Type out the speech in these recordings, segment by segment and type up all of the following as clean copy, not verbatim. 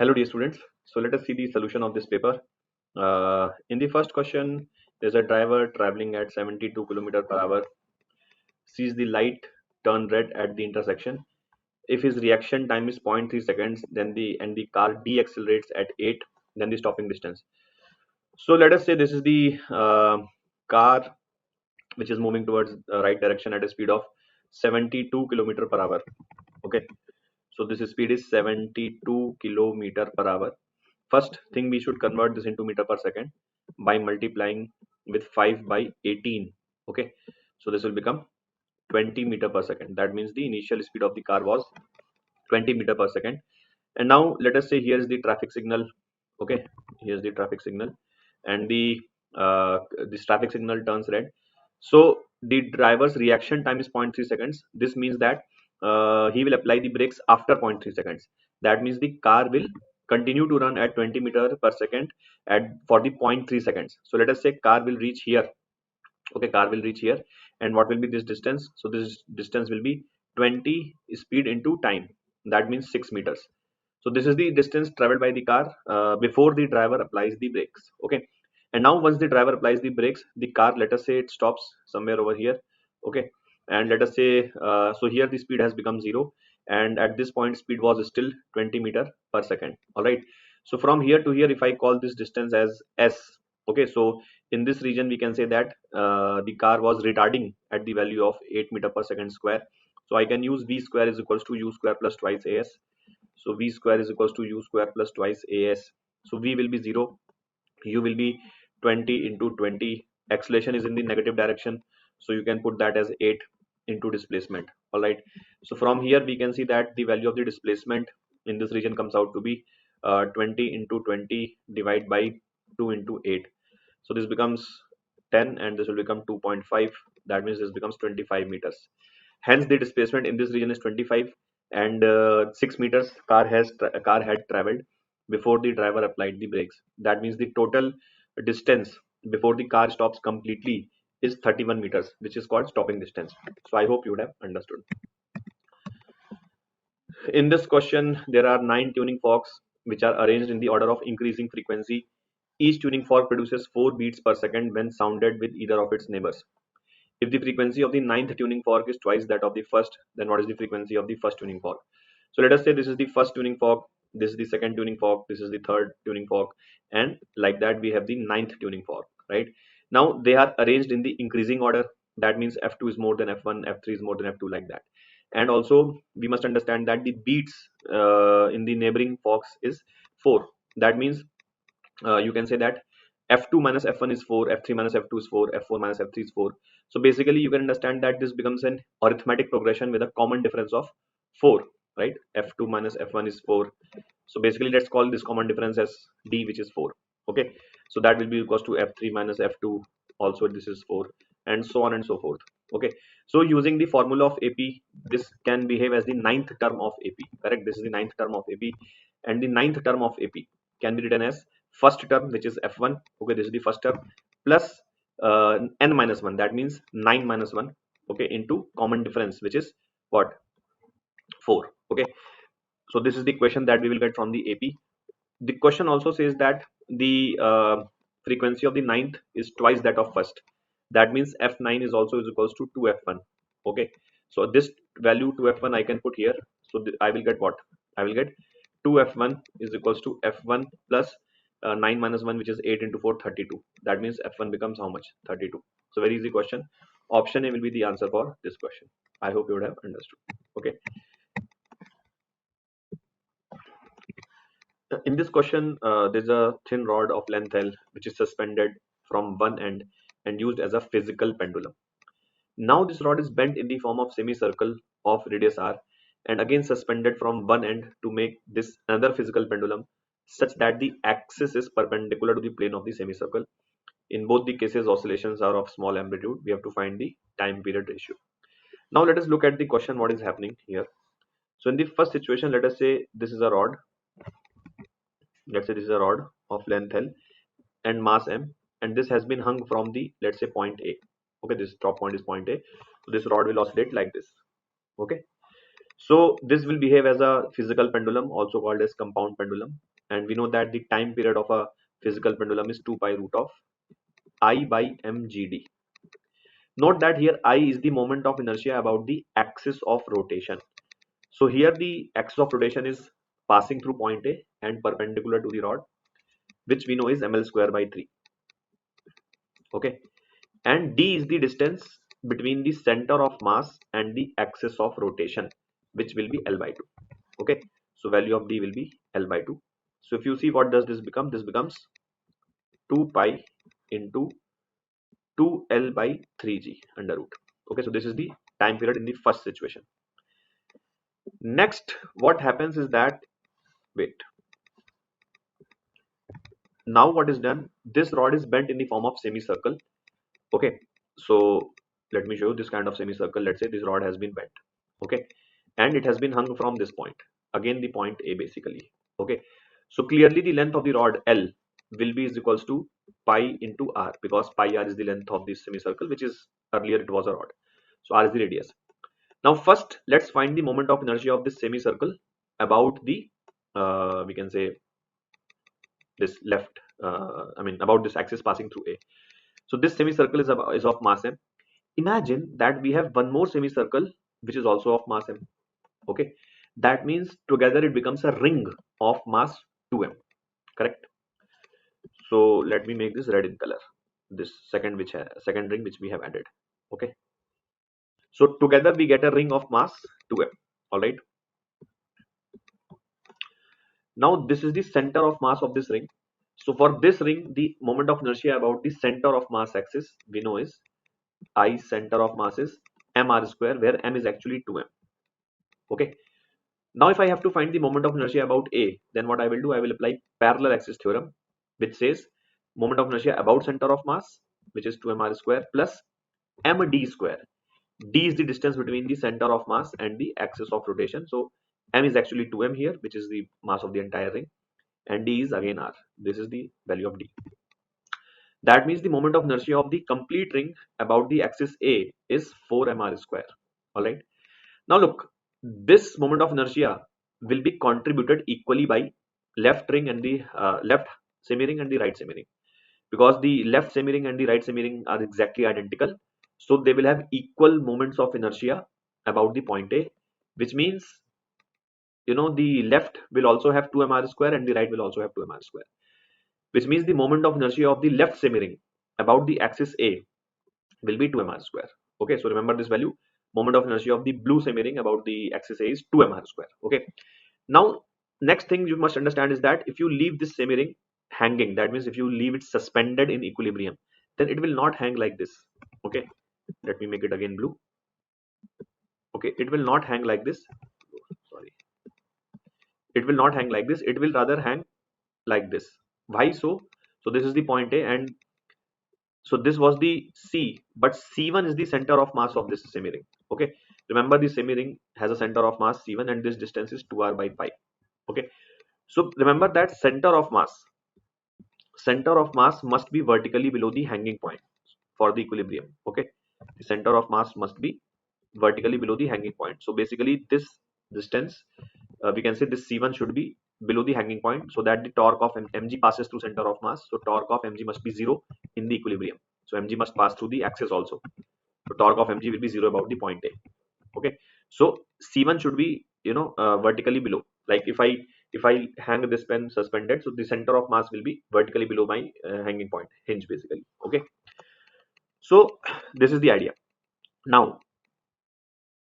Hello dear students. So let us see the solution of this paper. In the first question, there's a driver traveling at 72 km per hour, sees the light turn red at the intersection. If his reaction time is 0.3 seconds, then the car deaccelerates at 8, then the stopping distance. So let us say this is the car which is moving towards the right direction at a speed of 72 km per hour. Okay, so this speed is 72 km per hour. First thing, we should convert this into meter per second by multiplying with 5 by 18. Okay, so this will become 20 meter per second. That means the initial speed of the car was 20 meter per second. And now let us say here is the traffic signal. Okay, here's the traffic signal, and this traffic signal turns red. So the driver's reaction time is 0.3 seconds. This means that he will apply the brakes after 0.3 seconds. That means the car will continue to run at 20 meter per second at for the 0.3 seconds. So let us say car will reach here. Okay, car will reach here, and what will be this distance? So this distance will be 20 speed into time. That means 6 meters. So this is the distance traveled by the car before the driver applies the brakes. Okay, and now once the driver applies the brakes, the car, let us say it stops somewhere over here. Okay, and let us say so here the speed has become 0, and at this point speed was still 20 meter per second. All right, so from here to here, if I call this distance as s. Okay, so in this region we can say that the car was retarding at the value of 8 meter per second square. So I can use v square is equals to u square plus twice as. So v square is equals to u square plus twice as. So v will be 0, u will be 20 into 20. Acceleration is in the negative direction, so you can put that as 8 into displacement. All right, so from here we can see that the value of the displacement in this region comes out to be 20 into 20 divided by 2 into 8. So this becomes 10, and this will become 2.5. That means this becomes 25 meters. Hence the displacement in this region is 25, and 6 meters car had traveled before the driver applied the brakes. That means the total distance before the car stops completely is 31 meters, which is called stopping distance. So I hope you would have understood. In this question, there are 9 tuning forks which are arranged in the order of increasing frequency. Each tuning fork produces 4 beats per second when sounded with either of its neighbors. If the frequency of the ninth tuning fork is twice that of the first, then what is the frequency of the first tuning fork? So let us say this is the first tuning fork, this is the second tuning fork, this is the third tuning fork, and like that we have the ninth tuning fork, right? Now they are arranged in the increasing order. That means F2 is more than F1, F3 is more than F2, like that. And also we must understand that the beats in the neighboring forks is 4. That means you can say that f2 minus f1 is 4, f3 minus f2 is 4, f4 minus f3 is 4. So basically you can understand that this becomes an arithmetic progression with a common difference of 4, right? F2 minus f1 is 4. So basically let's call this common difference as d, which is 4. Okay, so that will be equals to f3 minus f2, also this is 4, and so on and so forth. Okay, so using the formula of ap, this can behave as the ninth term of ap, correct? This is the ninth term of ap, and the ninth term of ap can be written as first term, which is f1. Okay, this is the first term, plus n minus 1, that means 9 minus 1. Okay, into common difference, which is what? 4. Okay, so this is the question that we will get from the ap. The question also says that the frequency of the ninth is twice that of first. That means f9 is also is equals to 2f1. Okay, so this value 2f1 I can put here. So I will get what? I will get 2f1 is equals to f1 plus 9 minus 1, which is 8 into 4, 32. That means f1 becomes how much? 32. So very easy question. Option A will be the answer for this question. I hope you would have understood. Okay, in this question, there's a thin rod of length L which is suspended from one end and used as a physical pendulum. Now this rod is bent in the form of semicircle of radius r, and again suspended from one end to make this another physical pendulum such that the axis is perpendicular to the plane of the semicircle. In both the cases, oscillations are of small amplitude. We have to find the time period ratio. Now let us look at the question, what is happening here. So in the first situation, let us say this is a rod. Let's say this is a rod of length L and mass m, and this has been hung from the, let's say, point A. Okay, this top point is point A. So this rod will oscillate like this. Okay, So this will behave as a physical pendulum, also called as compound pendulum, and we know that the time period of a physical pendulum is 2 pi root of I by mgd. Note that here I is the moment of inertia about the axis of rotation. So here the axis of rotation is passing through point A and perpendicular to the rod, which we know is ml square by 3. Okay, and d is the distance between the center of mass and the axis of rotation, which will be L by 2. Okay, so value of d will be L by 2. So if you see, what does this become? This becomes 2 pi into 2L by 3g under root. Okay, so this is the time period in the first situation. Next, what happens is that, wait, now what is done, this rod is bent in the form of semicircle. Okay, so let me show you this kind of semicircle. Let's say this rod has been bent. Okay, and it has been hung from this point, again the point A basically. Okay, so clearly the length of the rod L will be is equals to pi into r, because pi r is the length of this semicircle, which is, earlier it was a rod, so r is the radius. Now first let's find the moment of inertia of this semicircle about the we can say this left about this axis passing through A. So this semicircle is of mass m. Imagine that we have one more semicircle which is also of mass m. Okay, that means together it becomes a ring of mass 2m, correct? So let me make this red in color, this second ring which we have added. Okay, so together we get a ring of mass 2m. All right, now this is the center of mass of this ring. So for this ring, the moment of inertia about the center of mass axis we know is I center of mass is mr square, where m is actually 2m. Okay, now if I have to find the moment of inertia about A, then what I will do, I will apply parallel axis theorem, which says moment of inertia about center of mass, which is 2mr square, plus md square. D is the distance between the center of mass and the axis of rotation. So m is actually 2m here, which is the mass of the entire ring, and d is again r. This is the value of d. That means the moment of inertia of the complete ring about the axis A is 4mr square. All right, now look, this moment of inertia will be contributed equally by left ring and the left semi ring and the right semi ring, because the left semi ring and the right semi ring are exactly identical, so they will have equal moments of inertia about the point A, which means, you know, the left will also have 2mr square and the right will also have 2mr square, which means the moment of inertia of the left semi ring about the axis A will be 2mr square. Okay, so remember this value. Moment of inertia of the blue semi ring about the axis A is 2mr square. Okay, now next thing you must understand is that if you leave this semi ring hanging, that means if you leave it suspended in equilibrium, then it will not hang like this. Okay, let me make it again blue. Okay, it will not hang like this. Sorry, it will not hang like this, it will rather hang like this. Why so? So this is the point A, and so this was the C, but C1 is the center of mass of this semi ring. Okay, remember the semi ring has a center of mass C1, and this distance is 2r by pi. Okay, so remember that center of mass must be vertically below the hanging point for the equilibrium. Okay, the center of mass must be vertically below the hanging point. So basically this distance, we can say this C1 should be below the hanging point, so that the torque of mg passes through center of mass. So torque of mg must be 0 in the equilibrium, so mg must pass through the axis also, so torque of mg will be 0 about the point A. Okay, so C1 should be, you know, vertically below. Like if I hang this pen suspended, so the center of mass will be vertically below my hanging point, hinge basically. Okay, so this is the idea. Now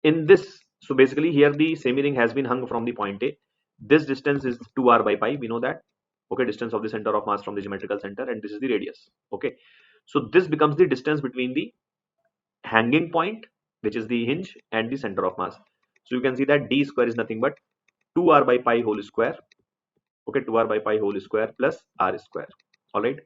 in this, so basically here the semi ring has been hung from the point A. This distance is 2r by pi, we know that. Okay, distance of the center of mass from the geometrical center, and this is the radius. Okay, so this becomes the distance between the hanging point, which is the hinge, and the center of mass. So you can see that d square is nothing but 2r by pi whole square. Okay, 2r by pi whole square plus r square. All right,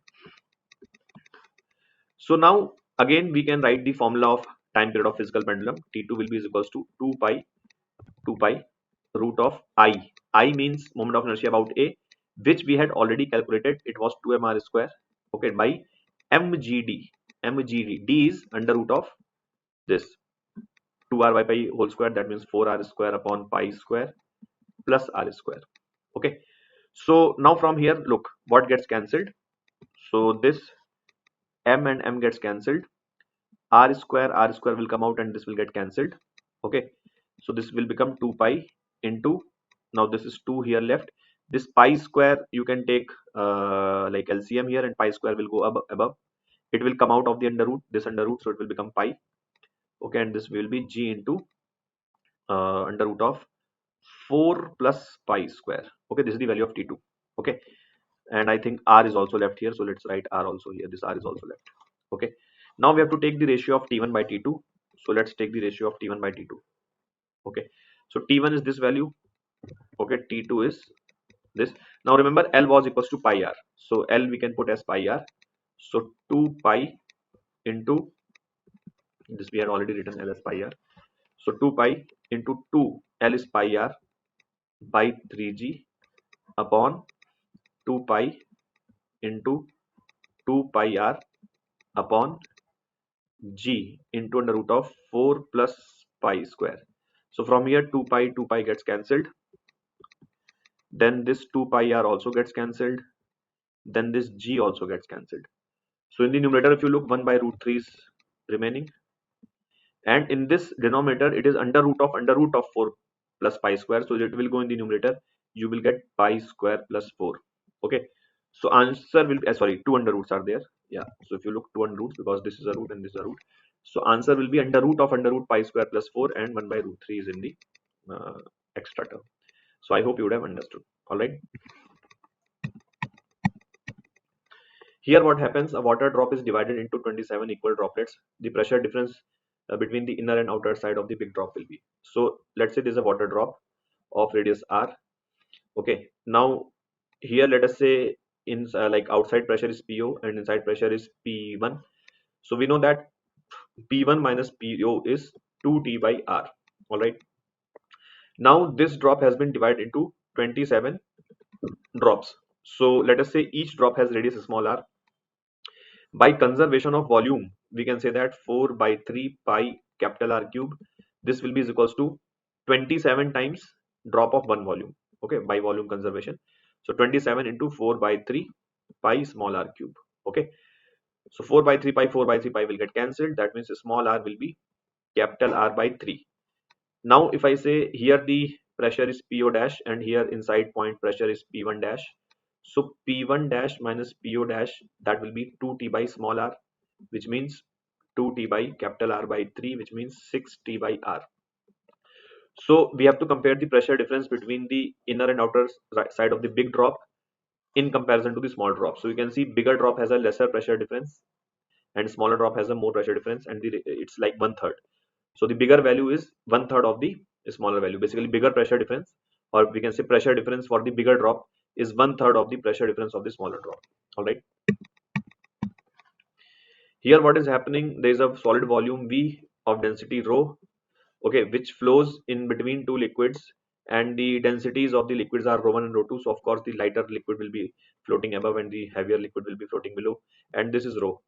so now again we can write the formula of time period of physical pendulum. T2 will be is equals to 2 pi root of I. I means moment of inertia about A, which we had already calculated. It was 2mr square. Okay, by mgd. D is under root of this 2r by pi whole square, that means 4r square upon pi square plus r square. Okay, so now from here, look what gets cancelled. So this m and m gets cancelled, r square will come out and this will get cancelled. Okay, so this will become 2 pi into, now this is 2 here left, this pi square you can take like LCM here, and pi square will go above, it will come out of the under root, this under root, so it will become pi. Okay, and this will be g into under root of 4 plus pi square. Okay, this is the value of t2. Okay, and I think r is also left here, so let's write r also here, this r is also left. Okay, now we have to take the ratio of t1 by t2, so let's take the ratio of t1 by t2. Okay, so t1 is this value. Okay, t2 is this. Now remember, L was equals to pi r, so L we can put as pi r, so 2 pi into this, we had already written L as pi r, so 2 pi into 2 L is pi r by 3g upon 2 pi into 2 pi r upon g into under root of 4 plus pi square. So from here 2 pi gets cancelled, then this 2 pi r also gets cancelled, then this g also gets cancelled. So in the numerator, if you look, 1 by root 3 is remaining, and in this denominator it is under root of 4 plus pi square, so it will go in the numerator, you will get pi square plus 4. Okay, so answer will be sorry, two under roots are there. Yeah, so if you look, two under roots, because this is a root and this is a root, so answer will be under root pi square plus 4, and 1 by root 3 is in the extra term. So I hope you would have understood. All right, here what happens, a water drop is divided into 27 equal droplets. The pressure difference between the inner and outer side of the big drop will be, so let's say there's a water drop of radius r. Okay, now here let us say in like outside pressure is PO and inside pressure is P1. So we know that P1 minus PO is 2T by R. All right, now this drop has been divided into 27 drops. So let us say each drop has radius small r. By conservation of volume, we can say that 4 by 3 pi capital R cube, this will be is equals to 27 times drop of one volume. Okay, by volume conservation, so 27 into 4 by 3 pi small r cube. Okay, so 4 by 3 pi, 4 by 3 pi will get cancelled, that means small r will be capital R by 3. Now if I say here the pressure is PO dash and here inside point pressure is P1 dash, so P1 dash minus PO dash, that will be 2T by small r, which means 2T by capital R by 3, which means 6T by R. So we have to compare the pressure difference between the inner and outer side of the big drop in comparison to the small drop. So you can see bigger drop has a lesser pressure difference and smaller drop has a more pressure difference, and it's like 1/3. So the bigger value is 1/3 of the smaller value. Basically bigger pressure difference, or we can say pressure difference for the bigger drop is 1/3 of the pressure difference of the smaller drop. All right, here what is happening, there is a solid volume V of density rho, okay, which flows in between two liquids, and the densities of the liquids are rho1 and rho2. So of course the lighter liquid will be floating above and the heavier liquid will be floating below, and this is rho.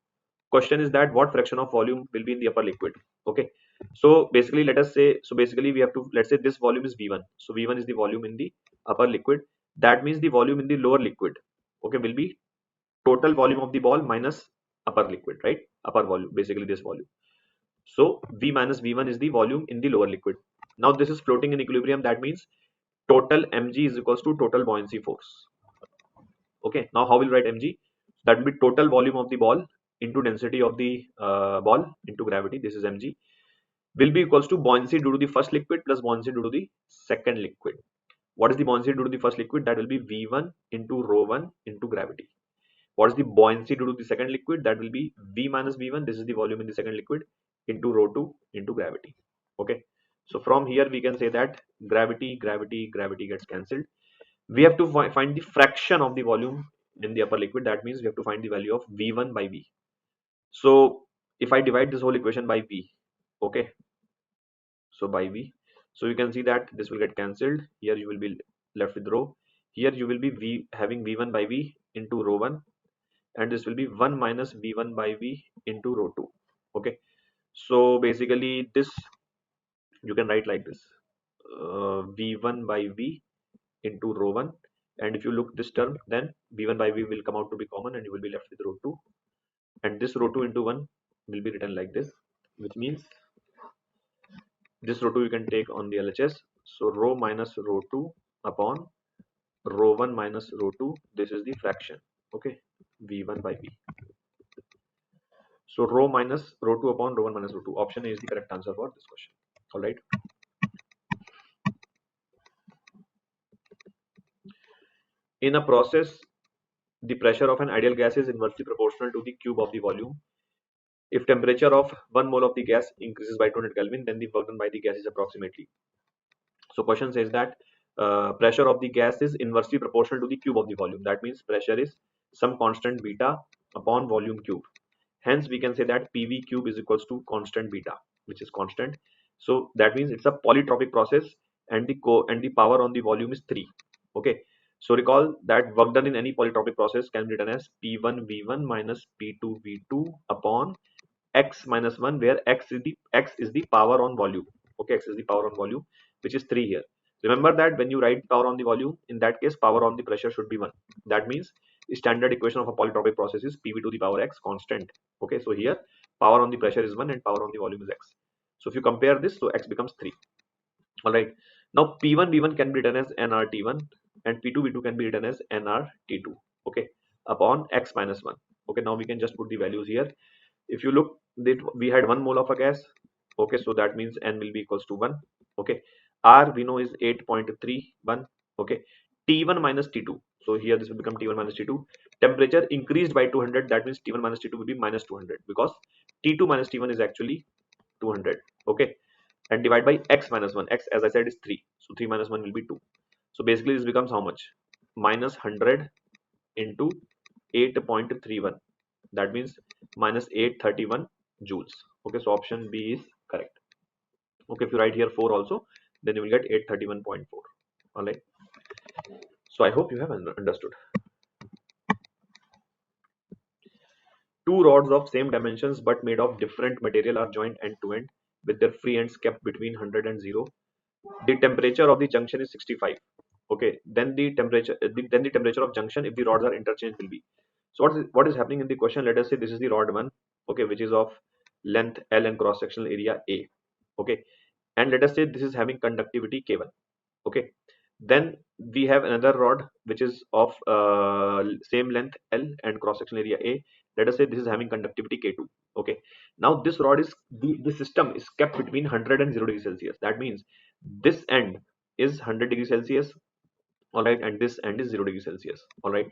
Question is that what fraction of volume will be in the upper liquid. Okay, so basically let us say, so basically we have to, let's say this volume is V1, so V1 is the volume in the upper liquid, that means the volume in the lower liquid, okay, will be total volume of the ball minus upper liquid, right, upper volume, basically this volume. So V minus V1 is the volume in the lower liquid. Now this is floating in equilibrium, that means total mg is equals to total buoyancy force. Okay, now how will write mg? That will be total volume of the ball into density of the ball into gravity, this is mg, will be equals to buoyancy due to the first liquid plus buoyancy due to the second liquid. What is the buoyancy due to the first liquid? That will be V1 into rho1 into gravity. What is the buoyancy due to the second liquid? That will be V minus V1, this is the volume in the second liquid, into rho2 into gravity. Okay, so from here we can say that gravity gets cancelled. We have to find the fraction of the volume in the upper liquid, that means we have to find the value of V1 by V. So if I divide this whole equation by V, okay, so by V, so you can see that this will get cancelled, here you will be left with rho, here you will be having V1 by V into rho1, and this will be 1 minus V1 by V into rho2. Okay, so basically this you can write like this, v1 by v into rho 1, and if you look this term, then v1 by v will come out to be common and you will be left with rho 2, and this rho 2 into 1 will be written like this, which means this rho 2 you can take on the LHS. So rho minus rho 2 upon rho 1 minus rho 2, this is the fraction, okay, v1 by v. So rho minus rho 2 upon rho 1 minus rho 2, option A is the correct answer for this question. All right. In a process, the pressure of an ideal gas is inversely proportional to the cube of the volume. If temperature of 1 mole of the gas increases by 200 Kelvin, then the work done by the gas is approximately. So question says that pressure of the gas is inversely proportional to the cube of the volume. That means pressure is some constant beta upon volume cube. Hence we can say that PV cube is equals to constant beta, which is constant. So that means it's a polytropic process, and the power on the volume is 3. Okay. So recall that work done in any polytropic process can be written as P1 V1 minus P2 V2 upon x minus 1, where x is the power on volume. Okay, x is the power on volume, which is 3 here. Remember that when you write power on the volume, in that case power on the pressure should be 1. That means the standard equation of a polytropic process is PV to the power x constant. Okay, so here power on the pressure is 1 and power on the volume is x. So if you compare this, so x becomes 3. All right. Now P1 V1 can be written as nRT1 and P2 V2 can be written as nRT2. Okay, upon x minus 1. Okay, now we can just put the values here. If you look that we had 1 mole of a gas, okay, so that means n will be equals to 1. Okay, r we know is 8.31. Okay, t1 minus t2, so here this will become t1 minus t2. Temperature increased by 200, that means t1 minus t2 will be minus 200, because t2 minus t1 is actually 200. Okay, and divide by x minus 1. X, as I said, is 3, so 3 minus 1 will be 2. So basically this becomes how much? Minus 100 into 8.31, that means minus 831 joules. Okay, so option B is correct. Okay, if you write here 4 also, then you will get 831.4. All right, so I hope you have understood. Two rods of same dimensions but made of different material are joined end to end with their free ends kept between 100 and 0. The temperature of the junction is 65. Okay, then the temperature of junction if the rods are interchanged will be. So what is happening in the question? Let us say this is the rod 1, okay, which is of length L and cross sectional area A. Okay, and let us say this is having conductivity K1. Okay, then we have another rod which is of same length L and cross sectional area A. Let us say this is having conductivity K2. Okay, now this rod is the system is kept between 100 and 0 degrees Celsius. That means this end is 100 degrees Celsius, all right, and this end is 0 degrees Celsius. All right,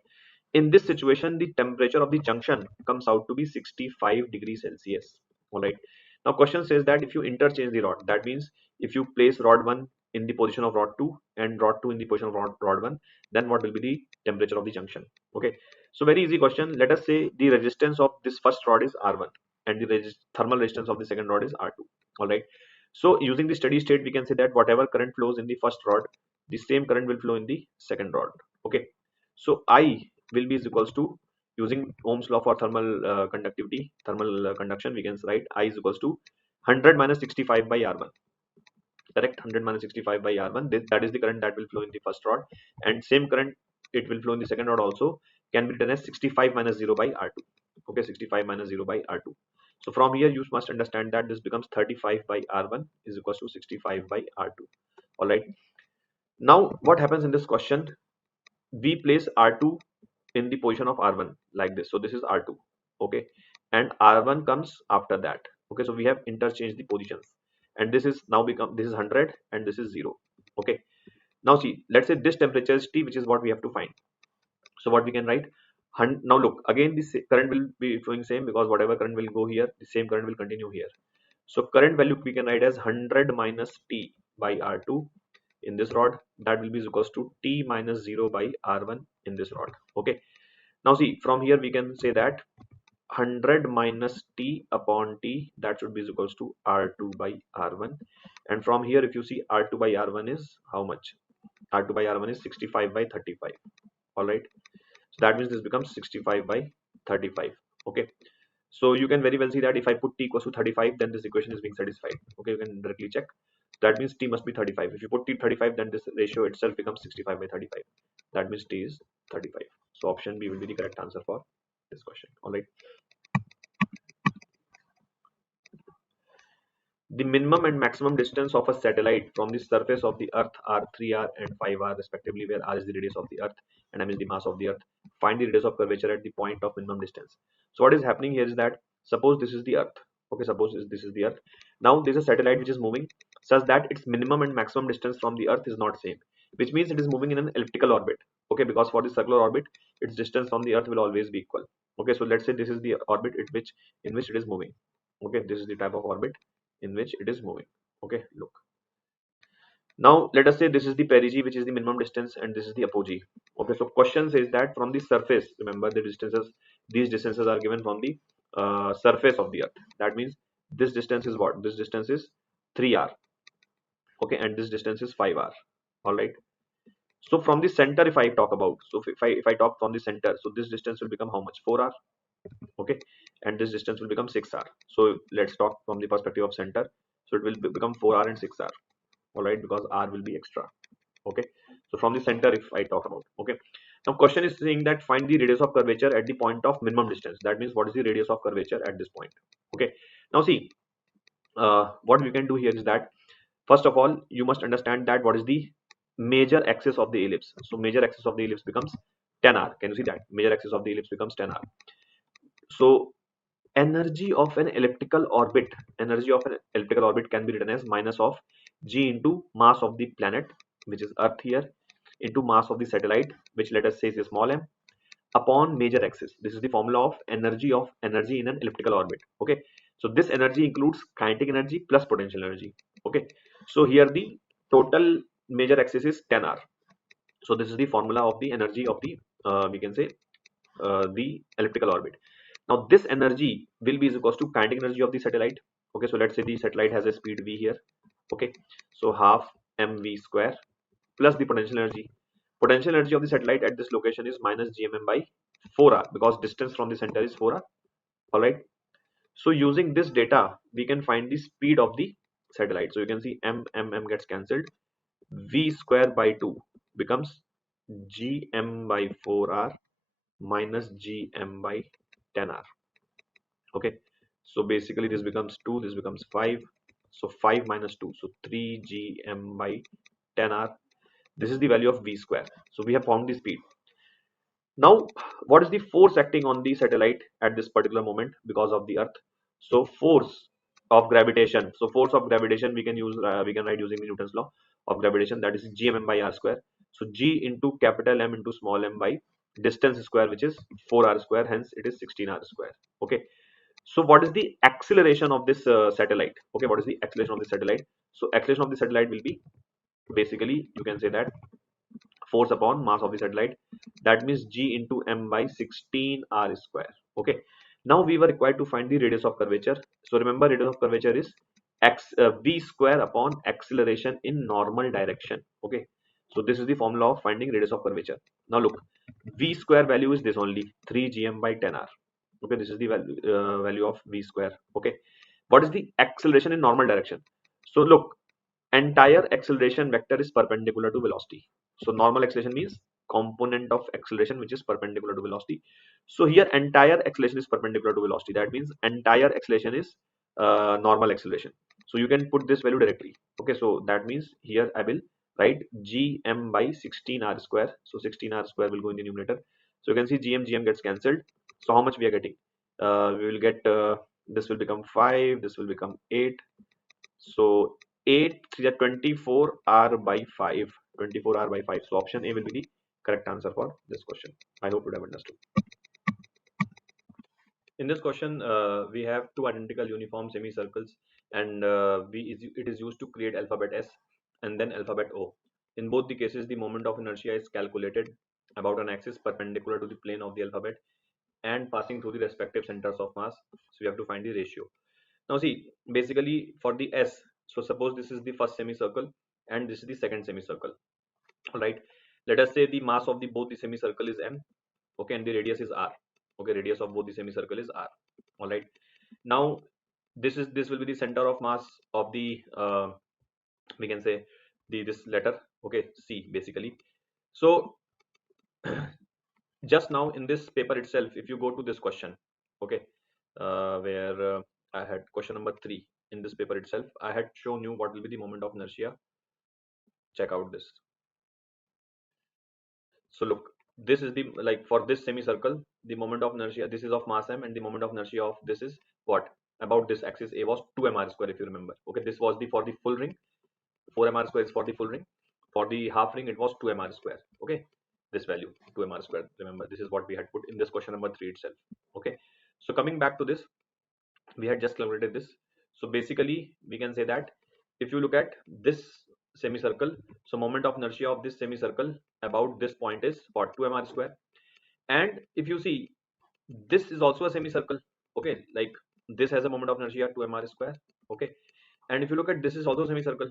in this situation the temperature of the junction comes out to be 65 degrees Celsius. All right, now question says that if you interchange the rod, that means if you place rod 1 in the position of rod 2 and rod 2 in the position of rod 1, then what will be the temperature of the junction? Okay, so very easy question. Let us say the resistance of this first rod is R1 and the thermal resistance of the second rod is R2. All right, so using the steady state we can say that whatever current flows in the first rod, the same current will flow in the second rod. Okay, so I will be is equals to, using Ohm's law for thermal conductivity, thermal conduction, we can write I is equals to 100 minus 65 by R1. Correct, 100 minus 65 by R1. That is the current that will flow in the first rod, and same current it will flow in the second rod also, can be written as 65 minus 0 by R2. Okay, 65 minus 0 by R2. So from here you must understand that this becomes 35 by R1 is equals to 65 by R2. All right. Now what happens in this question? We place R2 in the position of R1 like this. So this is R2. Okay, and R1 comes after that. Okay, so we have interchanged the positions, and this is now become, this is 100 and this is 0. Okay, now see, let's say this temperature is T, which is what we have to find. So what we can write, now look again, this current will be flowing same, because whatever current will go here, the same current will continue here. So current value we can write as 100 minus T by R2 in this rod, that will be equals to T minus 0 by R1 in this rod. Okay, now see, from here we can say that 100 minus T upon T, that should be equals to R2 by R1, and from here if you see R2 by R1 is how much? R2 by R1 is 65 by 35. All right, so that means this becomes 65 by 35. Okay, so you can very well see that if I put T equals to 35, then this equation is being satisfied. Okay, you can directly check. That means T must be 35. If you put T 35, then this ratio itself becomes 65 by 35. That means T is 35. So option B will be the correct answer for this question. All right. The minimum and maximum distance of a satellite from the surface of the Earth are 3r and 5r respectively, where r is the radius of the Earth and m is the mass of the Earth. Find the radius of curvature at the point of minimum distance. So what is happening here is that suppose this is the Earth. Okay, suppose this is the Earth. Now there is a satellite which is moving such that its minimum and maximum distance from the Earth is not same, which means it is moving in an elliptical orbit. Okay, because for the circular orbit, its distance from the Earth will always be equal. Okay, so let's say this is the orbit in which it is moving. Okay, this is the type of orbit in which it is moving. Okay, look, now let us say this is the perigee, which is the minimum distance, and this is the apogee. Okay, so question says that from the surface, remember the distances, these distances are given from the surface of the Earth. That means this distance is what? This distance is 3r. Okay, and this distance is 5r. All right. So from the center, if I talk about, so if I talk from the center, so this distance will become how much? 4r. Okay, and this distance will become 6r. So let's talk from the perspective of center. So it will become 4r and 6r. All right, because r will be extra. Okay, so from the center, if I talk about, okay, now question is saying that find the radius of curvature at the point of minimum distance. That means what is the radius of curvature at this point? Okay, now see, what we can do here is that first of all you must understand that what is the major axis of the ellipse. So major axis of the ellipse becomes 10r. Can you see that major axis of the ellipse becomes 10r? So energy of an elliptical orbit, can be written as minus of g into mass of the planet, which is Earth here, into mass of the satellite, which let us say is a small m, upon major axis. This is the formula of energy in an elliptical orbit. Okay, so this energy includes kinetic energy plus potential energy. Okay, so here the total major axis is 10r. So this is the formula of the energy of the we can say the elliptical orbit. Now this energy will be is equals to kinetic energy of the satellite. Okay, so let's say the satellite has a speed v here. Okay, so half mv square plus the potential energy. Potential energy of the satellite at this location is minus gmm by 4r, because distance from the center is 4r. All right. So using this data, we can find the speed of the satellite. So you can see m gets cancelled. V square by 2 becomes gm by 4r minus gm by 10r. Okay, so basically this becomes 2, this becomes 5, so 5 minus 2, so 3 gm by 10r. This is the value of v square. So we have found the speed. Now what is the force acting on the satellite at this particular moment because of the Earth? So force of gravitation, we can use we can write using the Newton's law of gravitation, that is gmm by r square. So g into capital M into small m by distance square, which is 4r square, hence it is 16r square. Okay, so what is the acceleration of this satellite? Okay, what is the acceleration of the satellite? So acceleration of the satellite will be basically, you can say that force upon mass of the satellite, that means g into m by 16r square. Okay, now we were required to find the radius of curvature. So remember, radius of curvature is v square upon acceleration in normal direction. Okay, so this is the formula of finding radius of curvature. Now look, v square value is this only, 3 gm by 10r. Okay, this is the value of v square. Okay, what is the acceleration in normal direction? So look, entire acceleration vector is perpendicular to velocity. So normal acceleration means component of acceleration which is perpendicular to velocity. So here entire acceleration is perpendicular to velocity. That means entire acceleration is normal acceleration. So you can put this value directly. Okay, so that means here I will write gm by 16r square. So 16r square will go in the numerator. So you can see gm gets cancelled. So how much we are getting? We will get this will become 5. This will become 8. So 8 3 are 24 r by 5. 24 r by 5. So option A will be the correct answer for this question. I hope you have understood. In this question, we have two identical uniform semicircles, and it is used to create alphabet S and then alphabet O. In both the cases, the moment of inertia is calculated about an axis perpendicular to the plane of the alphabet and passing through the respective centers of mass. So we have to find the ratio. Now see, basically for the S, so suppose this is the first semicircle and this is the second semicircle. All right, let us say the mass of the both the semicircle is m. Okay, and the radius is r. Okay, radius of both the semicircle is r. All right, now this will be the center of mass of the we can say this letter, okay, C basically. So just now in this paper itself, if you go to this question, okay, where I had question number 3 in this paper itself, I had shown you what will be the moment of inertia. Check out this. So look, this is the, like, for this semicircle, the moment of inertia, this is of mass m, and the moment of inertia of this is what, about this axis A was 2 mr square, if you remember. Okay, this was the for the full ring, 4 mr square is for the full ring. For the half ring, it was 2 mr square. Okay, this value 2 mr square. Remember, this is what we had put in this question number 3 itself. Okay, so coming back to this, we had just calculated this. So basically, we can say that if you look at this semicircle, so moment of inertia of this semicircle about this point is what, 2 mr square. And if you see, this is also a semicircle. Okay, like this has a moment of inertia 2 mr square. Okay, and if you look at, this is also semicircle.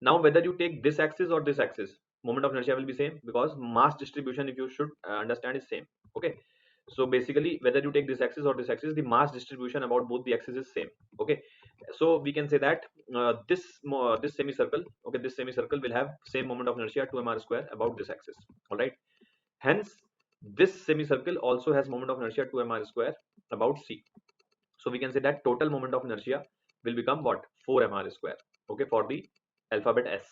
Now whether you take this axis or this axis, moment of inertia will be same, because mass distribution, if you should understand, is same. Okay, so basically whether you take this axis or this axis, the mass distribution about both the axes is same. Okay, so we can say that this semicircle, okay, this semicircle will have same moment of inertia 2 mr square about this axis. All right, hence this semicircle also has moment of inertia 2 mr square about C. So we can say that total moment of inertia will become what, 4 mr square. Okay, for the alphabet S.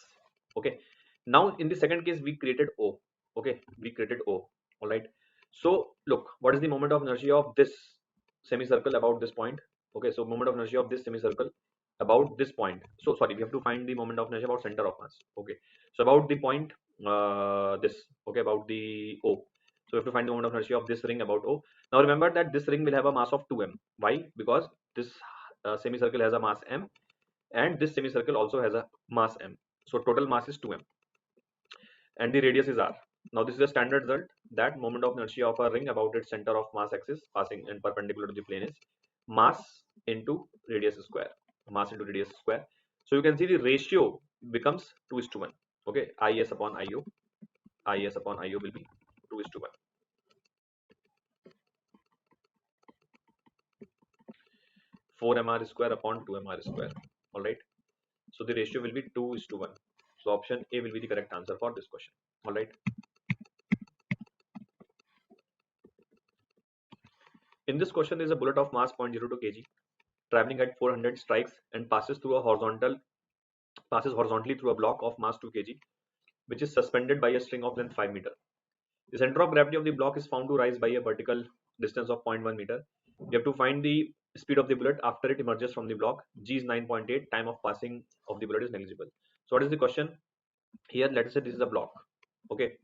Okay, now in the second case we created O. Okay, we created O. All right, so look, what is the moment of inertia of this semicircle about this point? Okay, so moment of inertia of this semicircle about this point, so sorry, we have to find the moment of inertia about center of mass. Okay, so about the point, this, okay, about the O. So we have to find the moment of inertia of this ring about O. Now remember that this ring will have a mass of 2m. Why? Because this semicircle has a mass m, and this semicircle also has a mass m. So total mass is 2m, and the radius is r. Now this is a standard result that moment of inertia of a ring about its center of mass axis passing and perpendicular to the plane is mass into radius square. Mass into radius square. So you can see the ratio becomes 2:1. Okay, is upon io. Is upon io will be 2:1. 4 mr square upon 2 mr square. All right, so the ratio will be 2:1. So option A will be the correct answer for this question. All right, in this question there is a bullet of mass 0.02 kg traveling at 400 strikes and passes horizontally through a block of mass 2 kg, which is suspended by a string of length 5 meter. The center of gravity of the block is found to rise by a vertical distance of 0.1 meter. You have to find the speed of the bullet after it emerges from the block. G is 9.8. Time of passing of the bullet is negligible. So what is the question? Here, let us say this is a block. Okay,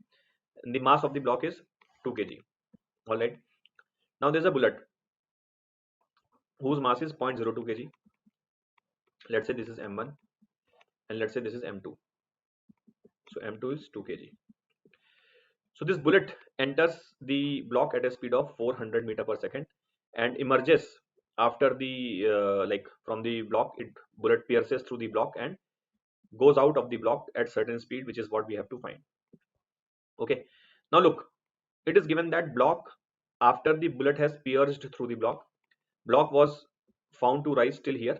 and the mass of the block is 2 kg. All right. Now there is a bullet whose mass is 0.02 kg. Let's say this is m1, and let's say this is m2. So m2 is 2 kg. So this bullet enters the block at a speed of 400 meter per second and emerges after the like from the block. Bullet pierces through the block and goes out of the block at certain speed, which is what we have to find. Okay, now look, it is given that block, after the bullet has pierced through the block was found to rise till here.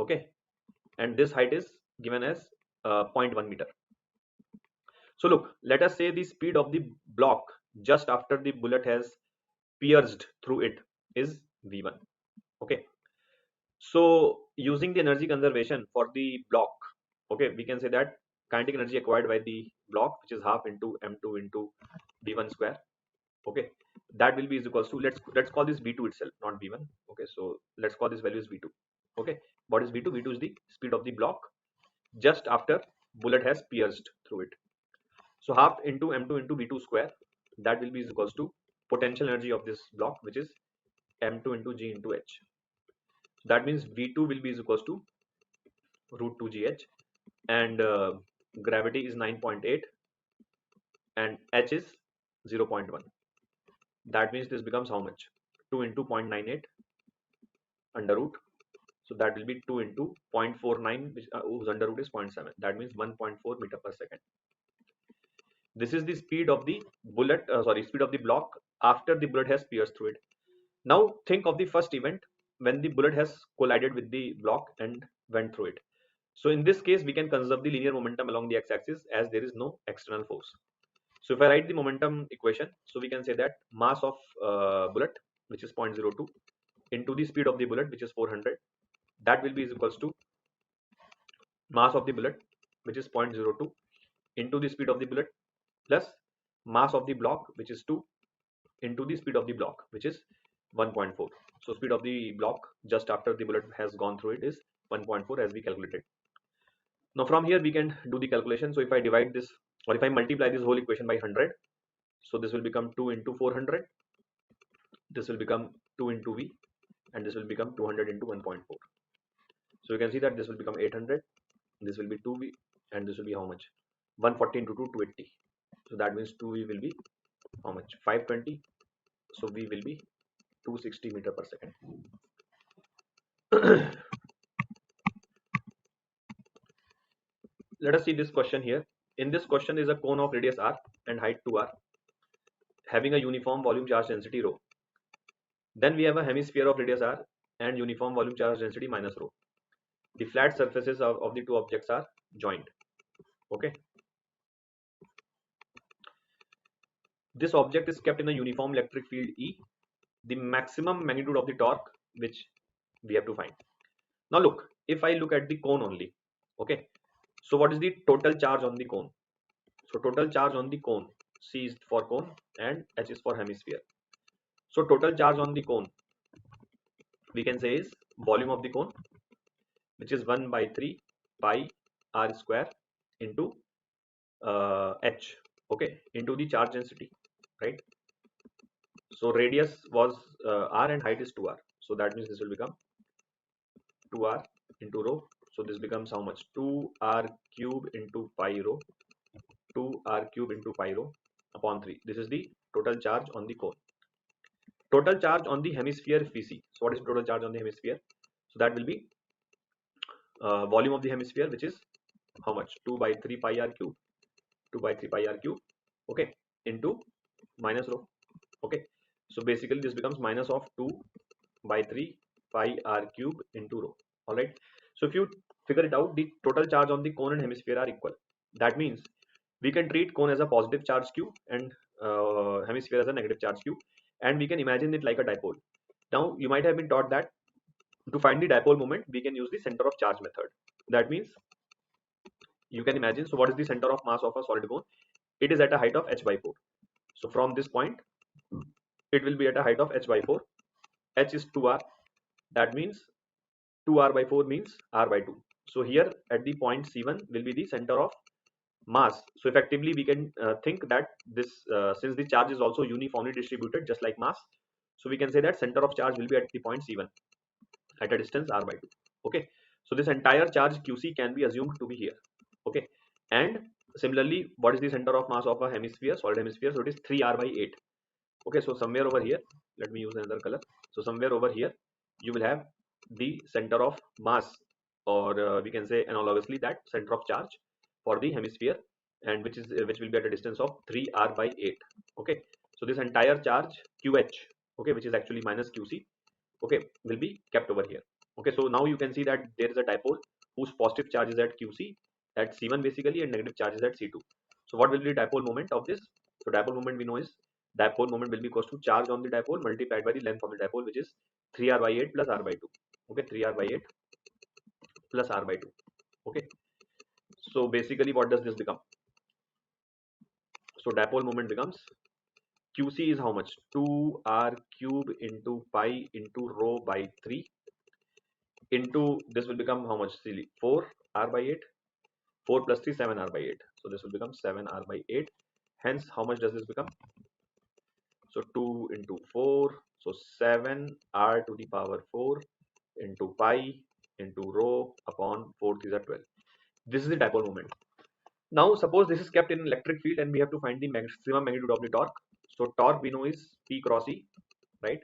Okay, and this height is given as 0.1 meter. So look, let us say the speed of the block just after the bullet has pierced through it is v1. Okay, so using the energy conservation for the block, okay, we can say that kinetic energy acquired by the block, which is half into m2 into v1 square. Okay, that will be is equals to, let's call this v2 itself, not v1. Okay, so let's call this value as v2. Okay, what is v2? V2 is the speed of the block just after bullet has pierced through it. So half into m2 into v2 square, that will be is equals to potential energy of this block, which is m2 into g into h. So that means v2 will be is equals to root 2 gh, and gravity is 9.8 and h is 0.1. That means this becomes how much? 2 into 0.98 under root. So that will be 2 into 0.49, which whose under root is 0.7. That means 1.4 meter per second. This is the speed of the bullet, speed of the block after the bullet has pierced through it. Now think of the first event when the bullet has collided with the block and went through it. So in this case, we can conserve the linear momentum along the x-axis as there is no external force. So if I write the momentum equation, so we can say that mass of bullet, which is 0.02, into the speed of the bullet, which is 400, that will be is equals to mass of the bullet, which is 0.02, into the speed of the bullet, plus mass of the block, which is 2, into the speed of the block, which is 1.4. So speed of the block just after the bullet has gone through it is 1.4 as we calculated. Now from here we can do the calculation. So if I divide this, or if I multiply this whole equation by 100, so this will become 2 into 400, this will become 2 into V, and this will become 200 into 1.4. So you can see that this will become 800, this will be 2V, and this will be how much? 140 into 2, 280. So that means 2V will be how much? 520. So V will be 260 meter per second. Let us see this question here. In this question is a cone of radius r and height 2r having a uniform volume charge density rho. Then we have a hemisphere of radius r and uniform volume charge density minus rho. The flat surfaces of the two objects are joined. Okay. This object is kept in a uniform electric field E. The maximum magnitude of the torque which we have to find. Now look, if I look at the cone only, okay. So what is the total charge on the cone? So total charge on the cone, C is for cone and H is for hemisphere. So total charge on the cone, we can say is volume of the cone, which is 1 by 3 pi r square into H, okay, into the charge density, right? So radius was r and height is 2r. So that means this will become 2r into rho. So this becomes how much? 2r cube into pi rho, 2r cube into pi rho upon 3. This is the total charge on the cone. Total charge on the hemisphere if we see. So what is total charge on the hemisphere? So that will be volume of the hemisphere, which is how much? 2 by 3 pi r cube, 2 by 3 pi r cube, okay, into minus rho, okay. So basically this becomes minus of 2 by 3 pi r cube into rho. All right. So if you figure it out, the total charge on the cone and hemisphere are equal. That means we can treat cone as a positive charge q and hemisphere as a negative charge q, and we can imagine it like a dipole. Now you might have been taught that to find the dipole moment we can use the center of charge method. That means you can imagine, so what is the center of mass of a solid cone? It is at a height of h by 4. So from this point it will be at a height of h by 4. H is 2r. That means 2r by 4 means r by 2. So here at the point C1 will be the center of mass. So effectively we can think that this since the charge is also uniformly distributed just like mass, so we can say that center of charge will be at the point C1 at a distance r by 2. Okay. So this entire charge QC can be assumed to be here. Okay. And similarly, what is the center of mass of a hemisphere, solid hemisphere? So it is 3r by 8. Okay. So somewhere over here, let me use another color. So somewhere over here you will have the center of mass, or we can say analogously that center of charge for the hemisphere, and which will be at a distance of 3r by 8. Okay. So this entire charge QH, okay, which is actually minus QC, okay, will be kept over here. Okay. So now you can see that there is a dipole whose positive charge is at QC at C1 basically, and negative charge is at C2. So what will be the dipole moment of this? So dipole moment we know is dipole moment will be equals to charge on the dipole multiplied by the length of the dipole, which is 3r by 8 plus r by 2. Okay. 3r by 8 plus r by 2. Okay. So basically what does this become? So dipole moment becomes QC is how much? 2r cube into pi into rho by 3 into this will become how much? 4r by 8. 4 plus 3, 7r by 8. So this will become 7r by 8. Hence, how much does this become? So 2 into 4. So 7r to the power 4 into pi into rho upon 4 is 12. This is the dipole moment. Now suppose this is kept in electric field and we have to find the maximum magnitude of the torque. So torque we know is P cross E, right?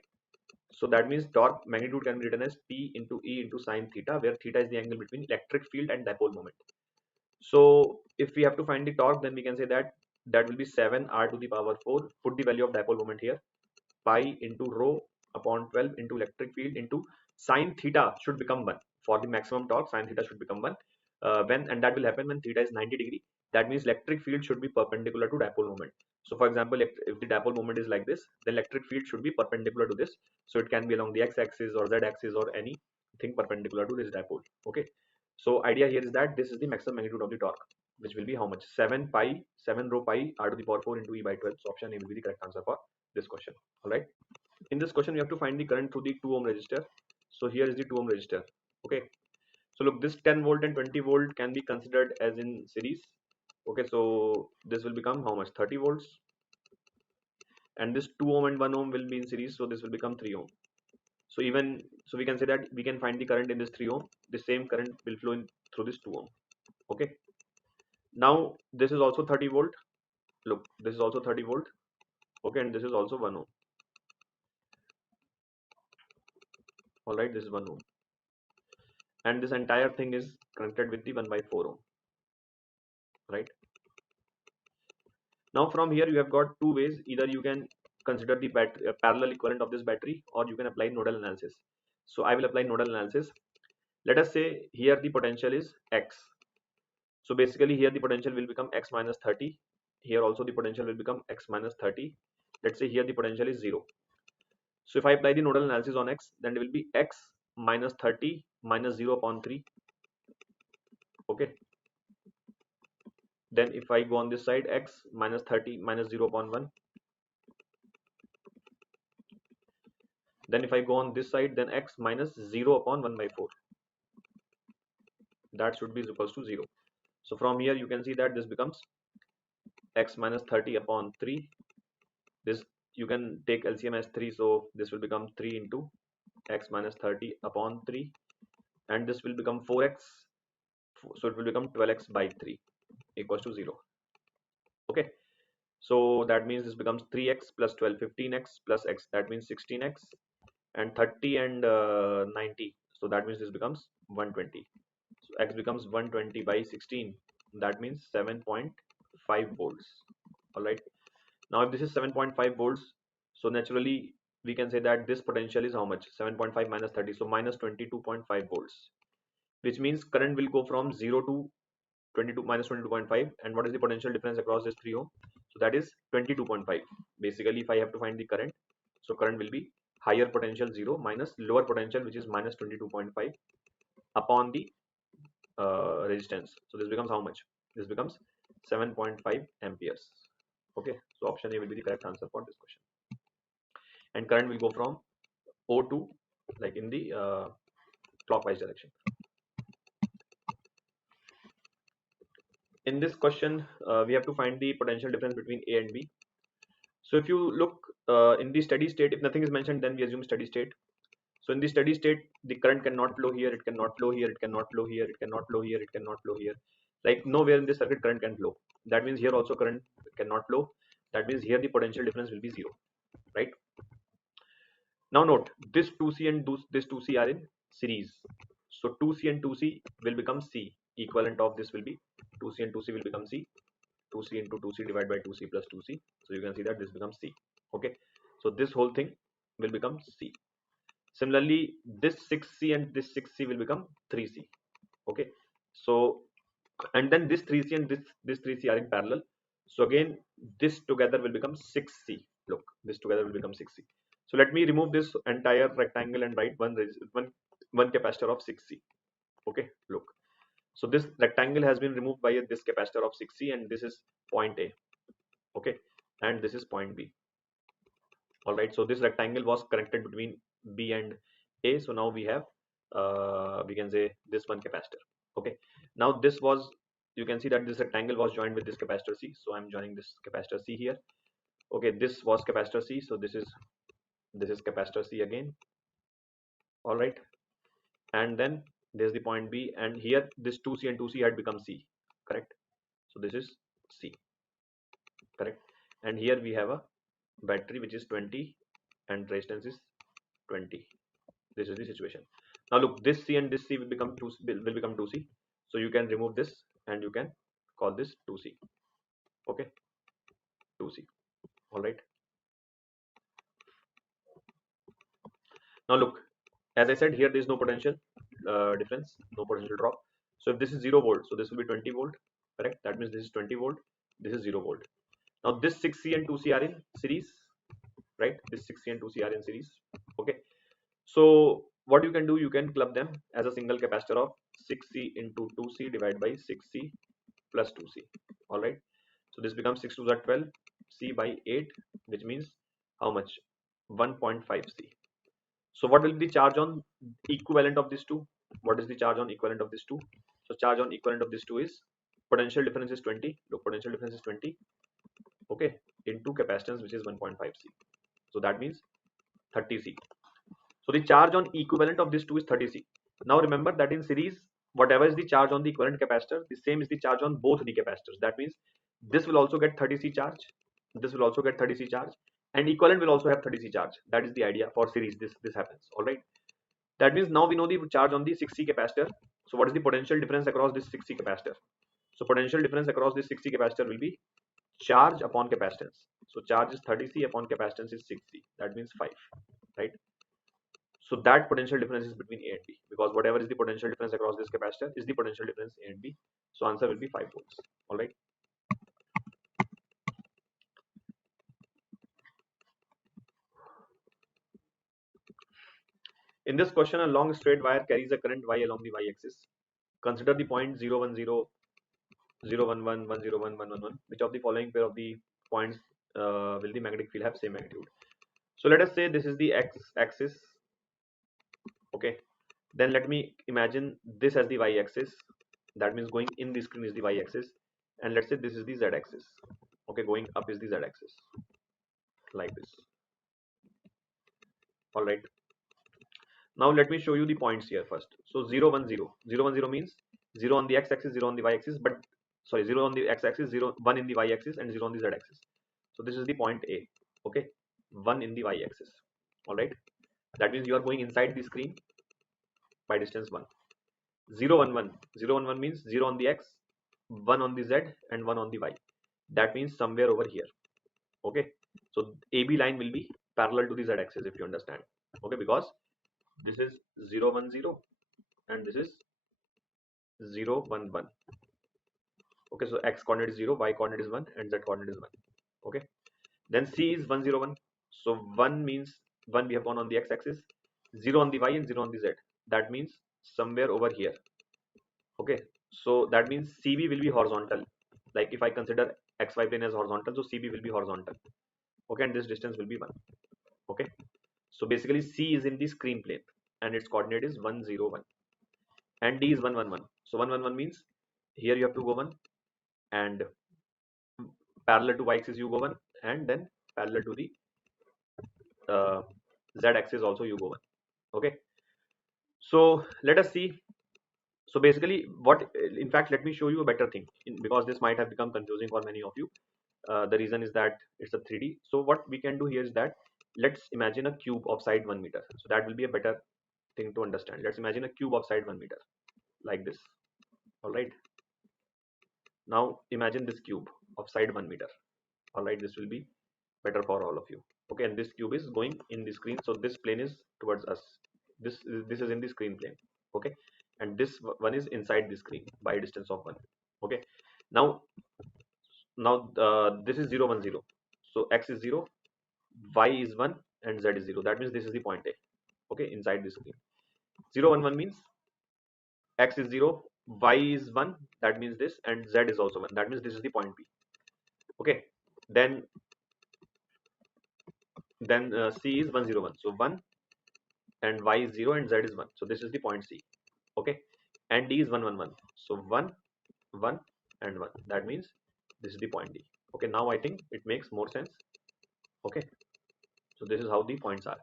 So that means torque magnitude can be written as P into E into sine theta, where theta is the angle between electric field and dipole moment. So if we have to find the torque, then we can say that that will be 7r to the power 4. Put the value of dipole moment here. Pi into rho upon 12 into electric field into sine theta should become 1. For the maximum torque, sine theta should become 1. and that will happen when theta is 90 degree. That means electric field should be perpendicular to dipole moment. So for example, if the dipole moment is like this, the electric field should be perpendicular to this. So it can be along the x-axis or z-axis or anything perpendicular to this dipole. Okay. So idea here is that this is the maximum magnitude of the torque, which will be how much? 7 rho pi r to the power 4 into e by 12. So option A will be the correct answer for this question. All right. In this question, we have to find the current through the 2 ohm resistor. So here is the 2 ohm resistor. Okay. So look, this 10 volt and 20 volt can be considered as in series. Okay, so this will become how much? 30 volts. And this 2 ohm and 1 ohm will be in series, so this will become 3 ohm. So we can say that we can find the current in this 3 ohm. The same current will flow in through this 2 ohm. Okay. Now this is also 30 volt. Look, this is also 30 volt. Okay, and this is also 1 ohm. All right, this is 1 ohm. And this entire thing is connected with the 1 by 4 ohm. Right. Now from here you have got two ways. Either you can consider the parallel equivalent of this battery, or you can apply nodal analysis. So I will apply nodal analysis. Let us say here the potential is x. So basically here the potential will become x minus 30. Here also the potential will become x minus 30. Let's say here the potential is 0. So if I apply the nodal analysis on x, then it will be x minus 30 minus 0 upon 3. Okay. Then if I go on this side, x minus 30 minus 0 upon 1. Then if I go on this side, then x minus 0 upon 1 by 4. That should be equals to 0. So from here you can see that this becomes x minus 30 upon 3. This you can take LCM as 3, so this will become 3 into x minus 30 upon 3, and this will become 4x. So it will become 12x by 3 equals to 0. Okay. So that means this becomes 3x plus 12, 15x plus x. That means 16x, and 30 and 90. So that means this becomes 120. So x becomes 120 by 16. That means 7.5 volts. All right. Now if this is 7.5 volts, so naturally we can say that this potential is how much? 7.5 minus 30, so minus 22.5 volts, which means current will go from 0 to 22 minus 22.5. And what is the potential difference across this 3 ohm? So that is 22.5. Basically if I have to find the current, so current will be higher potential 0 minus lower potential, which is minus 22.5, upon the resistance. So this becomes how much? This becomes 7.5 amperes. Okay, so option A will be the correct answer for this question. And current will go from O to, like, in the clockwise direction. In this question, we have to find the potential difference between A and B. So if you look in the steady state, if nothing is mentioned, then we assume steady state. So in the steady state, the current cannot flow here, it cannot flow here, it cannot flow here, it cannot flow here, it cannot flow here. Like nowhere in this circuit current can flow. That means here also current cannot flow. That means here the potential difference will be 0, right? Now note, this 2C and this 2C are in series. So 2C and 2C will become C. Equivalent of this will be 2C and 2C will become C. 2C into 2C divided by 2C plus 2C. So you can see that this becomes C. Okay. So this whole thing will become C. Similarly, this 6C and this 6C will become 3C. Okay. So, and then this 3C and this 3C are in parallel. So again, this together will become 6C. Look, this together will become 6C. So let me remove this entire rectangle and write one capacitor of 6C. Okay, look. So this rectangle has been removed by this capacitor of 6C, and this is point A. Okay, and this is point B. All right. So this rectangle was connected between B and A. So now we have we can say this one capacitor. Okay. Now this was, you can see that this rectangle was joined with this capacitor C. So I'm joining this capacitor C here. Okay, this was capacitor C. So this is capacitor C again. All right. And then there's the point B, and here this 2C and 2C had become C, correct? So this is C, correct? And here we have a battery which is 20 and resistance is 20. This is the situation. Now look, this C and this C will become 2C. So you can remove this and you can call this 2C. Okay, 2C. All right. Now look, as I said, here there is no potential difference, no potential drop. So if this is 0 volt, so this will be 20 volt, correct? That means this is 20 volt, this is 0 volt. Now this 6C and 2C are in series, right? This 6C and 2C are in series. Okay, so what you can do, you can club them as a single capacitor of 6C into 2C divided by 6C plus 2C. All right, so this becomes 6 to the 12, C by 8, which means how much? 1.5C. So what will be the charge on equivalent of these two? What is the charge on equivalent of these two? So charge on equivalent of these two is, potential difference is 20. Look, potential difference is 20, okay, into capacitance, which is 1.5C. So that means 30C. So the charge on equivalent of these two is 30C. Now remember that in series, whatever is the charge on the equivalent capacitor, the same is the charge on both the capacitors. That means this will also get 30C charge, this will also get 30C charge, and equivalent will also have 30C charge. That is the idea for series. This happens. All right. That means now we know the charge on the 6C capacitor. So what is the potential difference across this 6C capacitor? So potential difference across this 6C capacitor will be charge upon capacitance. So charge is 30C upon capacitance is 6C. That means 5, right? So that potential difference is between A and B, because whatever is the potential difference across this capacitor is the potential difference A and B. So answer will be 5 volts. All right. In this question, a long straight wire carries a current Y along the y-axis. Consider the point 0, 1, 0, 0, 1, 1, 1, 0, 1, 1, 1, 1. Which of the following pair of the points will the magnetic field have same magnitude? So let us say this is the x-axis. Okay. Then let me imagine this as the y-axis. That means going in the screen is the y-axis, and let's say this is the z-axis. Okay, going up is the z-axis, like this. All right. Now let me show you the points here first. So 0, 1, 0. 0, 1, 0 means 0 on the x-axis, 0 on the y-axis, but sorry, 0 on the x-axis, 0, 1 in the y-axis, and 0 on the z-axis. So this is the point A. Okay, 1 in the y-axis. All right. That means you are going inside the screen by distance 1. 0, 1, 1. 0, 1, 1 means 0 on the x, 1 on the z, and 1 on the y. That means somewhere over here. Okay. So AB line will be parallel to the z-axis, if you understand. Okay, because this is 0, 1, 0, and this is 0, 1, 1. Okay, so x coordinate is 0, y coordinate is 1, and z coordinate is 1. Okay, then C is 1, 0, 1. So 1 means 1 we have gone on the x-axis, 0 on the y, and 0 on the z. That means somewhere over here. Okay, so that means CB will be horizontal. Like if I consider xy plane as horizontal, so CB will be horizontal. Okay, and this distance will be 1. Okay, so basically C is in the screen plane, and its coordinate is 1, 0, 1, and D is 1, 1, 1. So 1, 1, 1 means here you have to go 1, and parallel to y-axis you go 1, and then parallel to the z-axis also you go 1. Okay, so let us see. So basically what, in fact, let me show you a better thing, because this might have become confusing for many of you. The reason is that it's a 3D. So what we can do here is that let's imagine a cube of side 1 meter. So that will be a better thing to understand. Let's imagine a cube of side 1 meter, like this. All right, now imagine this cube of side 1 meter. All right, this will be better for all of you. Okay, and this cube is going in the screen, so this plane is towards us. This is in the screen plane. Okay, and this one is inside the screen by a distance of 1. Okay, now this is 0, 1, 0. So x is 0, y is 1, and z is 0. That means this is the point A. Okay, inside the screen. 0, 1, 1 means x is 0, y is 1, that means this, and z is also 1. That means this is the point B. Okay, then C is 1, 0, 1. So 1, and y is 0, and z is 1. So this is the point C. Okay, and D is 1, 1, 1. So 1, 1, and 1. That means this is the point D. Okay, now I think it makes more sense. Okay, so this is how the points are.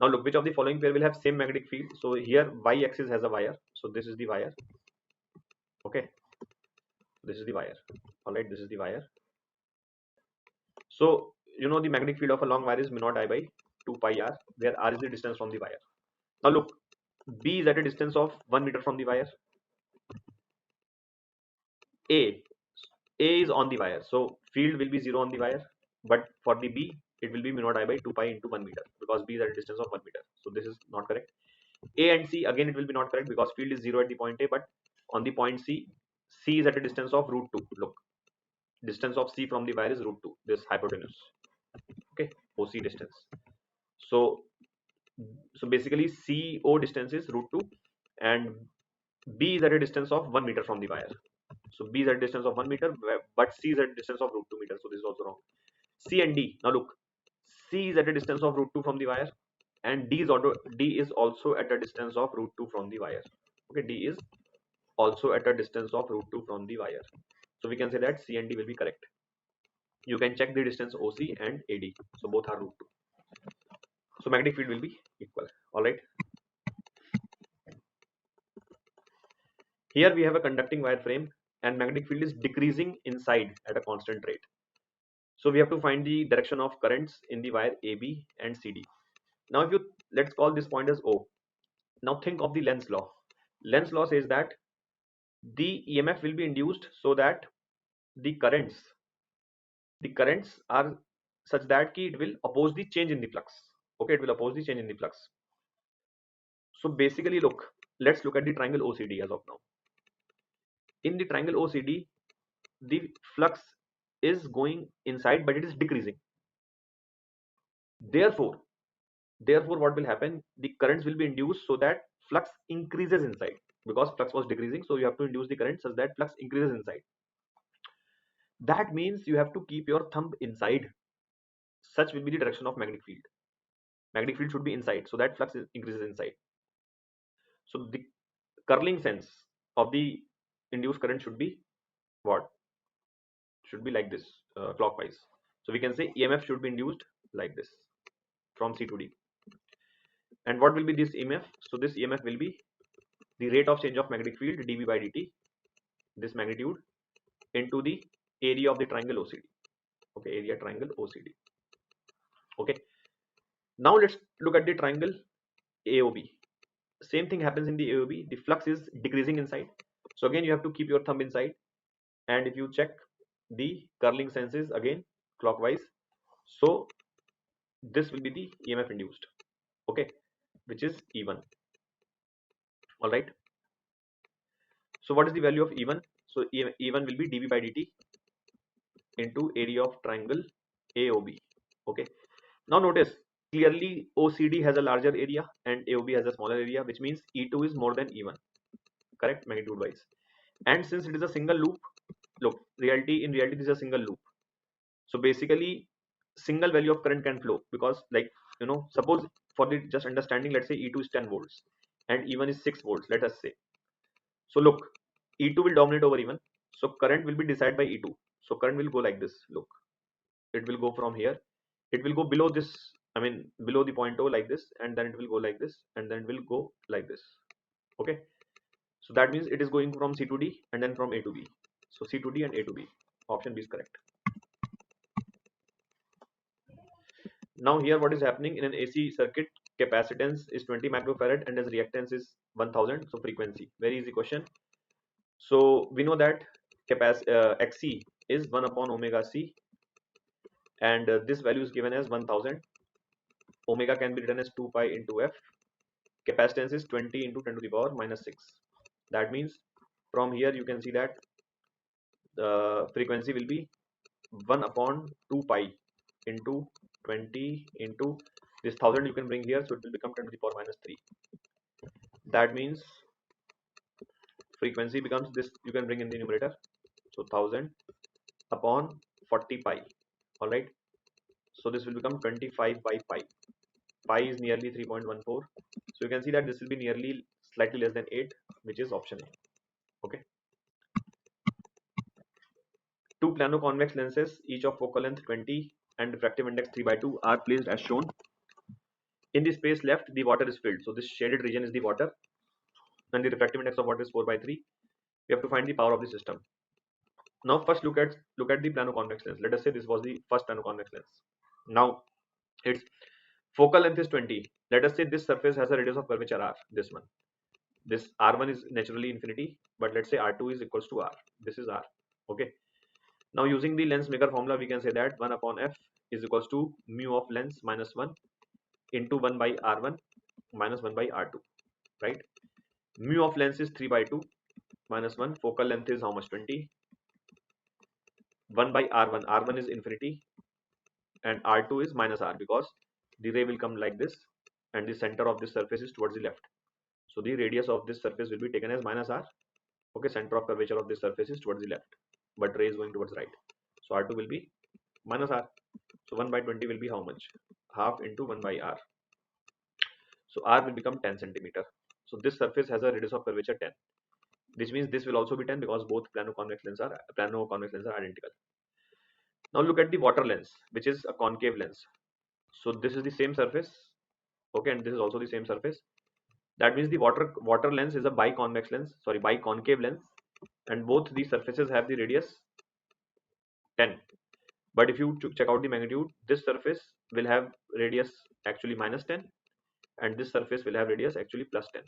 Now look, which of the following pair will have same magnetic field? So here y-axis has a wire. So this is the wire. Okay, this is the wire. All right, this is the wire. So you know the magnetic field of a long wire is mu naught I by 2 pi r, where r is the distance from the wire. Now look, B is at a distance of 1 meter from the wire. A is on the wire, so field will be 0 on the wire, but for the B it will be mu naught I by 2 pi into 1 meter, because B is at a distance of 1 meter. So this is not correct. A and C, again it will be not correct, because field is 0 at the point A, but on the point C is at a distance of root 2. Look, distance of C from the wire is root 2, this hypotenuse. Okay, OC distance. So basically CO distance is root 2 and B is at a distance of 1 meter from the wire. So B is at a distance of 1 meter, but C is at a distance of root 2 meters. So this is also wrong. C and D. Now look, C is at a distance of root 2 from the wire, and D is also at a distance of root 2 from the wire. Okay, D is also at a distance of root 2 from the wire. So we can say that C and D will be correct. You can check the distance OC and AD. So both are root 2. So magnetic field will be equal. All right. Here we have a conducting wire frame and magnetic field is decreasing inside at a constant rate. So we have to find the direction of currents in the wire AB and CD. Now if you, let's call this point as O. Now think of the Lenz's law. Lenz's law says that the EMF will be induced so that the currents are such that it will oppose the change in the flux. Okay, it will oppose the change in the flux. So basically look, let's look at the triangle OCD as of now. In the triangle OCD, the flux is going inside but it is decreasing. Therefore what will happen, the currents will be induced so that flux increases inside, because flux was decreasing, so you have to induce the current such that flux increases inside. That means you have to keep your thumb inside. Such will be the direction of magnetic field. Magnetic field should be inside so that flux increases inside. So the curling sense of the induced current should be what? Should be like this, clockwise. So we can say EMF should be induced like this from C to D. And what will be this EMF? So this EMF will be the rate of change of magnetic field dV by dt, this magnitude, into the area of the triangle OCD. Okay, area triangle OCD. Okay, now let's look at the triangle AOB. Same thing happens in the AOB. The flux is decreasing inside, so again you have to keep your thumb inside, and if you check the curling senses again clockwise, so this will be the EMF induced, okay, which is E1. All right, so what is the value of E1? So E1 will be dV by dt into area of triangle AOB. Okay, now notice clearly OCD has a larger area and AOB has a smaller area, which means E2 is more than E1, correct, magnitude wise. And since it is a single loop, look, in reality this is a single loop, so basically single value of current can flow, because like, you know, suppose for the just understanding, let's say E2 is 10 volts and E1 is 6 volts, let us say. So look, E2 will dominate over E1, so current will be decided by E2. So current will go like this. Look, it will go from here, it will go below this, I mean below the point O like this, and then it will go like this, and then it will go like this. Okay, so that means it is going from C to D and then from A to B. So C to D and A to B. Option B is correct. Now here what is happening in an AC circuit, capacitance is 20 microfarad and as reactance is 1000. So frequency, very easy question. So we know that XC is 1 upon omega C, and this value is given as 1000. Omega can be written as 2 pi into F. Capacitance is 20 into 10 to the power minus 6. That means from here you can see that the frequency will be 1 upon 2 pi into 20 into this 1000 you can bring here, so it will become 10 to the power minus 3. That means frequency becomes this, you can bring in the numerator, so 1000 upon 40 pi. All right, so this will become 25 by pi. Pi is nearly 3.14, so you can see that this will be nearly slightly less than 8, which is option A. Okay, two plano-convex lenses, each of focal length 20 and refractive index 3/2 are placed as shown. In the space left, the water is filled, so this shaded region is the water, and the refractive index of water is 4/3. We have to find the power of the system. Now first look at the plano-convex lens. Let us say this was the first plano-convex lens. Now its focal length is 20. Let us say this surface has a radius of curvature r, this one. This r1 is naturally infinity, but let's say r2 is equals to r. This is r. Okay, now using the lens maker formula, we can say that 1 upon f is equals to mu of lens minus 1 into 1 by r1 minus 1 by r2, right? Mu of lens is 3/2 minus 1. Focal length is how much? 20. 1 by r1. R1 is infinity and r2 is minus r, because the ray will come like this and the center of this surface is towards the left. So the radius of this surface will be taken as minus r. Okay, center of curvature of this surface is towards the left, but ray is going towards right. So r2 will be minus r. So 1 by 20 will be how much? Half into 1 by r. So r will become 10 centimeter. So this surface has a radius of curvature 10, which means this will also be 10 because both plano-convex lenses are identical. Now look at the water lens, which is a concave lens. So this is the same surface, okay, and this is also the same surface. That means the water lens is a biconcave lens, and both these surfaces have the radius 10. But if you check out the magnitude, this surface will have radius actually minus 10, and this surface will have radius actually plus 10,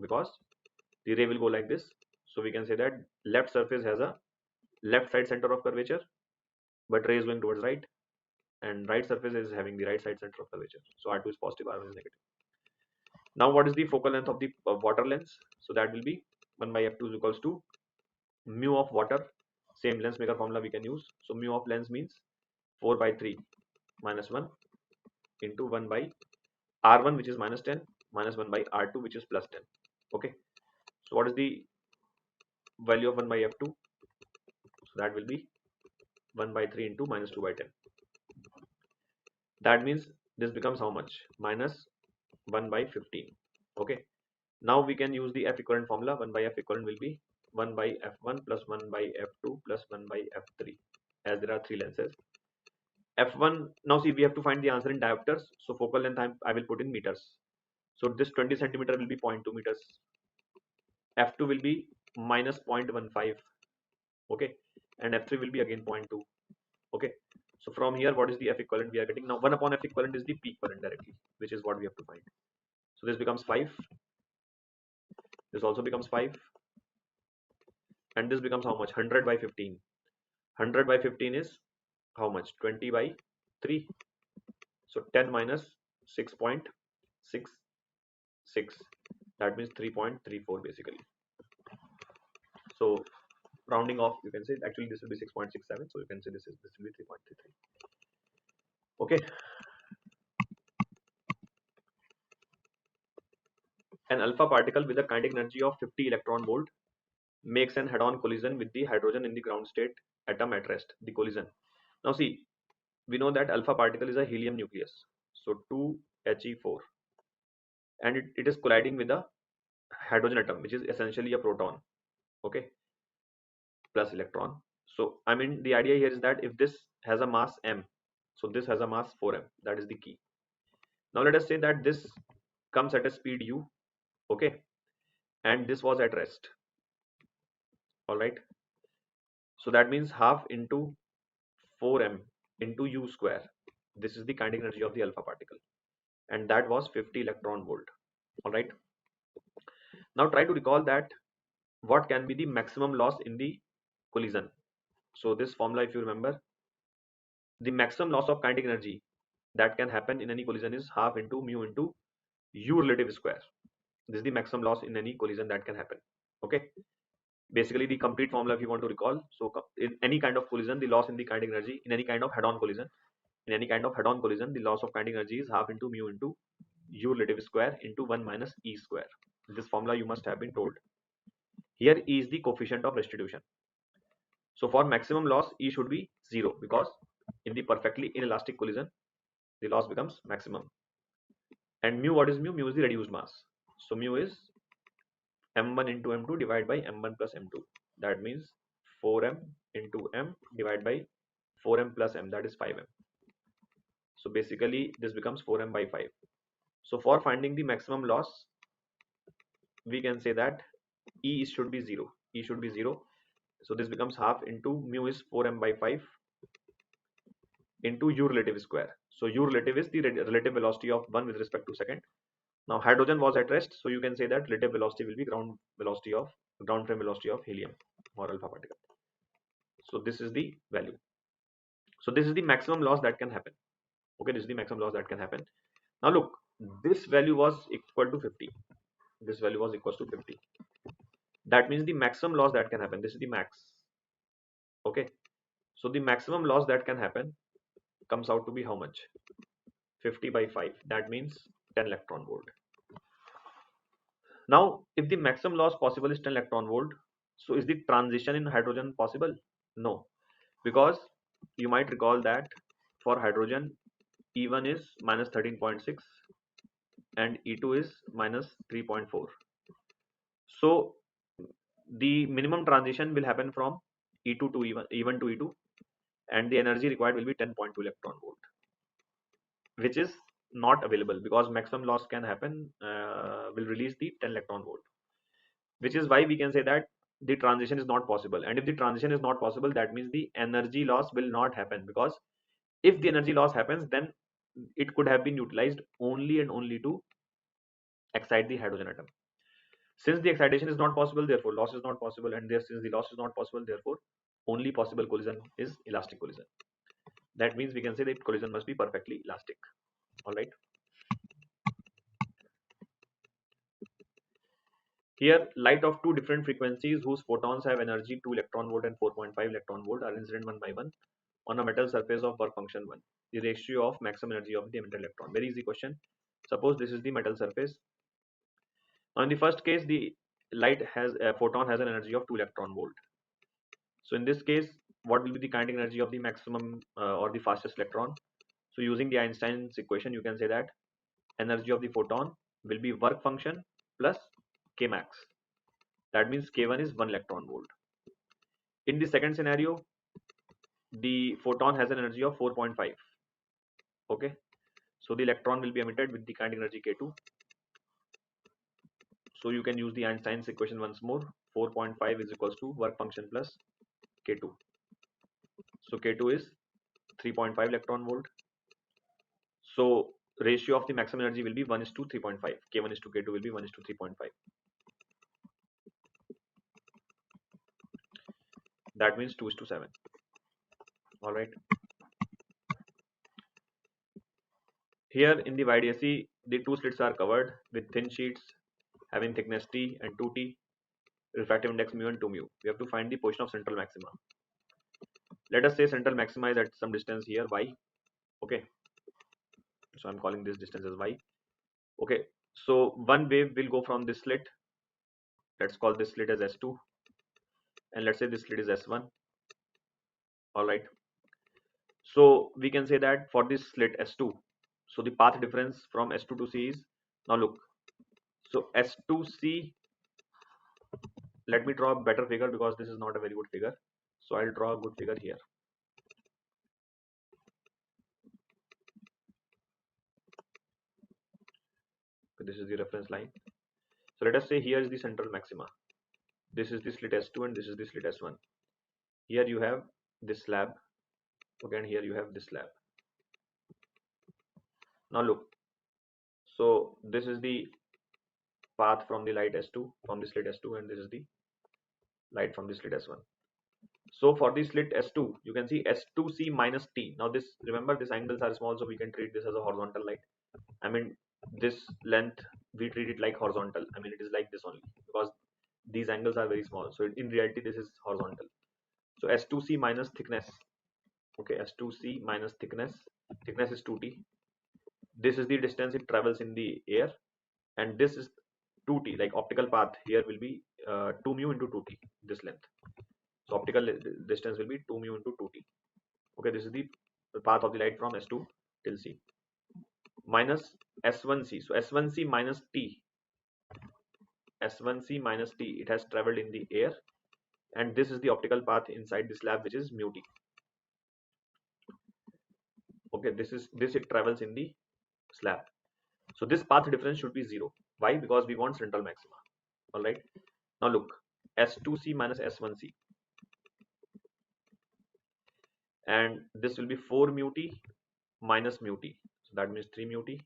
because the ray will go like this. So we can say that left surface has a left side center of curvature, but ray is going towards right, and right surface is having the right side center of curvature. So r2 is positive, r1 is negative. Now what is the focal length of the water lens? So that will be 1 by f2 is equals to mu of water. Same lens maker formula we can use. So mu of lens means 4 by 3 minus 1 into 1 by r1, which is minus 10, minus 1 by r2, which is plus 10. Okay, so what is the value of 1 by f2? So that will be 1 by 3 into minus 2 by 10. That means this becomes how much? Minus 1 by 15. Okay, now we can use the f equivalent formula. 1 by f equivalent will be 1 by f1 plus 1 by f2 plus 1 by f3, as there are three lenses. F1, now see, we have to find the answer in diopters. So focal length I will put in meters. So this 20 centimeter will be 0.2 meters. F2 will be minus 0.15. Okay, and F3 will be again 0.2. Okay, so from here, what is the F equivalent we are getting? Now 1 upon F equivalent is the P equivalent directly, which is what we have to find. So this becomes 5. This also becomes 5. And this becomes how much? 100 by 15. 100 by 15 is how much? 20 by 3. So 10 minus 6.66. That means 3.34 basically. So rounding off, you can say actually this will be 6.67. So you can say this will be 3.33. Okay. An alpha particle with a kinetic energy of 50 electron volt makes an head-on collision with the hydrogen in the ground state atom at rest. The collision. Now see, we know that alpha particle is a helium nucleus. So 2He4, and it is colliding with a hydrogen atom, which is essentially a proton. Okay, plus electron. So I mean, the idea here is that if this has a mass m, so this has a mass 4m. That is the key. Now let us say that this comes at a speed u. Okay, and this was at rest. All right, so that means half into 4m into u square. This is the kinetic energy of the alpha particle, and that was 50 electron volt. All right, now try to recall that what can be the maximum loss in the collision. So this formula, if you remember, the maximum loss of kinetic energy that can happen in any collision is half into mu into u relative square. This is the maximum loss in any collision that can happen. Okay, basically the complete formula if you want to recall. So in any kind of collision, the loss in the kinetic energy in any kind of head-on collision, the loss of kinetic energy is half into mu into u relative square into 1 minus e square. This formula you must have been told. Here E is the coefficient of restitution. So for maximum loss, E should be 0, because in the perfectly inelastic collision, the loss becomes maximum. And mu, what is mu? Mu is the reduced mass. So mu is m1 into m2 divided by m1 plus m2. That means 4m into m divided by 4m plus m, that is 5m. So basically this becomes 4m by 5. So for finding the maximum loss, we can say that E should be 0. E should be 0. So this becomes half into mu is 4m by 5 into u relative square. So u relative is the relative velocity of 1 with respect to second. Now hydrogen was at rest, so you can say that relative velocity will be ground frame velocity of helium or alpha particle. So this is the value. So this is the maximum loss that can happen. Okay, this is the maximum loss that can happen. Now look, this value was equal to 50. This value was equal to 50. That means the maximum loss that can happen, this is the max. Okay, so the maximum loss that can happen comes out to be how much? 50 by 5, that means 10 electron volt. Now if the maximum loss possible is 10 electron volt, so is the transition in hydrogen possible? No, because you might recall that for hydrogen E1 is minus 13.6 and E2 is minus 3.4. So the minimum transition will happen from E2 to E1 to E2, and the energy required will be 10.2 electron volt, which is not available because maximum loss can happen, will release the 10 electron volt, which is why we can say that the transition is not possible. And if the transition is not possible, that means the energy loss will not happen, because if the energy loss happens, then it could have been utilized only and only to excite the hydrogen atom. Since the excitation is not possible, therefore loss is not possible, and there, since the loss is not possible, therefore only possible collision is elastic collision. That means we can say that collision must be perfectly elastic. All right. Here, light of two different frequencies whose photons have energy 2 electron volt and 4.5 electron volt are incident one by one on a metal surface of work function 1. The ratio of maximum energy of the emitted electron. Very easy question. Suppose this is the metal surface. Now in the first case, the light has a photon has an energy of 2 electron volt. So in this case, what will be the kinetic energy of the maximum or the fastest electron? So using the Einstein's equation, you can say that energy of the photon will be work function plus k max. That means k1 is 1 electron volt. In the second scenario, the photon has an energy of 4.5. Okay, so the electron will be emitted with the kinetic energy k2. So you can use the Einstein's equation once more. 4.5 is equals to work function plus k2. So k2 is 3.5 electron volt. So ratio of the maximum energy will be 1 is to 3.5. K1 is to K2 will be 1 is to 3.5. That means 2 is to 7. All right. Here in the wide AC, the two slits are covered with thin sheets having thickness T and 2T, refractive index mu and 2 mu. We have to find the position of central maxima. Let us say central maxima is at some distance here, y. Okay. So I'm calling this distance as y. Okay. So one wave will go from this slit. Let's call this slit as S2. And let's say this slit is S1. All right. So we can say that for this slit S2, so the path difference from S2 to C is, now look, so S2C, let me draw a better figure because this is not a very good figure. So I'll draw a good figure here. This is the reference line. So let us say here is the central maxima. This is the slit S2 and this is the slit S1. Here you have this slab. Okay, and here you have this slab. Now look, so this is the path from the light S2, from the slit S2, and this is the light from the slit S1. So for the slit S2, you can see S2C minus T. Now this, remember, these angles are small, so we can treat this as a horizontal light. I mean, this length, we treat it like horizontal. I mean, it is like this only because these angles are very small. So in reality, this is horizontal. So S2C minus thickness. Okay, S2C minus thickness. Thickness is 2T. This is the distance it travels in the air, and this is 2T. Like optical path here will be 2 mu into 2T. This length. So optical distance will be 2 mu into 2T. Okay, this is the path of the light from S2 till C. Minus S1C. So S1C minus T. S1C minus T. It has traveled in the air, and this is the optical path inside the slab, which is mu T. Okay, this it travels in the slab. So this path difference should be 0. Why? Because we want central maxima. All right. Now look, S2C minus S1C, and this will be 4 mu T minus mu T. So that means 3 mu T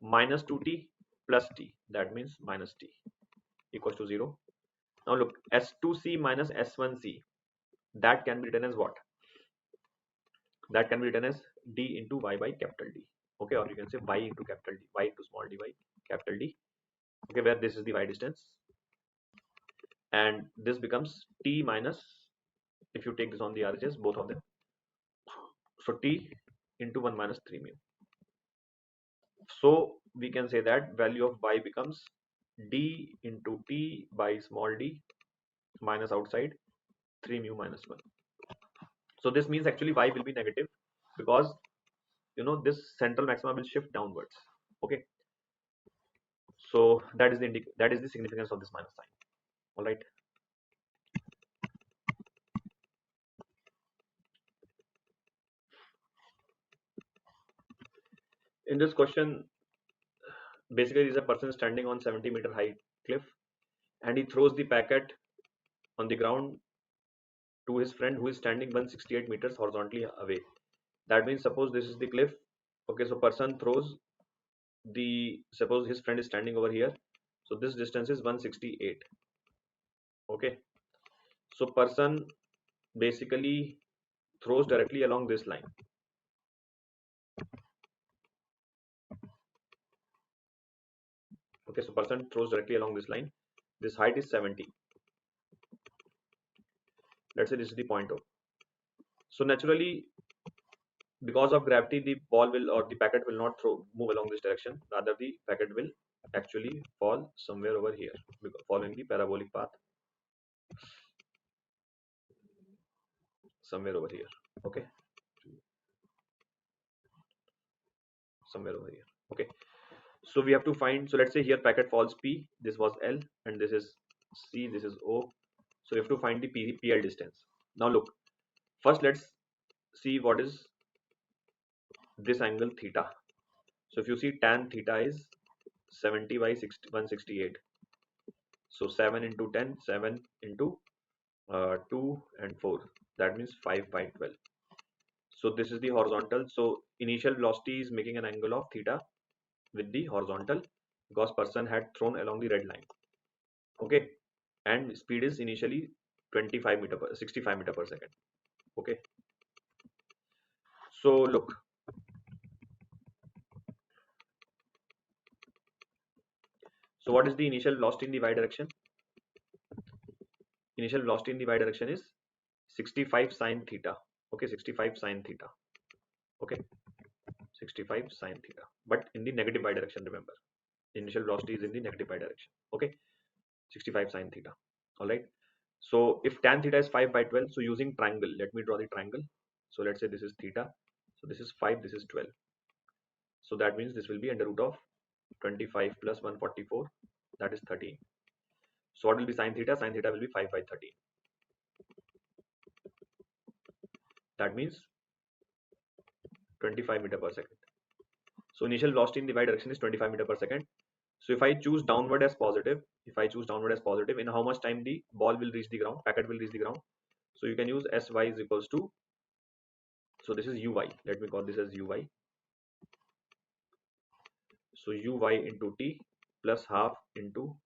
minus 2T plus T. That means minus T equals to 0. Now look, S2C minus S1C, that can be written as what? That can be written as D into Y by capital D. Okay, or you can say Y into capital D, Y into small d by capital D. Okay, where this is the Y distance. and this becomes t minus, if you take this on the RHS, both of them, so t into 1 minus 3 mu. So we can say that value of y becomes d into t by small d minus outside 3 mu minus 1. So this means actually y will be negative because this central maxima will shift downwards. Okay, so that is the significance of this minus sign. All right. In this question, basically, is a person standing on 70-meter high cliff, and he throws the packet on the ground to his friend who is standing 168 meters horizontally away. That means, suppose this is the cliff. Okay, so person throws suppose his friend is standing over here, so this distance is 168. Okay, so person basically throws directly along this line. Okay, so person throws directly along this line. This height is 70. Let's say this is the point O. So naturally, because of gravity, the ball will, or the packet will not move along this direction. Rather, the packet will actually fall somewhere over here, following the parabolic path, somewhere over here. Okay, somewhere over here. Okay, so we have to find. So let's say here packet falls P. This was L, and this is C. This is O. So we have to find the PL distance. Now look, first let's see what is this angle theta. So if you see tan theta is 70 by 168. So 7 into 10, 7 into 2 and 4. That means 5 by 12. So this is the horizontal. So initial velocity is making an angle of theta with the horizontal because person had thrown along the red line. Okay, and speed is initially 65 meter per second. Okay, so look, so what is the initial velocity in the y direction? Initial velocity in the y direction is 65 sine theta. Okay, 65 sine theta. Okay, 65 sine theta, but in the negative y direction. Remember, the initial velocity is in the negative y direction. Okay, 65 sine theta. All right, so if tan theta is 5 by 12, so using triangle, let me draw the triangle. So let's say this is theta, so this is 5, this is 12. So that means this will be under root of 25 plus 144, that is 13. So what will be sine theta? Sine theta will be 5 by 13. That means 25 meter per second. So initial velocity in the y direction is 25 meter per second. So if I choose downward as positive, in how much time the ball will reach the ground, packet will reach the ground? So you can use Sy is equals to, so this is Uy, let me call this as Uy. So Uy into T plus half into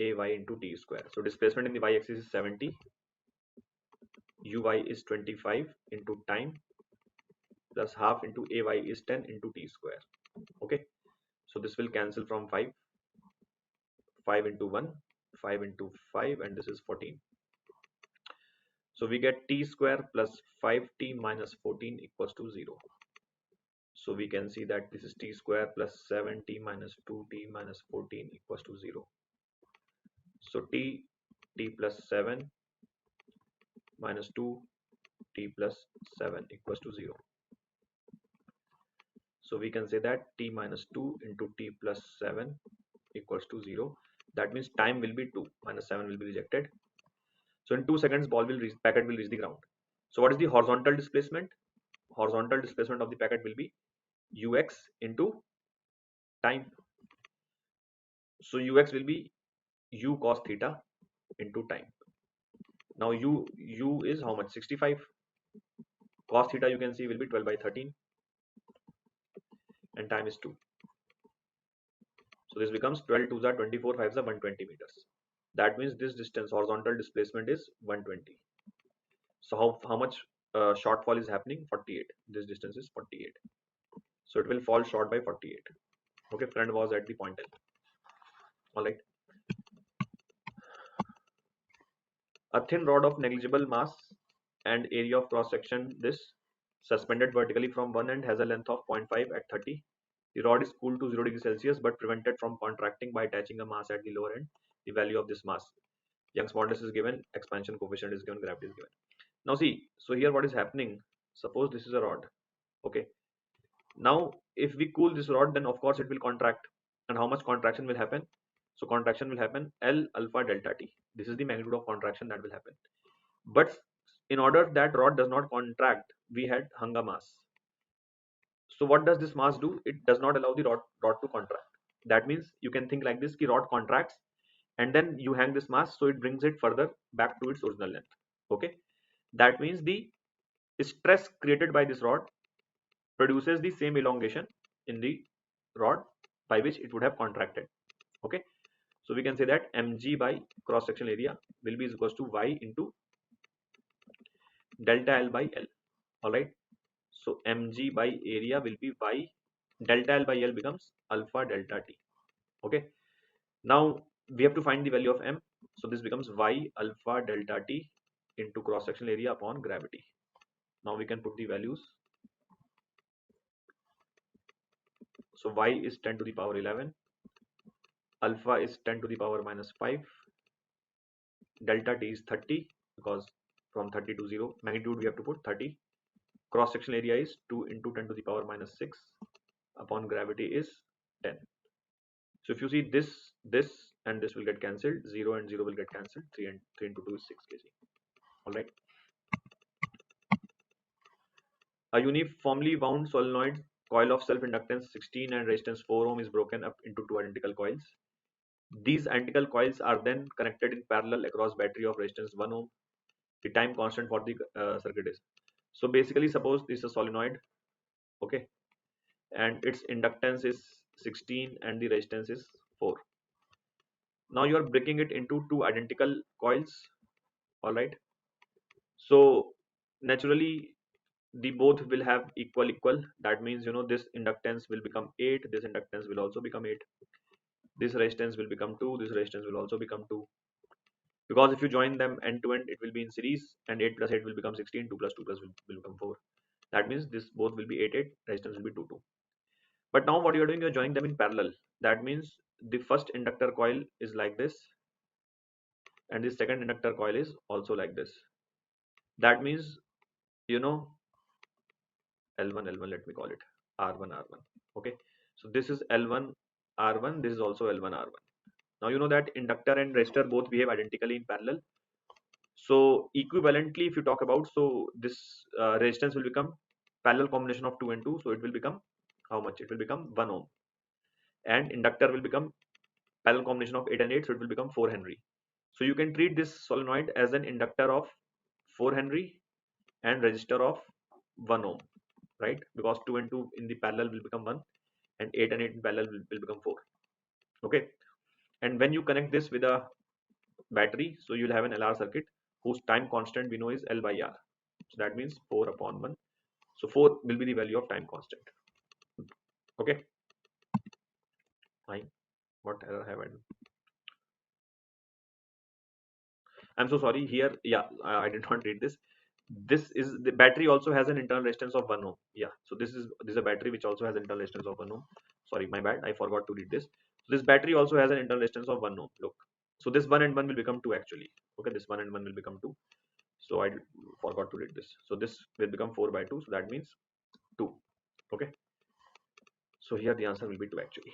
Ay into T square. So displacement in the y axis is 70, Uy is 25 into time plus half into Ay is 10 into T square. Okay, so this will cancel from 5 into 1, 5 into 5, and this is 14. So we get T square plus 5T minus 14 equals to 0. So we can see that this is T square plus 7T minus 2T minus 14 equals to 0. So T plus 7 minus 2T plus 7 equals to 0. So we can say that T minus 2 into T plus 7 equals to 0. That means time will be 2, minus 7 will be rejected. So in 2 seconds, packet will reach the ground. So what is the horizontal displacement? Horizontal displacement of the packet will be ux into time. So ux will be u cos theta into time. Now u is how much? 65. Cos theta you can see will be 12 by 13, and time is 2. So this becomes 12 2s are 24, 5s are 120 meters. That means this distance, horizontal displacement, is 120. So how much shortfall is happening? 48. This distance is 48. So it will fall short by 48. Okay, friend was at the point L. All right. A thin rod of negligible mass and area of cross section, this suspended vertically from one end, has a length of 0.5 at 30. The rod is cooled to 0 degrees Celsius but prevented from contracting by attaching a mass at the lower end. The value of this mass, Young's modulus is given, expansion coefficient is given, gravity is given. Now see, so here what is happening, suppose this is a rod. Okay, now if we cool this rod, then of course it will contract. And how much contraction will happen? So contraction will happen L alpha delta T. This is the magnitude of contraction that will happen. But in order that rod does not contract, we had hung a mass. So what does this mass do? It does not allow the rod to contract. That means you can think like this: ki rod contracts and then you hang this mass, so it brings it further back to its original length. Okay, that means the stress created by this rod produces the same elongation in the rod by which it would have contracted. Okay, so we can say that mg by cross sectional area will be equals to y into delta L by L. All right, so mg by area will be y, delta L by L becomes alpha delta T. Okay, now we have to find the value of m, so this becomes y alpha delta T into cross sectional area upon gravity. Now we can put the values. So y is 10 to the power 11, alpha is 10 to the power minus 5, delta T is 30 because from 30 to 0 magnitude we have to put 30, cross sectional area is 2 into 10 to the power minus 6 upon gravity is 10. So if you see this and this will get cancelled, 0 and 0 will get cancelled, 3 and 3 into 2 is 6 kg. All right, a uniformly wound solenoid coil of self-inductance 16 and resistance 4 ohm is broken up into two identical coils. These identical coils are then connected in parallel across battery of resistance 1 ohm. The time constant for the circuit is, so basically suppose this is a solenoid, okay, and its inductance is 16 and the resistance is 4. Now you are breaking it into two identical coils. All right, so naturally the both will have equal, that means this inductance will become 8, this inductance will also become 8, this resistance will become 2, this resistance will also become 2, because if you join them end to end it will be in series, and 8 plus 8 will become 16, 2 plus 2 plus will become 4. That means this both will be 8 8, resistance will be 2 2. But now what you are doing, you are joining them in parallel. That means the first inductor coil is like this and the second inductor coil is also like this. That means you know L1 L1, let me call it R1 R1. Okay, so this is L1 R1, this is also L1 R1. Now you know that inductor and resistor both behave identically in parallel. So equivalently if you talk about, so this resistance will become parallel combination of 2 and 2, so it will become how much? It will become 1 ohm, and inductor will become parallel combination of 8 and 8, so it will become 4 Henry. So you can treat this solenoid as an inductor of 4 Henry and resistor of 1 ohm, right? Because 2 and 2 in the parallel will become 1 and 8 and 8 in parallel will become 4. Okay, and when you connect this with a battery, so you'll have an LR circuit whose time constant we know is L by R. So that means 4 upon 1. So 4 will be the value of time constant. Okay, fine. What error have I done? I'm so sorry here. Yeah, I did not read this. This is the battery also has an internal resistance of 1 ohm. Yeah, so this is a battery which also has an internal resistance of 1 ohm. Sorry, my bad, I forgot to read this. This battery also has an internal resistance of 1 ohm. Look, so this 1 and 1 will become 2 actually. Okay, this 1 and 1 will become 2. So I forgot to read this. So this will become 4 by 2. So that means 2. Okay, so here the answer will be 2 actually.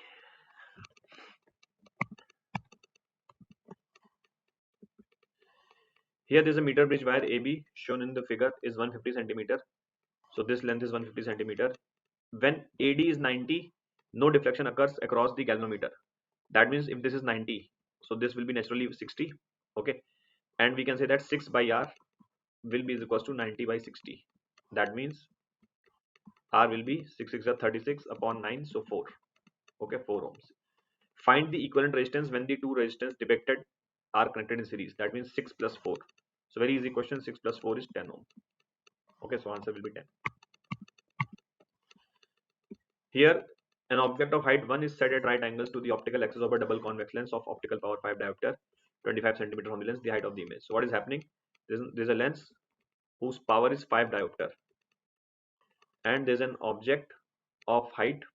Here there is a meter bridge wire AB shown in the figure is 150 centimeter. So this length is 150 centimeter. When AD is 90, no deflection occurs across the galvanometer. That means if this is 90, so this will be naturally 60. Okay, and we can say that 6 by R will be equals to 90 by 60. That means R will be 6 6 are 36 upon 9, so 4. Okay, 4 ohms. Find the equivalent resistance when the two resistance depicted are connected in series. That means 6 plus 4. So very easy question. 6 plus 4 is 10 ohm. Okay, so answer will be 10. Here an object of height 1 is set at right angles to the optical axis of a double convex lens of optical power 5 diopter. 25 centimeter from the lens, the height of the image. So what is happening? There's a lens whose power is 5 diopter, and there's an object of height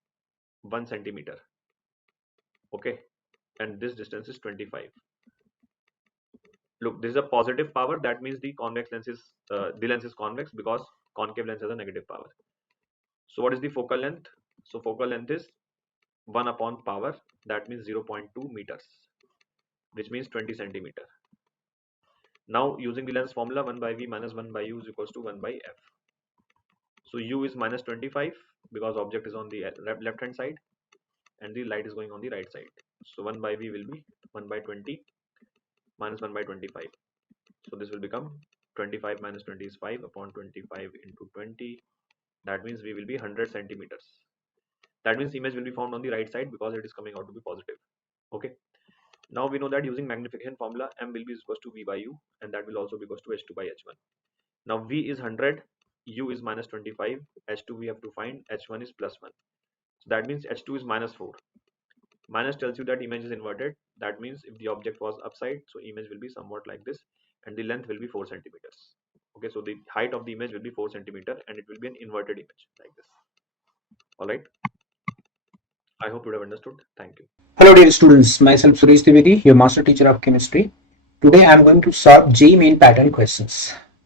1 centimeter. Okay, and this distance is 25. Look, this is a positive power. That means the convex lens is the lens is convex, because concave lens has a negative power. So what is the focal length? So focal length is 1 upon power. That means 0.2 meters, which means 20 centimeter. Now using the lens formula, 1 by v minus 1 by u is equals to 1 by f. So u is minus 25 because object is on the left hand side and the light is going on the right side. So 1 by v will be 1 by 20 minus 1 by 25. So this will become 25 minus 20 is 5 upon 25 into 20. That means v will be 100 centimeters. That means image will be found on the right side because it is coming out to be positive. Okay. Now we know that using magnification formula, m will be equals to v by u, and that will also be equals to h2 by h1. Now v is 100, u is minus 25, h2 we have to find, h1 is plus 1. So that means h2 is minus 4. Minus tells you that image is inverted. That means if the object was upside, so image will be somewhat like this, and the length will be 4 centimeters. Okay, so the height of the image will be 4 centimeter, and it will be an inverted image like this. All right. I hope you have understood. Thank you. Hello dear students, myself Suresh Trivedi, your master teacher of chemistry. Today I am going to solve J main pattern questions.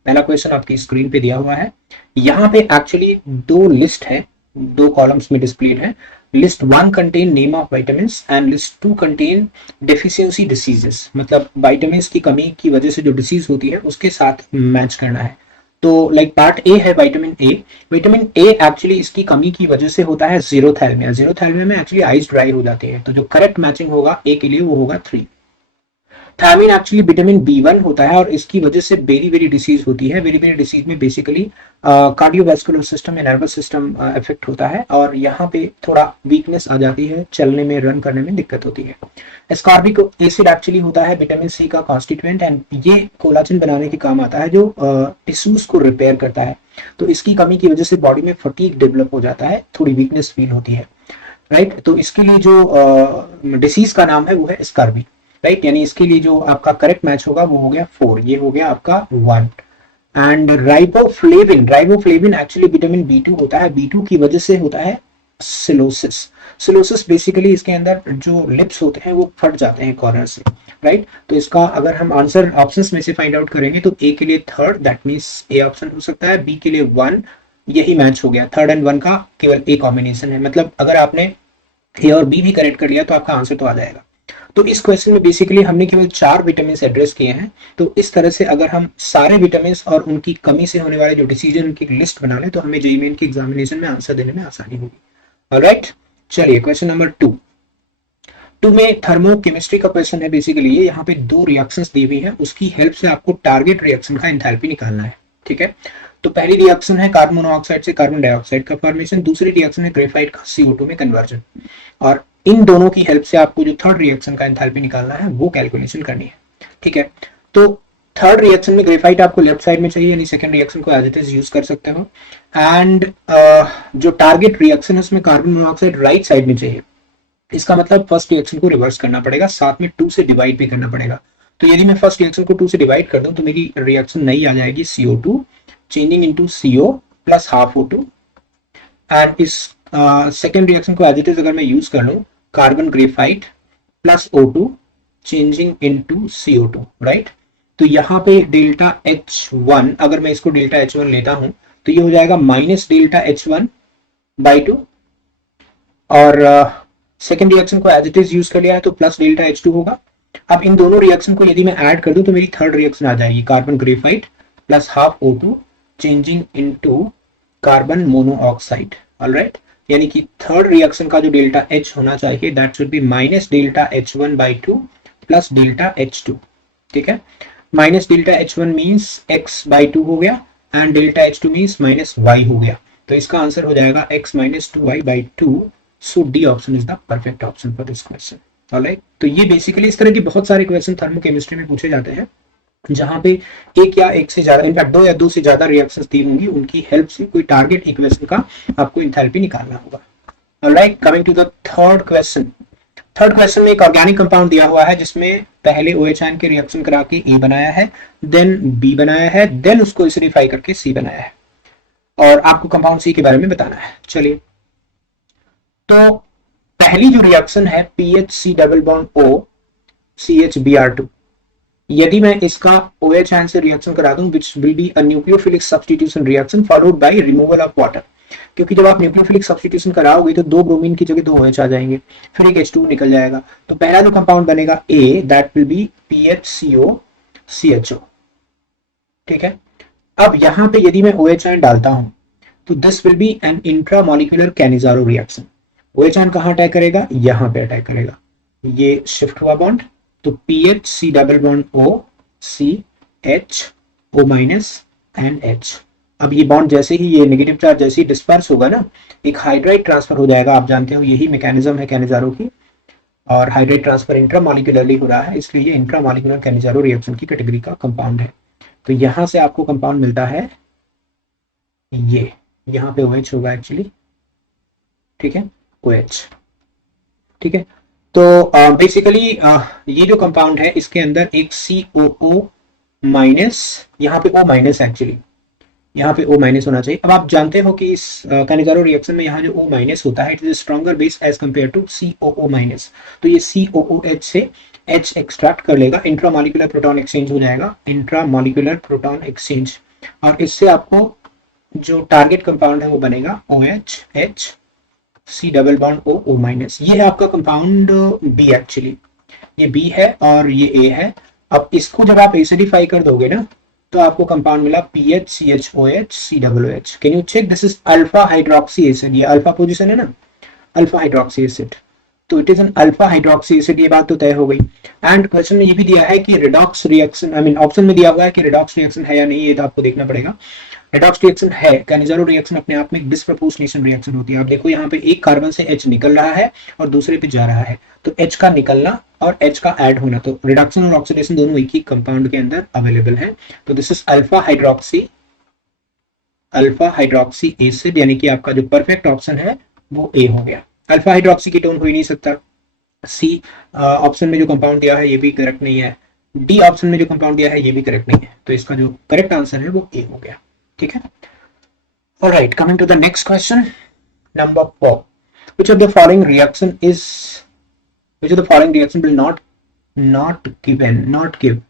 पहला question आपकी screen पे दिया हुआ है. यहाँ पे actually दो list है, दो कॉलम्स में डिस्प्लेड है. List 1 contain name of vitamins and list 2 contain deficiency diseases. मतलब विटामिन्स की कमी की वजह से जो डिसीज होती है उसके साथ मैच करना है. तो लाइक पार्ट ए है vitamin A. Vitamin A actually इसकी कमी की वजह से होता है जीरोथैल्मिया. जीरोथैल्मिया में एक्चुअली आइज ड्राई हो जाती है. तो जो करेक्ट मैचिंग होगा ए के लिए वो होगा 3. थायमिन एक्चुअली विटामिन बी1 होता है और इसकी वजह से बेरी बेरी डिसीज होती है. बेरी बेरी डिसीज में बेसिकली कार्डियोवैस्कुलर सिस्टम या नर्वस सिस्टम इफेक्ट होता है और यहाँ पे थोड़ा वीकनेस आ जाती है, चलने में रन करने में दिक्कत होती है. एस्कॉर्बिक एसिड एक्चुअली होता है विटामिन सी का कॉन्स्टिट्यूएंट एंड ये कोलाजन बनाने के काम आता है जो टिश्यूज को रिपेयर करता है. तो इसकी कमी की वजह से बॉडी में फटीग डेवलप हो जाता है, थोड़ी वीकनेस फील होती है. राइट, तो इसके लिए जो डिसीज का नाम है वो है स्कर्वी. राइट, यानी इसके लिए जो आपका करेक्ट मैच होगा वो हो गया 4, ये हो गया आपका 1. And riboflavin, riboflavin actually vitamin B two होता है. बी2 की वजह से होता है सिलोसिस. सिलोसिस बेसिकली इसके अंदर जो लिप्स होते हैं वो फट जाते हैं कॉर्नर से. राइट, तो इसका अगर हम आंसर ऑप्शंस में से फाइंड आउट करेंगे तो ए के लिए 3rd, that means A option हो सकता है. बी के लिए 1, यही मैच हो गया. 3rd एंड 1 का केवल ए कॉम्बिनेशन है. मतलब अगर आपने ए और बी भी करेक्ट कर लिया तो आपका आंसर तो आ जाएगा. तो इस क्वेश्चन में बेसिकली हमने केवल 4 विटामिन एड्रेस किए हैं. तो इस तरह से अगर हम सारे विटामिन और उनकी कमी से होने वाले जो डिसीजन उनकी लिस्ट बना लें तो हमें जेईई मेन की एग्जामिनेशन में आंसर देने में आसानी होगी. ऑलराइट, चलिए क्वेश्चन नंबर 2 में थर्मोकेमिस्ट्री का क्वेश्चन है. बेसिकली ये यहाँ पे 2 रिएक्शंस दी हुई है, उसकी हेल्प से आपको टारगेट रिएक्शन का एंथैल्पी निकालना है. ठीक है, तो पहली रिएक्शन है कार्बन मोनोऑक्साइड से कार्बन डाइऑक्साइड का फॉर्मेशन. दूसरी रिएक्शन है ग्रेफाइट का CO2 में कन्वर्जन. और इन दोनों की हेल्प से आपको जो 3rd रिएक्शन का एंथैल्पी निकालना है वो कैलकुलेशन करनी है. ठीक है, तो 3rd रिएक्शन में ग्रेफाइट आपको लेफ्ट साइड में चाहिए, यानी 2nd रिएक्शन को एज इट इज यूज कर सकते हो. एंड जो टारगेट रिएक्शन है उसमें कार्बन मोनोऑक्साइड राइट साइड में चाहिए. इसका मतलब फर्स्ट रिएक्शन को रिवर्स करना पड़ेगा, साथ में 2 से डिवाइड भी करना पड़ेगा. तो यदि मैं फर्स्ट रिएक्शन को 2 से डिवाइड कर दूं तो मेरी रिएक्शन नई आ जाएगी CO2 changing into CO plus half O2. And इस सेकेंड रिएक्शन को एज इट इज अगर मैं यूज कर लूं, carbon graphite plus O2 changing into CO2. Right, तो यहाँ पे डेल्टा H1, अगर मैं इसको डेल्टा H1 लेता हूं तो ये हो जाएगा माइनस डेल्टा H1 बाई 2. और सेकेंड रिएक्शन को एज इट इज यूज कर लिया है तो प्लस डेल्टा H2 होगा. अब इन दोनों रिएक्शन को यदि मैं ऐड कर दूं तो मेरी 3rd रिएक्शन आ जाएगी, carbon graphite plus half O2 changing into carbon monoxide. Alright, यानी कि 3rd रिएक्शन का जो डेल्टा H होना चाहिए that should be minus delta H1 by 2 plus delta H2. ठीक है, minus delta H1 means x by 2 हो गया and delta H2 means minus y हो गया. तो इसका आंसर हो जाएगा x minus 2y by 2. So D option is the perfect option for this question. Alright, तो ये बेसिकली इस तरह के बहुत सारे क्वेश्चन थर्मोकेमिस्ट्री में पूछे जाते हैं जहां पे एक या एक से ज्यादा, इनफैक्ट 2 या 2 से ज्यादा रिएक्शंस दी होंगी, उनकी हेल्प से कोई टारगेट इक्वेशन का आपको एंथैल्पी निकालना होगा. Alright, coming to the 3rd question. Third question में एक ऑर्गेनिक कंपाउंड दिया हुआ है जिसमें पहले OH आयन के रिएक्शन करा के E बनाया है, देन B बनाया है, देन उसको एसिडिफाई करके C बनाया है, और आपको कंपाउंड C के बारे में बताना है। चलिए, तो पहली जो रिएक्शन है PHC double bond O CHBr2, यदि मैं इसका OH आयन से रिएक्शन करा दूं which will be a nucleophilic substitution reaction followed by removal of water, क्योंकि जब आप न्यूक्लियोफिलिक सब्स्टिट्यूशन कराओगे तो 2 ब्रोमीन की जगह 2 OH आ जाएंगे, फिर एक H2 निकल जाएगा। तो पहला जो कंपाउंड बनेगा A, that will be PHCO CHO। ठीक है, अब यहां पे यदि मैं OH आयन डालता हूं तो this will be an intramolecular Cannizzaro reaction. OH ion कहां अटैक करेगा? यहां पे अटैक करेगा, ये शिफ्ट हुआ बॉन्ड, तो PHC double bond O CHO minus and H। अब ये बॉन्ड जैसे ही ये नेगेटिव चार्ज जैसे ही डिस्पर्स होगा ना, एक हाइड्राइड ट्रांसफर हो जाएगा। आप जानते हो यही मैकेनिज्म है कैनिजारो की, और हाइड्राइड ट्रांसफर इंट्रामोलिकुलरली हो रहा है, इसलिए ये इंट्रामोलिकुलर कैनिजारो रिएक्शन की कैटेगरी का कंपाउंड है। तो यहां से आपको कंपाउंड मिलता है ये, यहां पे OH होगा एक्चुअली, ठीक है, OH। ठीक है, तो बेसिकली ये जो कंपाउंड है इसके अंदर एक COO माइनस, यहाँ पे O माइनस, एक्चुअली यहाँ पे O माइनस होना चाहिए। अब आप जानते हो कि इस कैनिजारो रिएक्शन में यहाँ जो O माइनस होता है it is stronger base as compare to COO minus, तो ये COOH से H एक्सट्रैक्ट कर लेगा, इंट्रामोलिकुलर प्रोटॉन एक्सचेंज हो जाएगा, इंट्रामोलिकुलर प्रोटॉन एक्सचेंज, और इससे आपको जो टारगेट कंपाउंड है वो बनेगा OH H C double bond O minus. ये है आपका कंपाउंड B, एक्चुअली ये B है और ये A है। अब इसको जब आप एसिडिफाई कर दोगे ना तो आपको कंपाउंड मिला PHCHOH COOH। Can you check, this is alpha hydroxy acid, ये अल्फा पोजीशन है ना, अल्फा हाइड्रोक्सी एसिड, तो it is an alpha hydroxy acid, ये बात तो तय हो गई। एंड क्वेश्चन में ये भी दिया है कि redox reaction, I mean option में दिया हुआ है कि रिडॉक्स रिएक्शन है या नहीं, ये तो आपको देखना पड़ेगा। रिडॉक्स रिएक्शन है, कैनिजारो रिएक्शन अपने आप में एक डिस्प्रपोर्शनेशन रिएक्शन होती है। आप देखो यहाँ पे एक कार्बन से H निकल रहा है और दूसरे पे जा रहा है, तो H का निकलना और H का ऐड होना, तो रिडक्शन और ऑक्सीडेशन दोनों एक ही कंपाउंड के अंदर अवेलेबल है। तो this is alpha hydroxy acid, यानी कि आपका जो परफेक्ट ऑप्शन है वो ए हो गया। अल्फा हाइड्रोक्सी कीटोन हो ही नहीं सकता। सी ऑप्शन में जो कंपाउंड दिया है ये भी करेक्ट नहीं है, डी ऑप्शन में जो कंपाउंड दिया है ये भी करेक्ट नहीं है, तो इसका जो करेक्ट आंसर है वो ए हो गया। ठीक है, alright, coming to the next question number 4, which of the following reaction will not give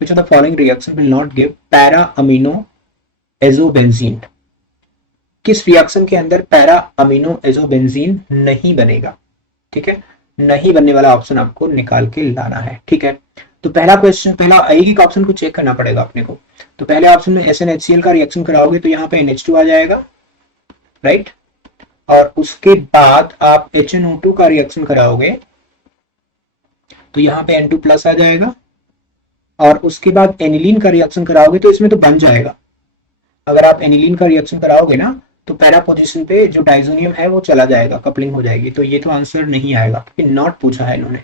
which of the following reaction will not give para amino azobenzene? किस रिएक्शन के अंदर पैरा अमीनो एजोबेंजीन नहीं बनेगा? ठीक है, नहीं बनने वाला ऑप्शन आपको निकाल के लाना है। ठीक है, तो पहला क्वेश्चन, पहला एक एक ऑप्शन को चेक करना पड़ेगा अपने को। तो पहले ऑप्शन में SnHCl का रिएक्शन कराओगे तो यहाँ पे NH2 आ जाएगा, राइट, और उसके बाद आप HNO2 का रिएक्शन कराओगे तो यहाँ पे N2 प्लस आ जाएगा, और उसके बाद एनिलीन का रिएक्शन कराओगे तो इसमें तो बन जाएगा। अगर आप एनिलीन का रिएक्शन कराओगे ना तो पैरा पोजीशन पे जो डाइजोनियम है वो चला जाएगा, कपलिंग हो जाएगी, तो ये तो आंसर नहीं आएगा क्योंकि नॉट पूछा है इन्होंने।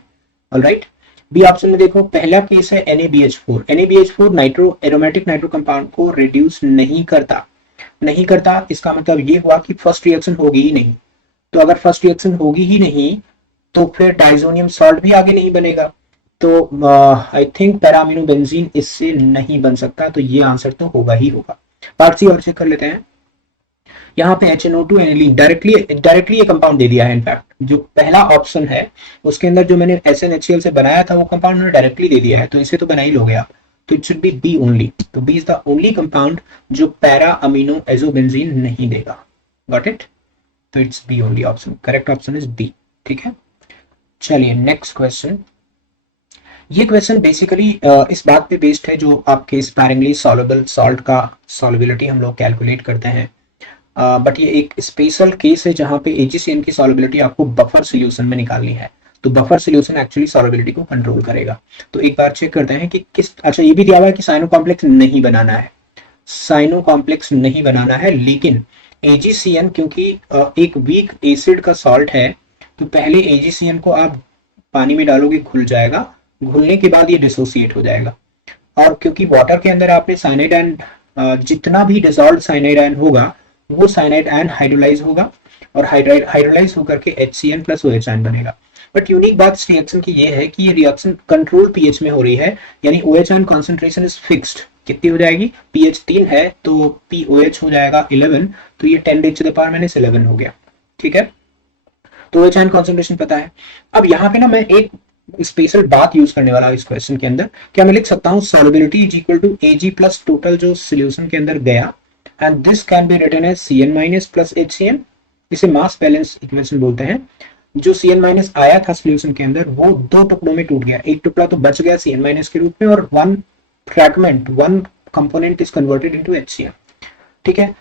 ऑलराइट, बी ऑप्शन में देखो, पहला केस है NaBH4 nitro aromatic nitro compound को रिड्यूस नहीं करता, इसका मतलब ये हुआ कि फर्स्ट रिएक्शन होगी ही नहीं। तो अगर फर्स्ट रिएक्शन होगी ही नहीं तो फिर डाइजोनियम सॉल्ट भी आगे नहीं बनेगा, तो आई थिंक पैरामिनो बेंजीन इससे नहीं बन सकता, तो ये आंसर तो होगा ही होगा। पार्ट सी और चेक कर लेते हैं। यहाँ पे HNO2 एनिलीन डायरेक्टली ये कंपाउंड दे दिया है। इनफैक्ट जो पहला ऑप्शन है उसके अंदर जो मैंने SnHCl से बनाया था वो कंपाउंड मैंने डायरेक्टली दे दिया है, तो इसे तो बना ही लोगे आप, तो it should be B only. तो B is the only compound जो पैरा अमीनो एजोबेंजीन नहीं देगा। गॉट इट, तो it's B only option, correct option is B. ठीक है, चलिए नेक्स्ट क्वेश्चन। ये क्वेश्चन बेसिकली इस बात पे बेस्ड है जो आपके स्पैरिंगली सॉल्युबल सॉल्ट का सॉल्युबिलिटी हम लोग कैलकुलेट करते हैं, बट ये एक स्पेशल केस है जहां पे AgCN की सॉल्युबिलिटी आपको बफर सॉल्यूशन में निकालनी है, तो बफर सॉल्यूशन एक्चुअली सॉल्युबिलिटी को कंट्रोल करेगा। तो एक बार चेक करते हैं कि किस, अच्छा ये भी दिया हुआ है कि साइनो कॉम्प्लेक्स नहीं बनाना है, लेकिन AgCN क्योंकि एक वीक एसिड का सॉल्ट है, तो पहले AgCN को आप पानी में डालोगे, घुल जाएगा, घुलने के बाद ये डिसोसिएट हो जाएगा, और क्योंकि वाटर के अंदर आपने साइनाइड आयन, जितना भी डिसॉल्व्ड साइनाइड आयन होगा वो साइनाइड आयन हाइड्रोलाइज होगा, और हाइड्रोलाइज होकर के HCN प्लस OH आयन बनेगा। बट यूनिक बात इस रिएक्शन की ये है कि ये रिएक्शन कंट्रोल पीएच में हो रही है, यानी OH ion concentration is fixed. कितनी हो जाएगी, पीएच 3 है तो POH हो जाएगा 11, तो ये 10⁻⁻11 हो गया। ठीक है, तो OH आयन कॉन्सेंट्रेशन पता है। अब यहाँ पे ना मैं एक स्पेशल बात यूज करने वाला इस क्वेश्चन के अंदर, क्या मैं लिख सकता हूँ solubility is equal to Ag plus total जो सोल्यूशन के अंदर गया, and this can be written as Cn minus plus HCl। इसे मास बैलेंस इक्वेशन बोलते हैं। जो Cn माइनस आया था सोल्यूशन के अंदर वो दो टुकड़ों में टूट गया, एक टुकड़ा तो बच गया Cn माइनस के रूप में, और one fragment, one component is converted into HCl। ठीक है,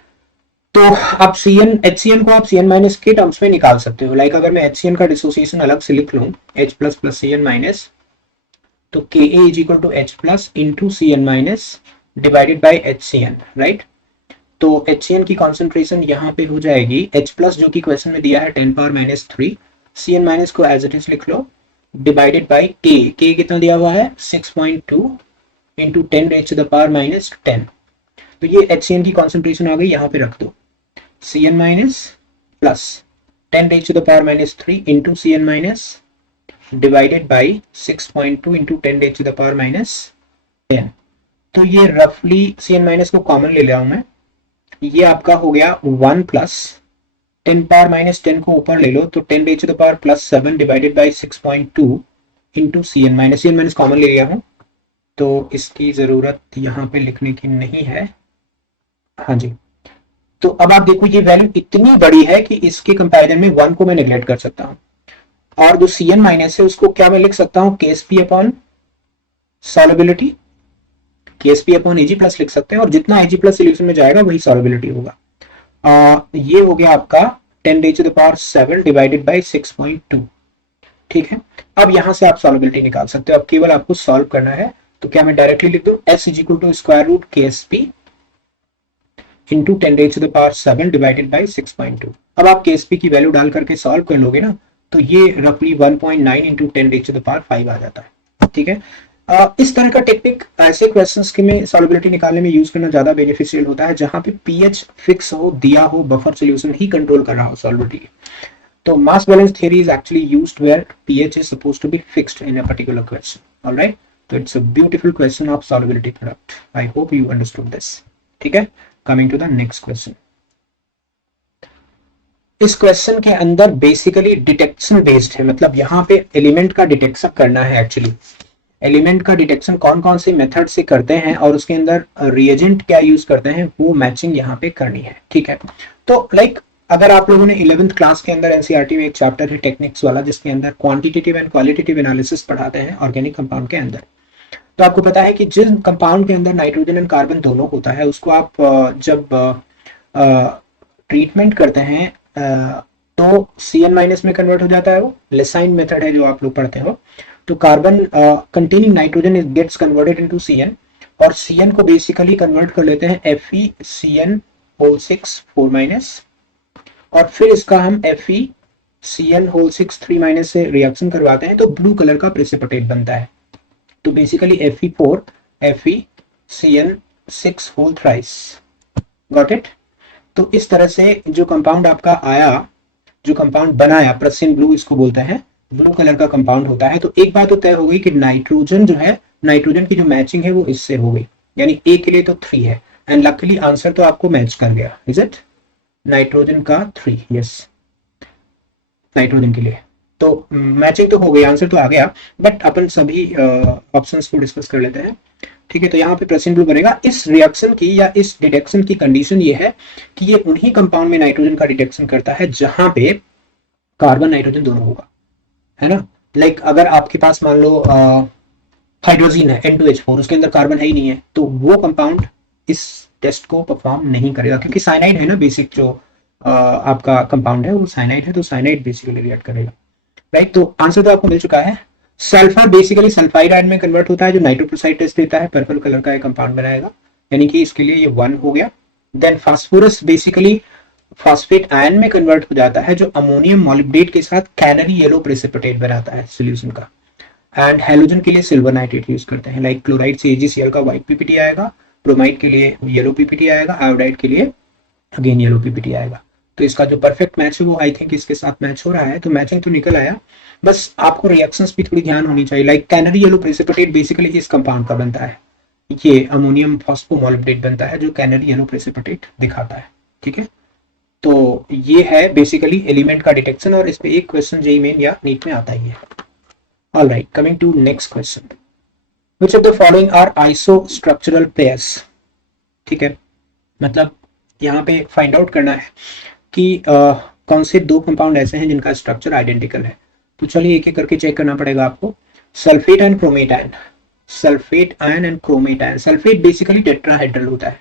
तो आप HCN को आप Cn माइनस के टर्म्स में निकाल सकते हो। लाइक अगर मैं HCN का डिसोसिएशन अलग से लिख लूं, H plus plus Cn minus, तो Ka is equal to H plus into Cn minus divided by HCN, right. तो HCN की कॉन्सेंट्रेशन यहाँ पे हो जाएगी H प्लस, जो कि क्वेश्चन में दिया है 10⁻⁻3, Cn माइनस को एज इट इज लिख लो, डिवाइडेड बाई K कितना दिया हुआ है 6.2 इंटू 10⁻⁻10। तो ये HCN की कॉन्सेंट्रेशन आ गई, यहाँ पे रख दो Cn minus plus 10⁻⁻3 into Cn minus divided by 6.2 into 10⁻⁻10। तो ये रफली Cn माइनस को कॉमन ले लिया हूं मैं, ये आपका हो गया 1 प्लस 10⁻⁻10 को ऊपर ले लो तो 10⁻+7 divided by 6.2 into Cn minus common ले लिया हूं, तो इसकी जरूरत यहाँ पे लिखने की नहीं है। हाँ जी, तो अब आप देखो ये वैल्यू इतनी बड़ी है कि इसके कंपैरिजन में 1 को मैं नेग्लेक्ट कर सकता हूं, और जो Cn माइनस है उसको क्या मैं लिख सकता हूं Ksp upon solubility, Ksp upon Ag plus लिख सकते हैं, और जितना Ag प्लस सोल्यूशन में जाएगा वही सॉल्युबिलिटी होगा। ये हो गया आपका 10⁻7 डिवाइडेड बाई 6.2। ठीक है, अब यहां से आप सॉल्युबिलिटी निकाल सकते हो, अब केवल आपको सॉल्व करना है। तो क्या मैं डायरेक्टली लिख दूं S is equal to square root Ksp into 10⁻7 divided by 6.2। अब आप Ksp की वैल्यू डाल करके सॉल्व कर लोगे ना, तो ये रफली 1.9 इंटू 10⁵ आ जाता है। ठीक है, इस तरह का टेक्निक ऐसे क्वेश्चंस के में सॉल्युबिलिटी निकालने में यूज करना ज्यादा बेनिफिशियल होता है, जहां पे पीएच फिक्स हो, दिया हो, बफर सॉल्यूशन ही कंट्रोल कर रहा हो सॉल्युबिलिटी। तो mass balance theory is actually used where pH is supposed to be fixed in a particular question. All right, so it's a beautiful question of solubility product. I hope you understood this. ठीक है, coming to the next question. इस question के अंदर basically detection based है, मतलब यहाँ पे element का डिटेक्शन करना है। एक्चुअली एलिमेंट का डिटेक्शन कौन कौन से मेथड से करते हैं और उसके अंदर रिएजेंट क्या यूज करते हैं, वो मैचिंग यहाँ पे करनी है। ठीक है, तो लाइक अगर आप लोगों ने 11th क्लास के अंदर एनसीईआरटी में एक चैप्टर है टेक्निक्स वाला, जिसके अंदर क्वांटिटेटिव एंड क्वालिटेटिव एनालिसिस पढ़ाते हैं ऑर्गेनिक कंपाउंड के अंदर, तो आपको पता है कि जिस कंपाउंड के अंदर नाइट्रोजन एंड कार्बन दोनों होता है, उसको आप जब ट्रीटमेंट करते हैं तो Cn माइनस में कन्वर्ट हो जाता है, वो लेसाइन मेथड है जो आप लोग पढ़ते हो। तो carbon containing nitrogen gets converted into Cn, और Cn को बेसिकली कन्वर्ट कर लेते हैं FeCN6 4-, और फिर इसका हम FeCN6 3- से रिएक्शन करवाते हैं, तो ब्लू कलर का प्रेसिपिटेट बनता है। तो basically Fe4 FeCN6 whole thrice. Got it. तो इस तरह से जो कंपाउंड आपका आया, जो कंपाउंड बनाया, प्रसिन ब्लू इसको बोलते हैं, ब्लू कलर का कंपाउंड होता है। तो एक बात तो तय हो गई कि नाइट्रोजन जो है, नाइट्रोजन की जो मैचिंग है वो इससे हो गई, यानी ए के लिए तो 3 है, एंड लकीली आंसर तो आपको मैच कर गया। इज इट नाइट्रोजन का 3? यस, नाइट्रोजन के लिए तो मैचिंग तो हो गई, आंसर तो आ गया, बट अपन सभी ऑप्शंस को डिस्कस कर लेते हैं। ठीक है, तो यहाँ पे प्रेसिन ब्लू बनेगा। इस रिएक्शन की या इस डिटेक्शन की कंडीशन ये है कि ये उन्हीं कंपाउंड में नाइट्रोजन का डिटेक्शन करता है जहां पे कार्बन नाइट्रोजन दोनों होगा, है ना। लाइक अगर आपके पास मान लो हाइड्रोजन है N2H4, उसके अंदर कार्बन है ही नहीं है, तो वो कंपाउंड इस टेस्ट को परफॉर्म नहीं करेगा, क्योंकि साइनाइड है ना, बेसिक जो आपका कंपाउंड है वो साइनाइड है, तो साइनाइड बेसिकली रिएक्ट करेगा। राइट, तो आंसर तो आपको मिल चुका है। सल्फर बेसिकली सल्फाइड आयन में कन्वर्ट होता है, जो नाइट्रोप्रोसाइड टेस्ट देता है, पर्पल कलर का एक कंपाउंड बनाएगा, यानी कि इसके लिए ये 1 हो गया। Then phosphorus basically phosphate ion में कन्वर्ट हो जाता है, जो अमोनियम मॉलिब्डेट के साथ कैनरी येलो प्रेसिपिटेट बनाता है सॉल्यूशन का। एंड हैलोजन के लिए सिल्वर नाइट्रेट यूज करते हैं, लाइक क्लोराइड से AgCl का व्हाइट पीपीटी आएगा, ब्रोमाइड के लिए येलो पीपीटी आएगा, आयोडाइड के लिए अगेन येलो पीपीटी आएगा। तो इसका जो परफेक्ट मैच है वो आई थिंक इसके साथ मैच हो रहा है, तो मैचिंग तो निकल आया। बस आपको रिएक्शंस भी थोड़ी ध्यान होनी चाहिए। Like canary yellow precipitate basically इस कंपाउंड का बनता है, ये अमोनियम फॉस्फोमोलिब्डेट बनता है जो कैनरी येलो प्रेसिपिटेट दिखाता है। ठीक है, तो ये है बेसिकली एलिमेंट का डिटेक्शन, और इस पे एक क्वेश्चन जेईई मेन या नीट में आता ही है। Alright, coming to next question, which of the following are isostructural pairs. ठीक है, मतलब यहाँ पे फाइंड आउट करना है कि कौन से दो कंपाउंड ऐसे हैं जिनका स्ट्रक्चर आइडेंटिकल है। तो चलिए एक एक करके चेक करना पड़ेगा आपको। Sulphate and क्रोमेटाइन, sulphate ion and क्रोमेटाइन। Sulphate basically tetrahedral होता है,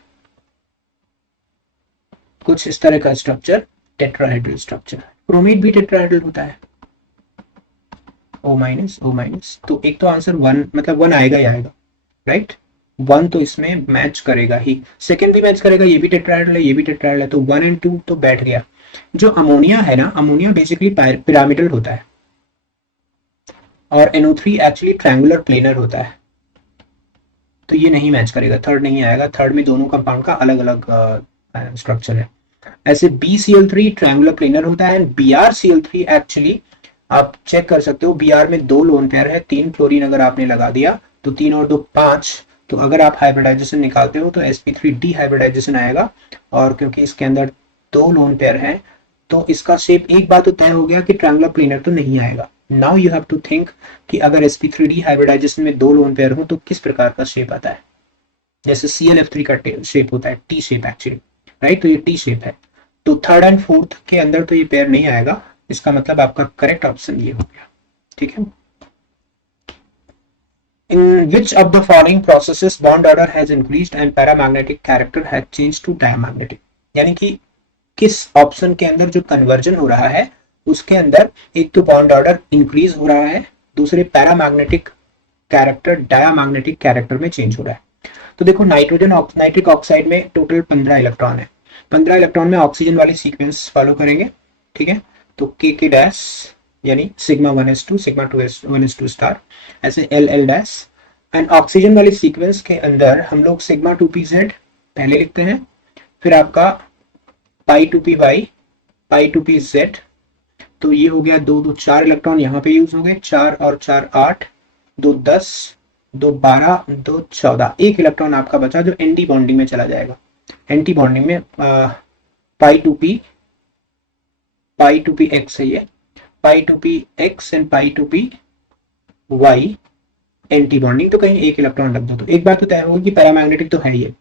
कुछ इस तरह का स्ट्रक्चर, टेट्राहेड्रल स्ट्रक्चर। क्रोमेट भी टेट्राहेड्रल होता है, O माइनस O माइनस। तो एक तो आंसर वन, मतलब वन आएगा ही आएगा, राइट। वन तो इसमें मैच करेगा ही, सेकंड भी मैच करेगा, ये भी टेट्राहेड्रल है, ये भी टेट्राहेड्रल है, तो वन एंड टू तो बैठ गया। जो अमोनिया है ना, अमोनिया बेसिकली पिरामिडल होता है, और NO3 एक्चुअली ट्रायंगुलर प्लेनर होता है, तो ये नहीं मैच करेगा, थर्ड नहीं आएगा। थर्ड में दोनों कंपाउंड का अलग अलग स्ट्रक्चर है। ऐसे BCl3 ट्रायंगुलर प्लेनर होता है, एंड BrCl3 एक्चुअली आप चेक कर सकते हो, Br में दो लोन पेयर है, तीन क्लोरीन अगर आपने लगा दिया तो तीन और दो पांच, तो अगर आप हाइब्रिडाइजेशन निकालते हो तो sp3 डिहाइब्रिडाइजेशन आएगा, और क्योंकि इसके अंदर दो लोन पेयर है तो इसका शेप एक बात तो तय हो गया कि ट्रायंगुलर प्लेनर तो नहीं आएगा। Now you have to think कि अगर sp3d हाइब्रिडाइजेशन में दो लोन पेयर हो तो किस प्रकार का शेप आता है। जैसे ClF3 का शेप होता है टी शेप एक्चुअली, राइट, तो ये टी शेप है। तो थर्ड एंड फोर्थ के अंदर तो ये पेयर नहीं आएगा, इसका मतलब आपका करेक्ट ऑप्शन ये हो गया। ठीक है, in which of the following processes bond order has increased and paramagnetic character has changed to diamagnetic. यानी कि किस ऑप्शन के अंदर जो कन्वर्जन हो रहा है उसके अंदर एक तो बॉन्ड ऑर्डर इंक्रीज हो रहा है, दूसरे पैरामैग्नेटिक कैरेक्टर डायमैग्नेटिक कैरेक्टर में चेंज हो रहा है। तो देखो नाइट्रोजन नाइट्रिक ऑक्साइड में टोटल 15 इलेक्ट्रॉन है, 15 इलेक्ट्रॉन में ऑक्सीजन वाली सीक्वेंस फॉलो करेंगे। ठीक है, तो के डैश यानी sigma 1s2 sigma 1s2 star, ऐसे एल डैश, एंड ऑक्सीजन वाली सीक्वेंस के अंदर हम लोग सिग्मा 2pz पहले लिखते हैं, फिर आपका पाई 2py पाई 2pz, तो ये हो गया दो दो चार इलेक्ट्रॉन यहाँ पे यूज हो गए, चार और चार 8, दो 10, दो 12, दो 14, एक इलेक्ट्रॉन आपका बचा जो एंटी बॉन्डिंग में चला जाएगा। एंटी बॉन्डिंग में पाई टू पी एक्स है, ये pi two p x and pi two p y anti bonding, तो कहीं एक इलेक्ट्रॉन रख दो। तो एक बात तो तय होगी कि पैरामैग्नेटिक तो है, ये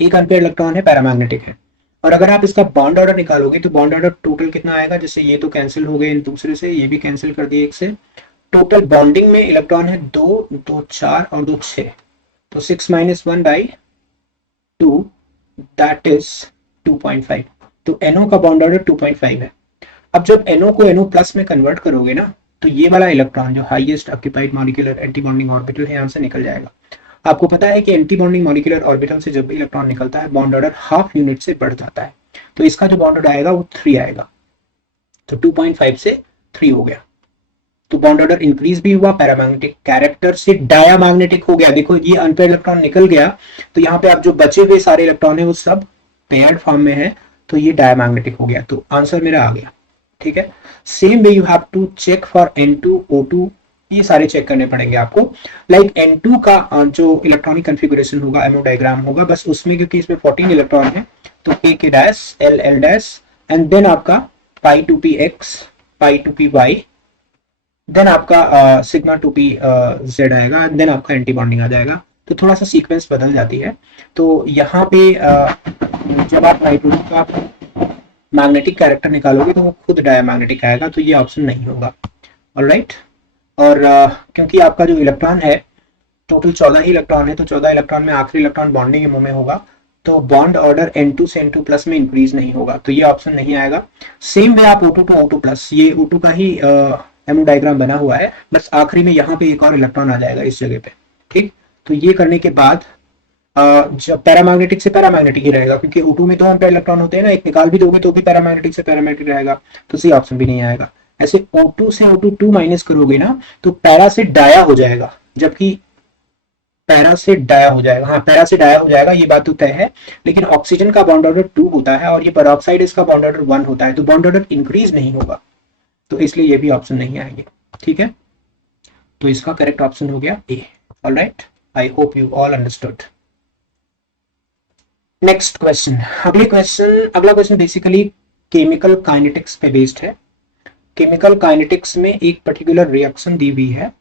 एक अनपेयर इलेक्ट्रॉन है, पैरामैग्नेटिक है। और अगर आप इसका बॉन्ड ऑर्डर निकालोगे तो बॉन्ड ऑर्डर टोटल कितना आएगा, जैसे ये तो कैंसिल हो गए इन दूसरे से, ये भी कैंसिल कर दिए एक से, टोटल बॉन्डिंग में इलेक्ट्रॉन है दो, दो 4 और दो 6, तो 6 - 1 by 2 दैट इज 2.5। तो NO का बॉन्ड ऑर्डर 2.5 है। अब जब NO को NO प्लस में कन्वर्ट करोगे ना, तो ये वाला इलेक्ट्रॉन जो highest occupied molecular anti bonding orbital है यहाँ से निकल जाएगा। आपको पता है कि एंटी बॉन्डिंग मॉलिक्यूलर ऑर्बिटल से जब भी इलेक्ट्रॉन निकलता है बॉन्ड ऑर्डर हाफ यूनिट से बढ़ जाता है, तो इसका जो बॉन्ड ऑर्डर आएगा वो 3 आएगा, तो 2.5 से 3 हो गया। तो बॉन्ड ऑर्डर इंक्रीज भी हुआ, पैरामैग्नेटिक कैरेक्टर से डायमैग्नेटिक हो गया। देखो ये अनपेयर इलेक्ट्रॉन निकल गया, तो यहाँ पे आप जो बचे हुए सारे इलेक्ट्रॉन है वो सब पेयर्ड फॉर्म में है, तो ये डायमैग्नेटिक हो गया, तो आंसर मेरा आ गया। ठीक है, same way you have to check for N2 O2, ये सारे चेक करने पड़ेंगे आपको। लाइक N2 का जो इलेक्ट्रॉनिक कॉन्फ़िगरेशन होगा, एमओ डायग्राम होगा, बस उसमें क्योंकि इसमें 14 इलेक्ट्रॉन है तो K dash L dash and then आपका pi two p x pi two p y, then आपका सिग्मा टू पी जेड आएगा, देन आपका एंटी बॉन्डिंग आ जाएगा। तो थोड़ा सा सीक्वेंस बदल जाती है। तो यहाँ पे जब आप नाइट्रोजन का मैग्नेटिक कैरेक्टर निकालोगे तो वो खुद डायमैग्नेटिक आएगा, तो ये ऑप्शन नहीं होगा। ऑलराइट, और क्योंकि आपका जो इलेक्ट्रॉन है टोटल 14 ही इलेक्ट्रॉन है, तो 14 इलेक्ट्रॉन में आखिरी इलेक्ट्रॉन बॉन्डिंग के मुंह में होगा, तो बॉन्ड ऑर्डर N2 से N2 प्लस में इंक्रीज नहीं होगा, तो ये ऑप्शन नहीं आएगा। सेम वे आप O2 टू O2 प्लस, ये O2 का ही एमओ डायग्राम बना हुआ है, बस आखिरी में यहाँ पे एक और इलेक्ट्रॉन आ जाएगा इस जगह पे। ठीक, तो ये करने के बाद जब पैरामैग्नेटिक से पैरामैग्नेटिक ही रहेगा, क्योंकि O2 में 2 अनपेयर इलेक्ट्रॉन होते हैं ना, एक निकाल भी दोगे तो भी पैरामैग्नेटिक से पैरामैग्नेटिक रहेगा, तो सी ऑप्शन भी नहीं आएगा। ऐसे O2 से O2 2 माइनस करोगे ना तो पैरा से डाया हो जाएगा, जबकि पैरा से डाया हो जाएगा, हाँ पैरा से डाया हो जाएगा, ये बात तो तय है। लेकिन ऑक्सीजन का बॉन्ड ऑर्डर 2 होता है और ये पेरोक्साइड इसका बॉन्ड ऑर्डर 1 होता है, तो बॉन्ड ऑर्डर इंक्रीज नहीं होगा, तो इसलिए ये भी ऑप्शन नहीं आएंगे। ठीक है, तो इसका करेक्ट ऑप्शन हो गया A. Alright, I hope you all understood. Next question, अगला क्वेश्चन बेसिकली केमिकल काइनेटिक्स पे बेस्ड है। केमिकल काइनेटिक्स में एक पर्टिकुलर रिएक्शन दी हुई है,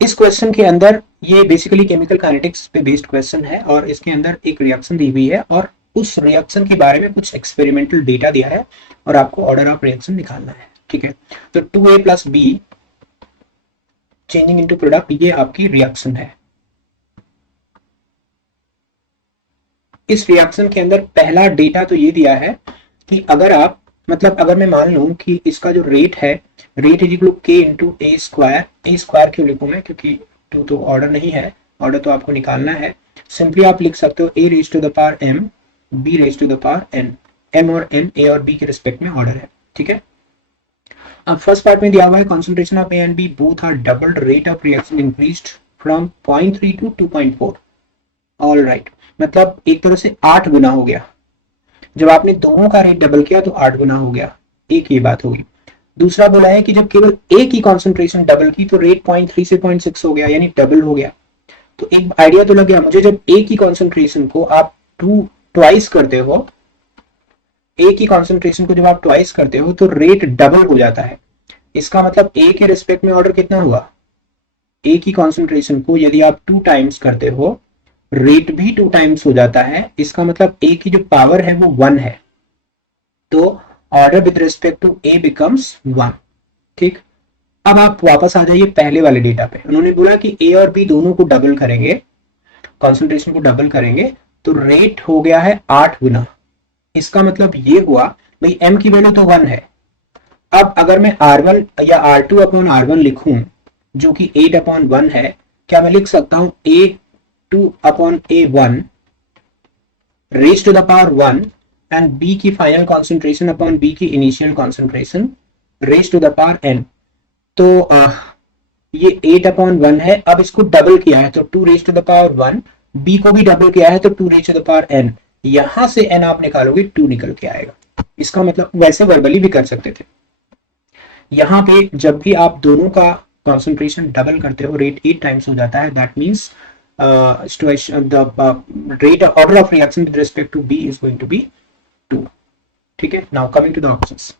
इस क्वेश्चन के अंदर ये बेसिकली केमिकल काइनेटिक्स पे बेस्ड क्वेश्चन है और इसके अंदर एक रिएक्शन दी हुई है और उस रिएक्शन के बारे में कुछ एक्सपेरिमेंटल डेटा दिया है और आपको ऑर्डर ऑफ रिएक्शन निकालना है। ठीक है, तो 2a plus be changing into product, ये आपकी रिएक्शन है। इस रिएक्शन के अंदर पहला डेटा तो ये दिया है कि अगर आप, मतलब अगर मैं मान लूं कि इसका जो रेट है, रेट इज इक्वल टू के इंटू ए स्क्वायर। ए स्क्वायर क्यों लिखूं मैं, क्योंकि टू तो ऑर्डर नहीं है, ऑर्डर तो आपको निकालना है। सिंपली आप लिख सकते हो A raise to the power m, B raise to the power n. M और एन ए और बी के रिस्पेक्ट में ऑर्डर है। ठीक है, अब फर्स्ट पार्ट में दिया हुआ है concentration of A and B both are doubled, rate of reaction increased from 0.3 to 2.4। All right, मतलब एक तरह से 8 गुना हो गया। जब आपने दोनों का रेट डबल किया तो 8 गुना हो गया, एक ये बात होगी। दूसरा बोला है कि जब केवल एक ही कॉन्सेंट्रेशन डबल की तो रेट 0.3 से 0.6 हो गया, यानी डबल हो गया। तो एक आइडिया तो लग गया मुझे, जब एक ही कॉन्सेंट्रेशन को आप ट्वाइस करते हो, एक ही कॉन्सेंट्रेशन को जब आप ट्वाइस करते हो तो रेट डबल हो जाता है। इसका मतलब ए के रिस्पेक्ट में ऑर्डर कितना हुआ, एक ही कॉन्सेंट्रेशन को यदि आप 2 टाइम्स करते हो रेट भी 2 टाइम्स हो जाता है। इसका मतलब ए की जो पावर है वो 1 है, तो order with respect to A becomes 1। ठीक, अब आप वापस आ जाइए पहले वाले डेटा पे। उन्होंने बोला कि ए और बी दोनों को डबल करेंगे, कॉन्सेंट्रेशन को डबल करेंगे तो रेट हो गया है 8 गुना। इसका मतलब ये हुआ भाई एम की वैल्यू तो 1 है। अब अगर मैं R1 या R2 अपॉन R1 लिखूं जो कि 8 अपॉन 1 है, क्या मैं लिख सकता हूं A2 upon A1 raise to the power 1 and B की फाइनल कॉन्सेंट्रेशन अपॉन B की initial concentration raise to the power n। तो ये 8 अपॉन 1 है, अब इसको डबल किया है तो 2 raise to the power 1, B को भी डबल किया है तो 2 raise to the power n। यहां से n आप निकालोगे 2 निकल के आएगा। इसका मतलब वैसे वर्बली भी कर सकते थे। यहाँ पे जब भी आप दोनों का कॉन्सेंट्रेशन डबल करते हो रेट 8 टाइम्स हो जाता है, that means the rate order of reaction with respect to B is going to be 2। ठीक है, now coming to the options.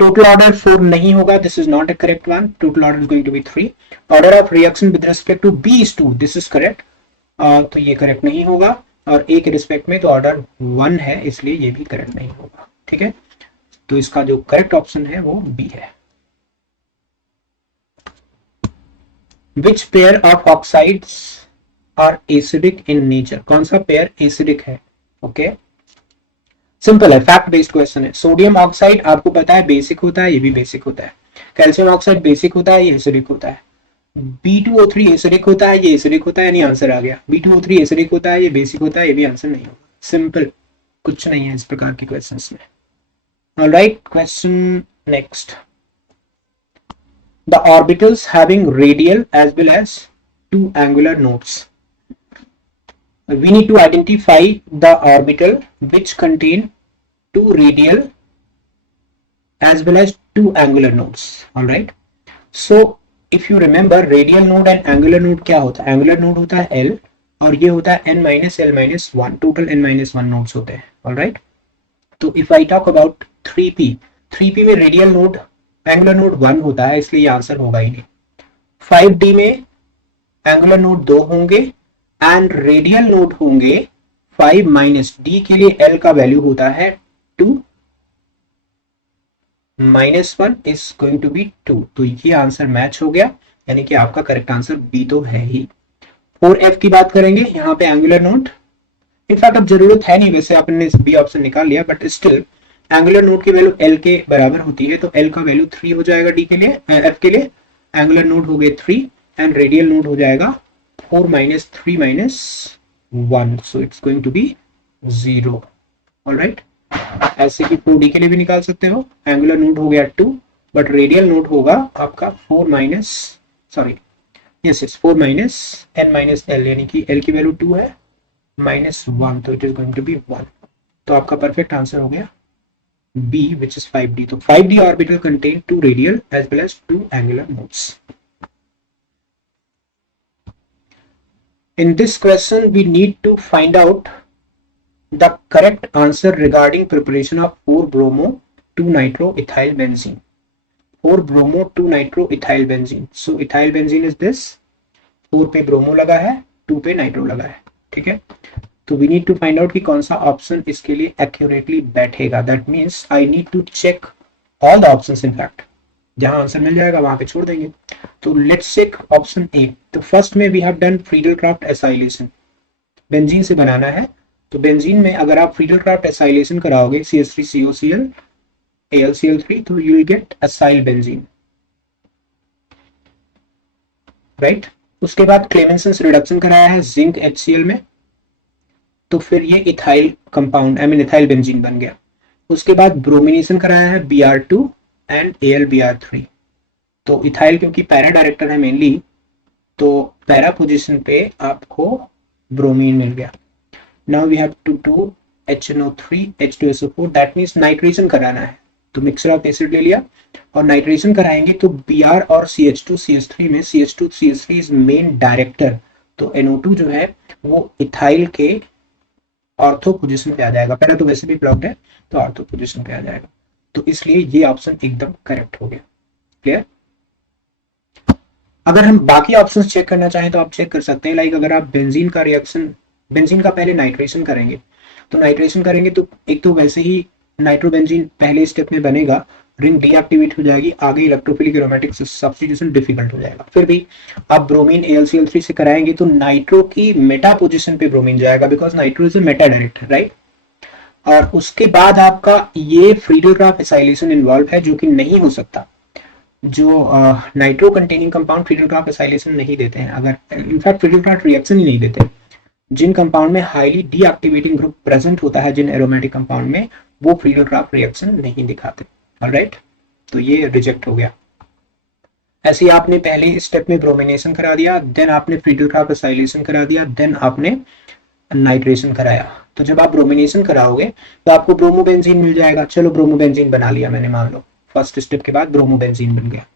Total order 4 नहीं होगा, this is not a correct one, total order is going to be 3। Order of reaction with respect to B is 2, this is correct, तो ये correct नहीं होगा। और ए के respect में तो ऑर्डर 1 है, इसलिए ये भी करेक्ट नहीं होगा। ठीक है, तो इसका जो करेक्ट ऑप्शन है वो बी है। Which pair of oxides are acidic in nature? कौन सा पेयर एसिडिक है? ओके, सिंपल है, फैक्ट बेस्ड क्वेश्चन है। सोडियम ऑक्साइड आपको पता है बेसिक होता है, ये भी बेसिक होता है। कैल्शियम ऑक्साइड बेसिक होता है, ये एसिडिक होता है। B2O3 एसिडिक होता है, ये एसिडिक होता है, यानी आंसर आ गया। B2O3 एसिडिक होता है, ये बेसिक होता है, ये भी आंसर नहीं होगा। सिंपल, कुछ नहीं है इस प्रकार के क्वेश्चंस में। Alright, question next. The orbitals having radial as well as 2 angular nodes. We need to identify the orbital which contain 2 radial as well as 2 angular nodes. All right. So if you remember, radial node and angular node क्या होता है? Angular node होता है L और ये होता है n minus L minus 1. Total n minus 1 nodes होते हैं. All right. तो if I talk about 3p, 3p में radial node एंगुलर नोड 1 होता है, इसलिए ये आंसर होगा ही नहीं। 5D में एंगुलर नोड 2 होंगे एंड रेडियल नोड होंगे 5 माइनस डी के लिए L का वैल्यू होता है 2 minus 1 is going to be 2। तो ये आंसर मैच हो गया, यानी कि आपका करेक्ट आंसर बी तो है ही। 4F की बात करेंगे, यहाँ पे एंगुलर नोड, इनफैक्ट अब जरूरत है नहीं, वैसे आपने बी ऑप्शन निकाल लिया, बट स्टिल एंगुलर नोड की वैल्यू L के बराबर होती है, तो L का वैल्यू 3 हो जाएगा D के लिए, F के लिए। एंगुलर नोड हो गए 3 एंड रेडियल नोड हो जाएगा 4 minus 3 minus 1, so it's going to be 0। Alright, ऐसे कि 4D के लिए भी निकाल सकते हो। एंगुलर नोड हो गया 2, बट रेडियल नोड होगा आपका 4 minus, sorry yes yes 4 minus n minus L, यानी कि l की वैल्यू 2 है -1, तो it is going to be 1। तो आपका परफेक्ट आंसर हो गया B, which is 5D। तो 5D orbital contain 2 radial as well as 2 angular nodes. In this question, we need to find out the correct answer regarding preparation of 4-bromo 2-nitroethyl benzene. 4-bromo 2-nitroethyl benzene. So ethyl benzene is this, 4 पे bromo लगा है, 2 पे nitro लगा है, ठीक है। तो we need to find out कि कौन सा ऑप्शन इसके लिए एक्यूरेटली बैठेगा। That means I need to check all the options, in fact जहां आंसर मिल जाएगा वहां पे छोड़ देंगे। तो लेट्स चेक ऑप्शन ए। तो फर्स्ट में we have done Friedel Crafts acylation, benzene से बनाना है। तो बेंजीन में अगर आप फ्रीडल-क्राफ्ट एसाइलेशन कराओगे CH3COCl AlCl3, तो you will gate acyl benzene, right. उसके बाद क्लेमेंसन्स रिडक्शन कराया है जिंक HCl में, तो फिर ये ethyl compound I mean ethyl benzene बन गया। उसके बाद ब्रोमिनेशन कराया है Br2 एंड AlBr3। तो इथाइल क्योंकि पैरा डायरेक्टर है मेनली, तो पैरा पोजीशन पे आपको ब्रोमीन मिल गया। Now we have to do HNO3 H2SO4, that means nitration कराना है। तो मिक्सर ऑफ एसिड ले लिया और नाइट्रेशन कराएंगे, तो Br और CH2CH3 में CH2CH3 इज मेन डायरेक्टर, तो NO2 जो है वो इथाइल के ऑर्थो पोजीशन पे आ जाएगा। पहले तो वैसे भी ब्लॉक्ड है, तो ऑर्थो पोजीशन पे आ जाएगा। तो इसलिए ये ऑप्शन एकदम करेक्ट हो गया। क्लियर। अगर हम बाकी ऑप्शंस चेक करना चाहें तो आप चेक कर सकते हैं। लाइक अगर आप बेंजीन का रिएक्शन, बेंजीन का पहले नाइट्रेशन करेंगे, तो नाइट्रेशन करेंगे तो एक तो वैसे ही नाइट्रोबेंजीन पहले स्टेप में बनेगा, रिंग डीएक्टिवेट हो जाएगी, आगे इलेक्ट्रोफिलिक एरोमेटिक सब्स्टिट्यूशन डिफिकल्ट हो जाएगा। फिर भी आप ब्रोमीन AlCl3 से कराएंगे तो नाइट्रो की मेटा पोजीशन पे ब्रोमीन जाएगा, because nitro is a Meta director, right. और उसके बाद आपका ये फ्रीडल-क्राफ्ट एसाइलेशन इन्वॉल्व है, जो कि नहीं हो सकता। जो nitro containing compound Friedel-Crafts acylation नहीं देते हैं, अगर इनफैक्ट फ्रीडल-क्राफ्ट रिएक्शन ही नहीं देते। जिन कंपाउंड में हाईली डीएक्टिवेटिंग ग्रुप प्रेजेंट होता है, जिन एरोमेटिक कंपाउंड में, वो फ्रीडल-क्राफ्ट रिएक्शन नहीं दिखाते। ऑलराइट, तो ये रिजेक्ट हो गया। ऐसे ही आपने पहले स्टेप में ब्रोमिनेशन करा दिया, देन आपने फ्रीडल-क्राफ्ट एसाइलेशन करा दिया, देन आपने नाइट्रेशन कराया। तो जब आप ब्रोमिनेशन कराओगे तो आपको ब्रोमोबेंजीन मिल जाएगा। चलो ब्रोमोबेंजीन बना लिया मैंने, मान लो फर्स्ट स्टेप के बाद ब्रोमोबेंजीन बन गया,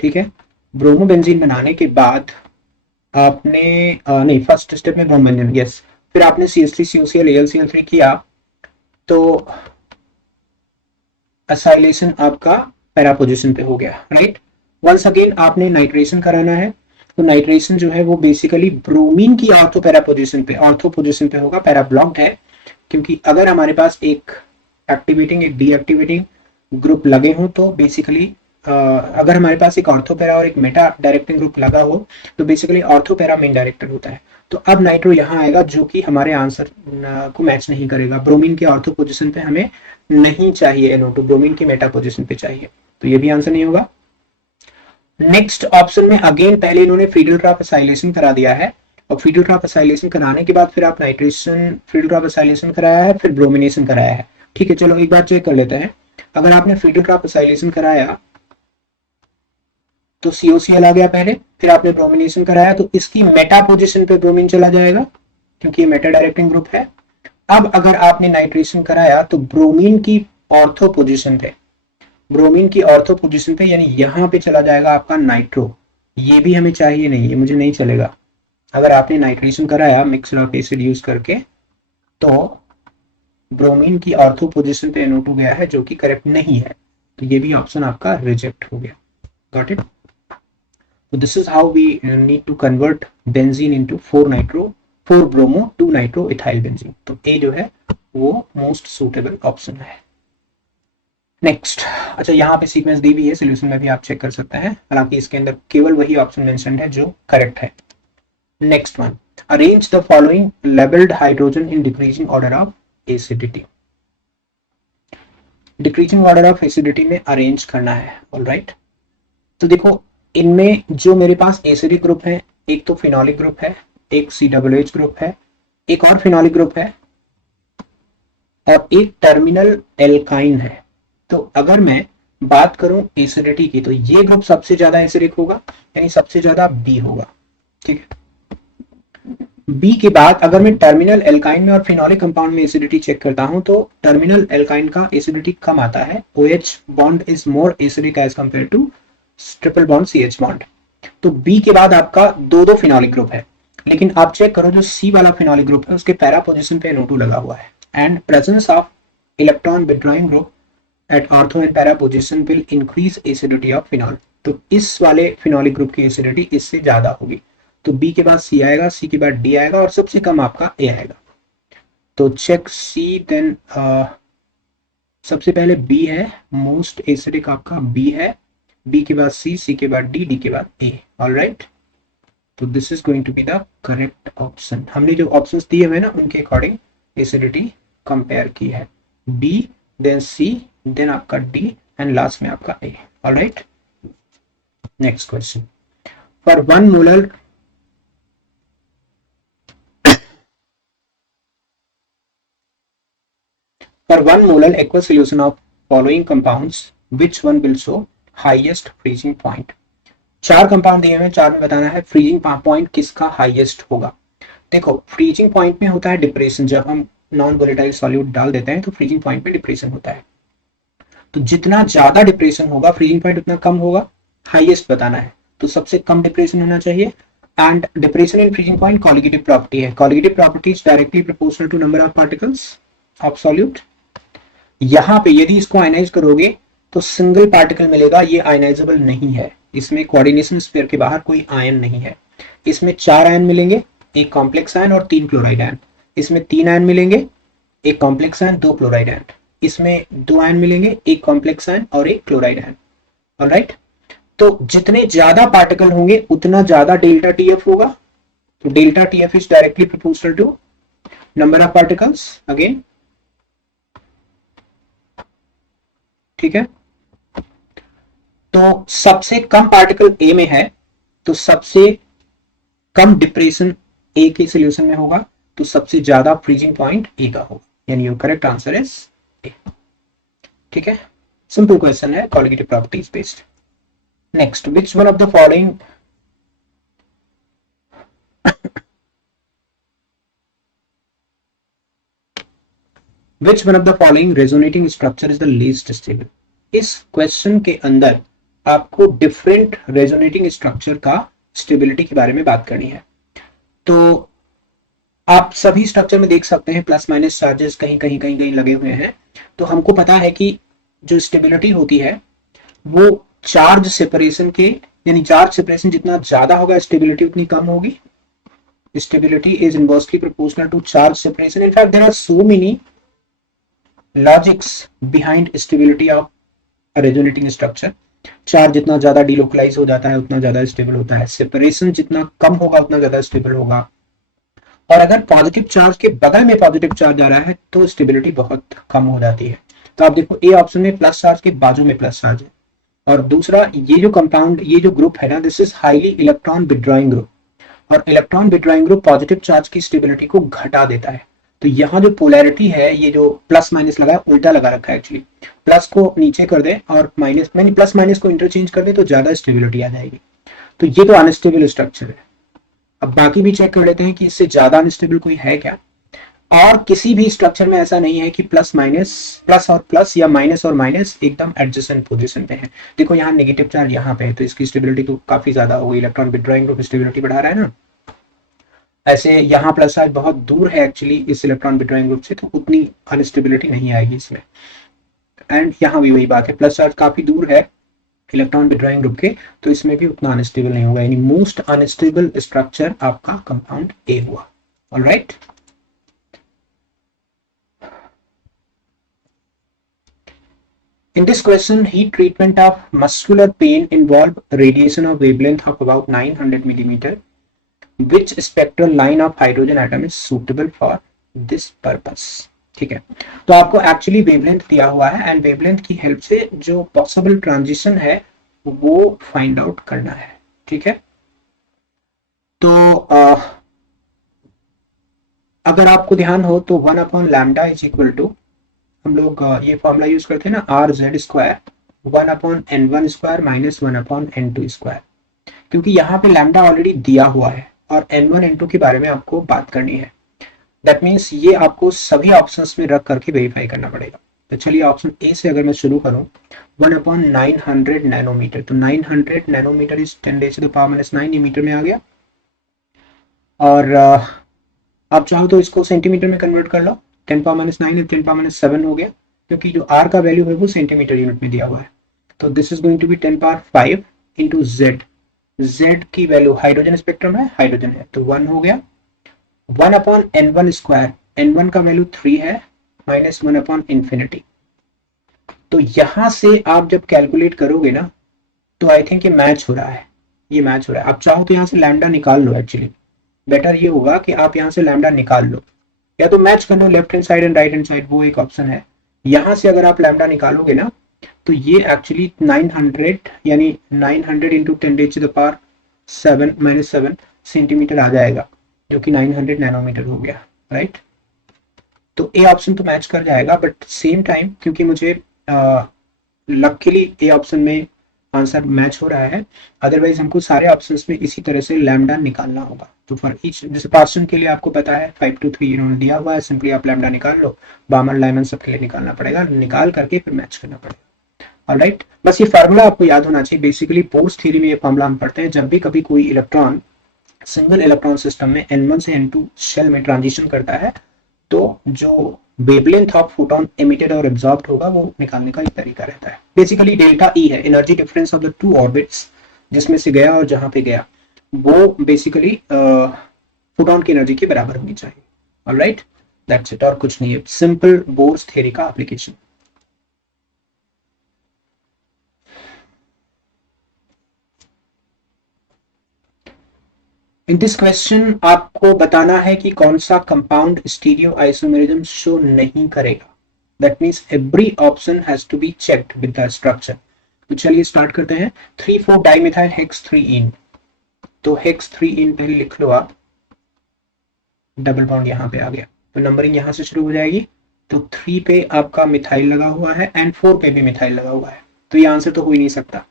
ठीक है। ब्रोमोबेंजीन बनाने के बाद आपने नहीं, फर्स्ट स्टेप में ब्रोमोबेंजीन, यस। फिर आपने CH3COCl AlCl3 किया, तो एसाइलेशन आपका पैरा पोजीशन पे हो गया, राइट। वंस अगेन आपने नाइट्रेशन कराना है, तो नाइट्रेशन जो है वो बेसिकली ब्रोमीन की ऑर्थो पैरा पोजीशन पे होगा। पैरा ब्लॉक्ड है, क्योंकि अगर हमारे पास एक एक्टिवेटिंग एक डीएक्टिवेटिंग ग्रुप लगे हों, तो बेसिकली अगर हमारे पास एक ऑर्थोपैरा और एक मेटा डायरेक्टिंग ग्रुप लगा हो, तो बेसिकली ऑर्थोपैरा मेन डायरेक्टर होता है। तो अब नाइट्रो यहाँ आएगा, जो कि हमारे आंसर को मैच नहीं करेगा। ब्रोमीन के ऑर्थो पोजीशन पे हमें नहीं चाहिए NO2, ब्रोमीन की मेटा पोजीशन पे चाहिए, तो ये भी आंसर नहीं होगा। नेक्स्ट ऑप्शन में अगेन पहले इन्होंने फ्रीडल-क्राफ्ट एसाइलेशन करा दिया है, और फ्रीडल-क्राफ्ट एसाइलेशन कराने के बाद फिर आप नाइट्रेशन, फ्रीडल-क्राफ्ट एसाइलेशन कराया है, फिर ब्रोमिनेशन कराया है, ठीक है। चलो एक बार चेक कर लेते हैं। अगर आपने फ्रीडल-क्राफ्ट एसाइलेशन कराया तो COCl आ गया पहले, फिर आपने ब्रोमिनेशन कराया, तो इसकी मेटा पोजीशन पे ब्रोमीन चला जाएगा, क्योंकि ये मेटा डायरेक्टिंग ग्रुप है। अब अगर आपने नाइट्रेशन कराया तो ब्रोमीन की ऑर्थो पोजीशन पे, यानी यहां पे चला जाएगा आपका नाइट्रो। ये भी हमें चाहिए नहीं, ये मुझे नहीं चलेगा। अगर आपने नाइट्रेशन कराया मिक्सर ऑफ एसिड यूज करके, तो ब्रोमीन की ऑर्थो पोजीशन पे NO2 गया है, जो कि करेक्ट नहीं है, तो ये भी ऑप्शन आपका रिजेक्ट हो गया। Got it. So this is how we need to convert benzene into 4-bromo 2-nitroethyl benzene. तो A जो है वो मोस्ट सुटेबल ऑप्शन है। नेक्स्ट, अच्छा यहाँ पे सीक्वेंस दी भी है, सोल्यूशन में भी आप चेक कर सकते हैं, हालांकि इसके अंदर केवल वही ऑप्शन मेंशन्ड है जो करेक्ट है। Next one, arrange the following labelled hydrogen in decreasing order of acidity. Decreasing order of acidity में अरेंज करना है, ऑलराइट। तो देखो, इनमें जो मेरे पास एसिडिक ग्रुप है, एक तो फिनोलिक ग्रुप है, एक COOH ग्रुप है, एक और फिनोलिक ग्रुप है, और एक टर्मिनल एल्काइन है। तो अगर मैं बात करूं एसिडिटी की, तो ये ग्रुप सबसे ज्यादा एसिडिक होगा, यानी सबसे ज्यादा बी होगा। ठीक है, बी के बाद अगर मैं टर्मिनल एल्काइन में और फिनोलिक कंपाउंड में एसिडिटी चेक करता हूं, तो टर्मिनल एल्काइन का एसिडिटी कम आता है। OH bond is more acidic as compare to triple bond CH bond. तो बी के बाद आपका दो दो फिनोलिक ग्रुप है, लेकिन आप चेक करो जो सी वाला फिनोलिक ग्रुप है उसके पैरा पोजीशन पे NO2 लगा हुआ है, and presence of electron withdrawing group at ortho and para position will increase acidity of phenol. तो इस वाले फिनोलिक ग्रुप की एसिडिटी इससे ज्यादा होगी। तो बी के बाद सी आएगा, सी के बाद डी आएगा और सबसे कम आपका ए आएगा। तो चेक सी, देन सबसे पहले बी है, मोस्ट एसिडिक आपका बी है, बी के बाद सी, सी के बाद डी, डी के बाद ए। ऑलराइट, तो this is going to be the correct option. हमने जो ऑप्शंस दिए हुए ना उनके अकॉर्डिंग एसिडिटी कंपेयर की है। बी, देन सी, देन आपका डी एंड लास्ट में आपका A. Alright, next question. For 1 molar For 1 molar aqueous solution of following compounds, which one will show highest freezing point? चार कंपाउंड दिए हुए, चार में बताना है फ्रीजिंग पॉइंट किसका हाईएस्ट होगा। देखो, फ्रीजिंग पॉइंट में होता है डिप्रेशन, जब हम नॉन वोलेटाइल सॉल्यूट डाल देते हैं तो फ्रीजिंग पॉइंट में डिप्रेशन होता है। तो जितना ज्यादा डिप्रेशन होगा फ्रीजिंग पॉइंट उतना कम होगा। हाईएस्ट बताना है तो सबसे कम डिप्रेशन होना चाहिए। And depression in freezing point colligative property है। Colligative property is directly proportional to number of particles of solute. यहाँ पे यदि इसको आयनाइज करोगे तो सिंगल पार्टिकल मिलेगा, ये आयनाइजेबल नहीं है। इसमें कोऑर्डिनेशन स्फीयर के बाहर कोई आयन नहीं है। इसमें 4 आयन मिलेंगे, एक कॉम्प्लेक्स आयन और 3 क्लोराइड आयन। इसमें 3 आयन मिलेंगे, एक कॉम्प्लेक्स आयन, 2 क्लोराइड आयन। इसमें 2 आयन मिलेंगे, एक कॉम्प्लेक्स आयन और एक क्लोराइड आयन। ऑलराइट, तो जितने ज्यादा पार्टिकल होंगे उतना ज्यादा डेल्टा TF होगा। तो delta TF is directly proportional to number of particles again. ठीक है, तो सबसे कम पार्टिकल ए में है तो सबसे कम डिप्रेशन ए के सॉल्यूशन में होगा, तो सबसे ज्यादा फ्रीजिंग पॉइंट ए का होगा, यानी your correct answer is a. ठीक है, सिंपल क्वेश्चन है, colligative properties based. Next, which one of the following Which one of the following resonating structure is the least stable? इस क्वेश्चन के अंदर आपको डिफरेंट रेजोनेटिंग स्ट्रक्चर का stability के बारे में बात करनी है। तो आप सभी स्ट्रक्चर में देख सकते हैं प्लस माइनस चार्जेस कहीं कहीं कहीं कहीं लगे हुए हैं। तो हमको पता है कि जो स्टेबिलिटी होती है वो चार्ज सेपरेशन के, यानी चार्ज सेपरेशन जितना ज्यादा होगा स्टेबिलिटी उतनी कम होगी। Stability is inversely proportional to charge separation. In fact there are so many logics behind stability of resonating structure. Charge जितना ज्यादा डिलोकलाइज हो जाता है उतना ज्यादा स्टेबल होता है, सेपरेशन जितना कम होगा उतना ज्यादा स्टेबल होगा, और अगर पॉजिटिव चार्ज के बगल में पॉजिटिव चार्ज आ रहा है तो स्टेबिलिटी बहुत कम हो जाती है। तो आप देखो ए ऑप्शन में प्लस चार्ज के बाजू में प्लस चार्ज है, और दूसरा ये जो कंपाउंड, ये जो ग्रुप है ना, this is highly electron withdrawing group, और electron withdrawing group positive charge की स्टेबिलिटी को घटा देता है। तो यहाँ जो पोलैरिटी है, ये जो प्लस माइनस लगा है उल्टा लगा रखा है एक्चुअली। प्लस को नीचे कर दे और माइनस, मैंने प्लस माइनस को इंटरचेंज कर दे तो ज्यादा स्टेबिलिटी आ जाएगी। तो ये तो अनस्टेबल स्ट्रक्चर है। अब बाकी भी चेक कर लेते हैं कि इससे ज्यादा अनस्टेबल कोई है क्या। और किसी भी स्ट्रक्चर में ऐसा नहीं है कि प्लस माइनस, प्लस और प्लस या माइनस और माइनस एकदम एडजेसेंट पोजीशन पे है। देखो यहाँ नेगेटिव चार्ज यहाँ पे है तो इसकी स्टेबिलिटी तो काफी ज्यादा होगी, इलेक्ट्रॉन विड्रॉइंग ग्रुप स्टेबिलिटी बढ़ा रहा है ना। ऐसे यहाँ प्लस चार्ज बहुत दूर है एक्चुअली इस इलेक्ट्रॉन विड्रॉइंग ग्रुप से, तो उतनी अनस्टेबिलिटी नहीं आएगी इसमें। एंड यहाँ भी वही बात है, प्लस चार्ज काफी दूर है इलेक्ट्रॉन विड्रॉइंग ग्रुप के, तो इसमें भी उतना अनस्टेबल नहीं होगा, यानी मोस्ट अनस्टेबल स्ट्रक्चर आपका कंपाउंड ए हुआ। Alright, in this question, heat treatment of muscular pain involve radiation of wavelength of about 900 millimeter. Which spectral line of hydrogen atom is suitable for this purpose? ठीक है, तो आपको actually wavelength दिया हुआ है and wavelength की help से जो पॉसिबल ट्रांजिशन है वो फाइंड आउट करना है। ठीक है, तो अगर आपको ध्यान हो तो 1/λ इज इक्वल टू हम लोग ये फॉर्मूला यूज करते हैं ना, are Z square 1/n1 square minus 1/n2 square, क्योंकि यहाँ पे लैम्डा ऑलरेडी दिया हुआ है और n1 n2 के बारे में आपको बात करनी है। दैट मीन्स ये आपको सभी ऑप्शंस में रख करके वेरीफाई करना पड़ेगा। तो चलिए ऑप्शन ए से अगर मैं शुरू करूं, 1/900 नैनोमीटर, तो 900 नैनोमीटर इज 10⁻⁻⁹ ये मीटर में आ गया। और आप चाहो तो इसको सेंटीमीटर में कन्वर्ट कर लो, 10⁻⁹ है 10⁻⁷ हो गया, क्योंकि जो आर का वैल्यू है वो सेंटीमीटर यूनिट में दिया हुआ है। तो this is going to be 10⁻5 into Z, Z की वैल्यू हाइड्रोजन स्पेक्ट्रम है, हाइड्रोजन है तो 1 हो गया, 1/n1 स्क्वायर, n1 का वैल्यू 3 है, माइनस 1/∞। तो यहां से आप जब कैलकुलेट करोगे ना, तो आई थिंक ये मैच हो रहा है, ये मैच हो रहा है। आप चाहो तो यहाँ से लैम्डा निकाल लो, एक्चुअली बेटर ये होगा कि आप यहाँ से लैम्डा निकाल लो, या तो मैच कर लो left hand side and right hand side, वो एक ऑप्शन है। यहाँ से अगर आप लैम्डा निकालोगे ना, तो ये एक्चुअली 900 यानी 900 इंटू 10⁻⁷ सेंटीमीटर आ जाएगा, जो कि 900 नैनोमीटर हो गया, राइट। तो ए ऑप्शन तो मैच कर जाएगा, बट सेम टाइम क्योंकि मुझे लकीली ए ऑप्शन में आंसर मैच हो रहा है, अदरवाइज हमको सारे ऑप्शंस में इसी तरह से लैम्डा निकालना होगा। तो फॉर ईच, जैसे पार्सन के लिए आपको पता है 5 to 3 इन्होंने दिया हुआ है, सिंपली आप लैम्डा निकाल लो, बामन लाइमन सबके लिए निकालना पड़ेगा, निकाल करके फिर मैच करना पड़ेगा। ऑलराइट, बस ये फार्मूला आपको याद होना चाहिए। बेसिकली बोर्स थ्योरी में ये फार्मूला हम पढ़ते हैं, जब भी कभी कोई इलेक्ट्रॉन सिंगल इलेक्ट्रॉन सिस्टम में n1 से n2 शेल में ट्रांजिशन करता है, तो जो वेवलेंथ ऑफ फोटोन एमिटेड और एब्जॉर्ब्ड होगा वो निकालने का एक तरीका रहता है। बेसिकली डेल्टा ई है energy difference of the two orbits, जिसमें से गया और जहां पे गया वो बेसिकली फोटोन की एनर्जी के बराबर होनी चाहिए। ऑलराइट, दैट्स इट, और कुछ नहीं है, सिंपल बोर्स थ्योरी का एप्लीकेशन। इन दिस क्वेश्चन आपको बताना है कि कौन सा कंपाउंड स्टीरियो आइसोमेरिज्म शो नहीं करेगा। That means every option has to be checked with the structure. तो चलिए स्टार्ट करते हैं। 3,4 डाइमिथाइल हेक्स 3 इन, तो हेक्स 3 इन पहले लिख लो आप, डबल बॉन्ड यहाँ पे आ गया, तो नंबरिंग यहाँ से शुरू हो जाएगी। तो 3 पे आपका मिथाइल लगा हुआ है एंड 4 पे भी मिथाइल लगा हुआ है, तो ये आंसर तो हो ही नहीं सकता,